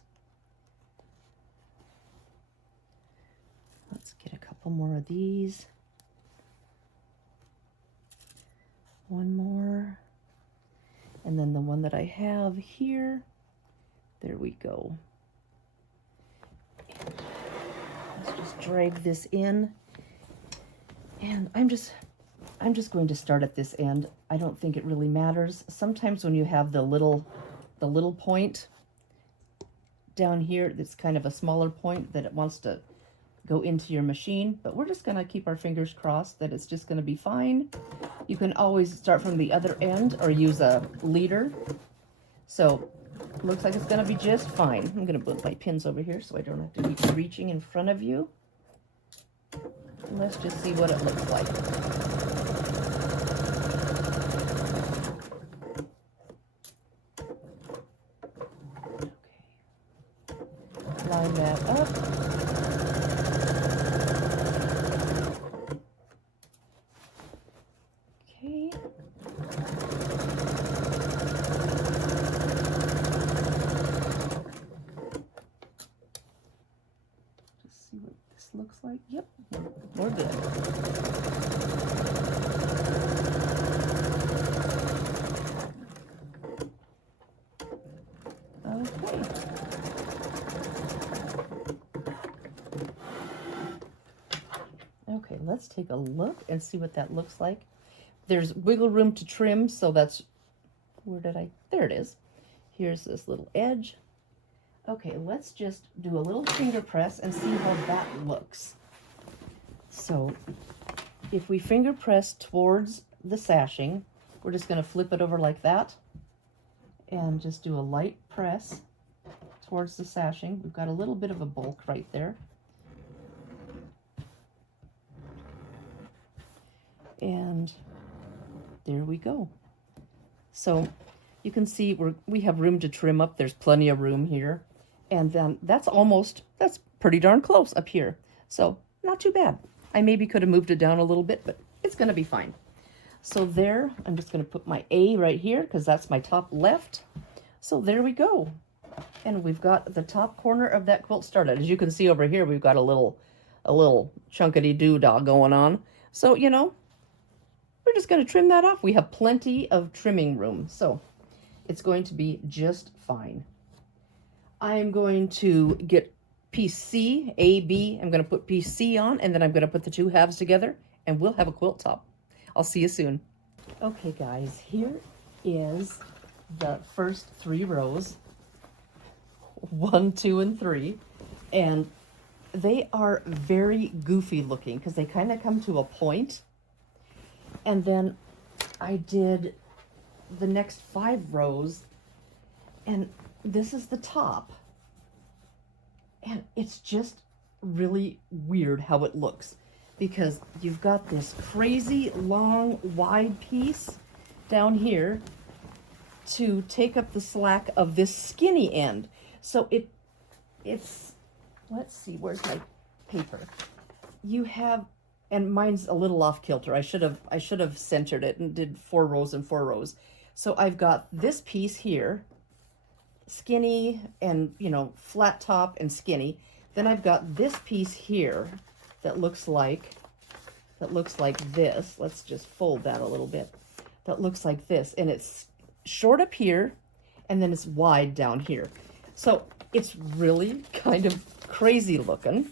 Let's get a couple more of these. One more. And then the one that I have here, there we go. And let's just drag this in. And I'm just going to start at this end. I don't think it really matters. Sometimes when you have the little point, down here that's kind of a smaller point that it wants to go into your machine, but we're just gonna keep our fingers crossed that it's just gonna be fine. You can always start from the other end or use a leader. So looks like it's gonna be just fine. I'm gonna put my pins over here so I don't have to be reaching in front of you. Let's just see what it looks like. Okay. Line that up. Okay. Just see what this looks like. Yep, we're good. Okay. Okay, let's take a look and see what that looks like. There's wiggle room to trim, so that's, there it is. Here's this little edge. Okay, let's just do a little finger press and see how that looks. So if we finger press towards the sashing, we're just going to flip it over like that and just do a light press towards the sashing. We've got a little bit of a bulk right there. And there we go. So you can see we have room to trim up. There's plenty of room here. And then that's pretty darn close up here. So not too bad. I maybe could have moved it down a little bit, but it's going to be fine. So there, I'm just going to put my A right here because that's my top left. So there we go. And we've got the top corner of that quilt started. As you can see over here, we've got a little chunkity doodah going on. So, you know, we're just going to trim that off. We have plenty of trimming room, so it's going to be just fine. I'm going to get piece C, A, B. I'm going to put piece C on, and then I'm going to put the two halves together, and we'll have a quilt top. I'll see you soon. Okay, guys, here is the first 3 rows. 1, 2, and 3. And they are very goofy looking because they kind of come to a point. And then I did the next 5 rows, and this is the top. And it's just really weird how it looks because you've got this crazy long wide piece down here to take up the slack of this skinny end. So it's, let's see, where's my paper? You have, and mine's a little off kilter. I should have centered it and did 4 rows and 4 rows. So I've got this piece here, skinny and, you know, flat top and skinny. Then I've got this piece here that looks like this. Let's just fold that a little bit. That looks like this, and it's short up here, and then it's wide down here. So it's really kind of crazy looking,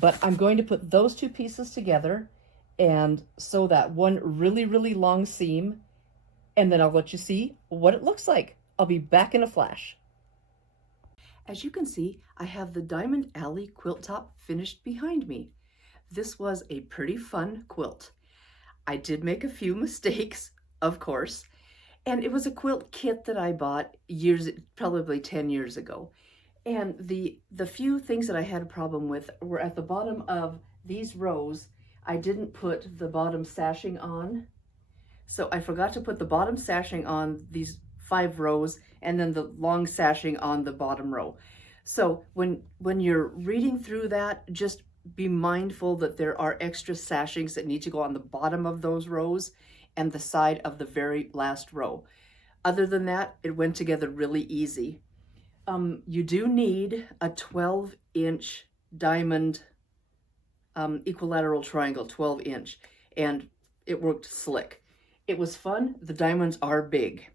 but I'm going to put those 2 pieces together and sew that one really, really long seam, and then I'll let you see what it looks like. I'll be back in a flash. As you can see, I have the Diamond Alley quilt top finished behind me. This was a pretty fun quilt. I did make a few mistakes, of course, and it was a quilt kit that I bought probably 10 years ago. And the few things that I had a problem with were at the bottom of these rows. I didn't put the bottom sashing on. So I forgot to put the bottom sashing on these 5 rows and then the long sashing on the bottom row. So when you're reading through that, just be mindful that there are extra sashings that need to go on the bottom of those rows and the side of the very last row. Other than that, it went together really easy. You do need a 12-inch diamond equilateral triangle, 12-inch, and it worked slick. It was fun. The diamonds are big.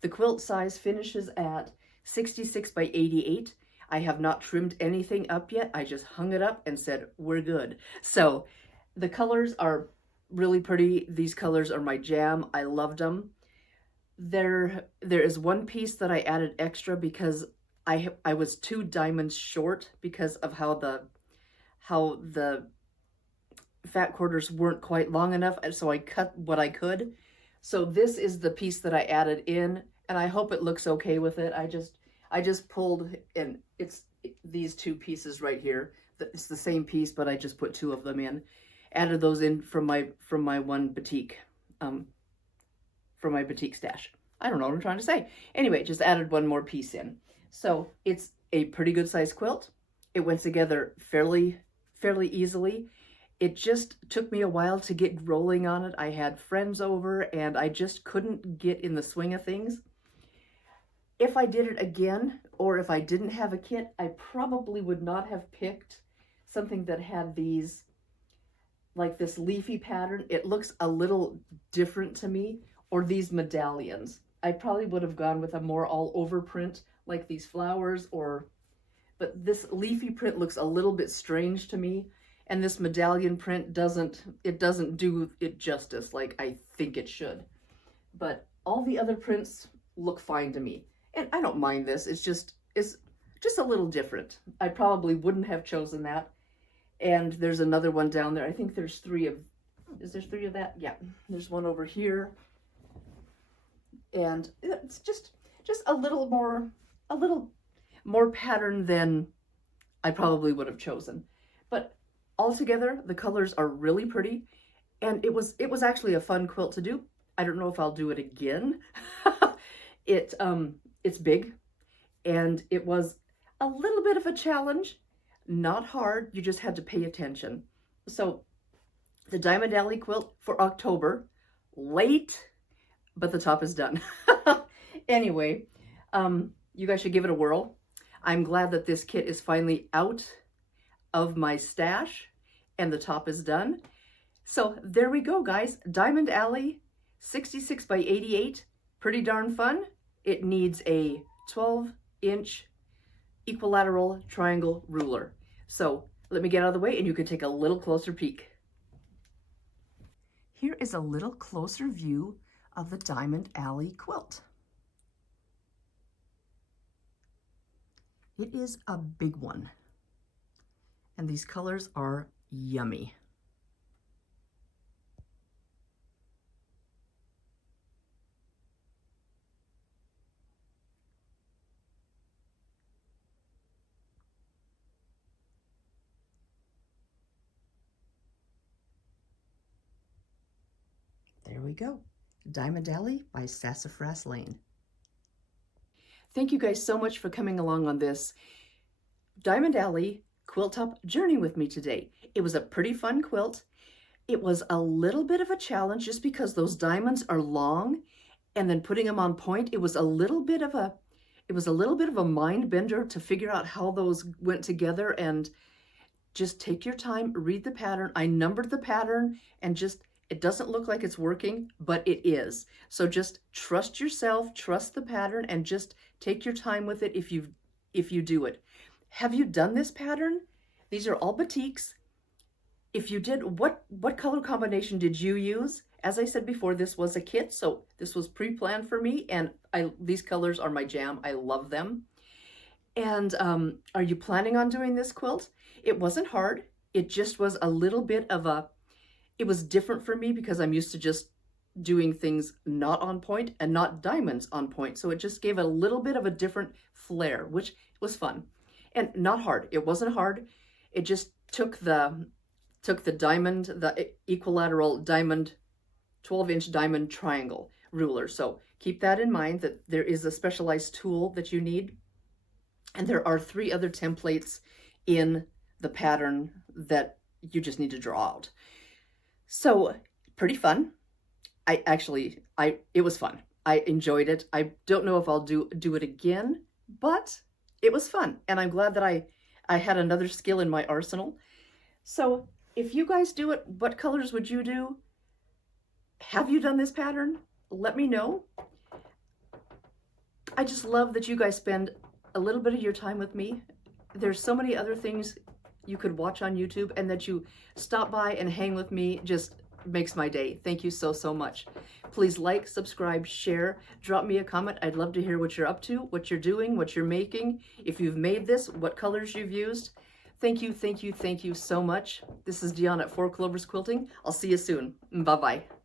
The quilt size finishes at 66 by 88. I have not trimmed anything up yet. I just hung it up and said, we're good. So the colors are really pretty. These colors are my jam. I loved them. There is one piece that I added extra because I was 2 diamonds short because of how the fat quarters weren't quite long enough, and so I cut what I could. So this is the piece that I added in, and I hope it looks okay with it. I just pulled, and it's these 2 pieces right here. It's the same piece, but I just put 2 of them in. Added those in from my one batik, from my batik stash. I don't know what I'm trying to say. Anyway, just added 1 more piece in. So it's a pretty good size quilt. It went together fairly easily. It just took me a while to get rolling on it. I had friends over and I just couldn't get in the swing of things. If I did it again, or if I didn't have a kit, I probably would not have picked something that had these, like this leafy pattern. It looks a little different to me, or these medallions. I probably would have gone with a more all over print, like these flowers, but this leafy print looks a little bit strange to me. And this medallion print doesn't do it justice like I think it should. But all the other prints look fine to me. And I don't mind this. It's just a little different. I probably wouldn't have chosen that. And there's another one down there. I think there's 3 of, is there 3 of that? Yeah, there's one over here. And it's just a little more pattern than I probably would have chosen. But altogether, the colors are really pretty, and it was actually a fun quilt to do. I don't know if I'll do it again. It's big, and it was a little bit of a challenge. Not hard, you just had to pay attention. So the Diamond Alley quilt for October, late, but the top is done. Anyway, you guys should give it a whirl. I'm glad that this kit is finally out of my stash and the top is done. So there we go, guys. Diamond Alley 66 by 88, pretty darn fun. It needs a 12-inch equilateral triangle ruler. So let me get out of the way and you can take a little closer peek. Here is a little closer view of the Diamond Alley quilt. It is a big one, and these colors are yummy. There we go. Diamond Alley by Sassafras Lane. Thank you guys so much for coming along on this Diamond Alley quilt top journey with me today. It was a pretty fun quilt. It was a little bit of a challenge just because those diamonds are long, and then putting them on point, it was a little bit of a mind bender to figure out how those went together. And just take your time, read the pattern. I numbered the pattern, and it doesn't look like it's working, but it is. So just trust yourself, trust the pattern, and just take your time with it if you do it. Have you done this pattern? These are all batiks. If you did, what color combination did you use? As I said before, this was a kit, so this was pre-planned for me, and these colors are my jam. I love them. And are you planning on doing this quilt? It wasn't hard. It just was a little bit of it was different for me because I'm used to just doing things not on point and not diamonds on point. So it just gave a little bit of a different flair, which was fun and not hard. It wasn't hard. It just took the diamond, the equilateral diamond, 12-inch diamond triangle ruler. So keep that in mind, that there is a specialized tool that you need. And there are 3 other templates in the pattern that you just need to draw out. So pretty fun. It was fun. I enjoyed it. I don't know if I'll do it again, but it was fun. And I'm glad that I had another skill in my arsenal. So if you guys do it, what colors would you do? Have you done this pattern? Let me know. I just love that you guys spend a little bit of your time with me. There's so many other things you could watch on YouTube, and that you stop by and hang with me just makes my day. Thank you so much. Please like, subscribe, share, drop me a comment. I'd love to hear what you're up to, what you're doing, what you're making. If you've made this, what colors you've used. Thank you, thank you, thank you so much. This is Diahn at 4 Clovers Quilting. I'll see you soon. Bye-bye.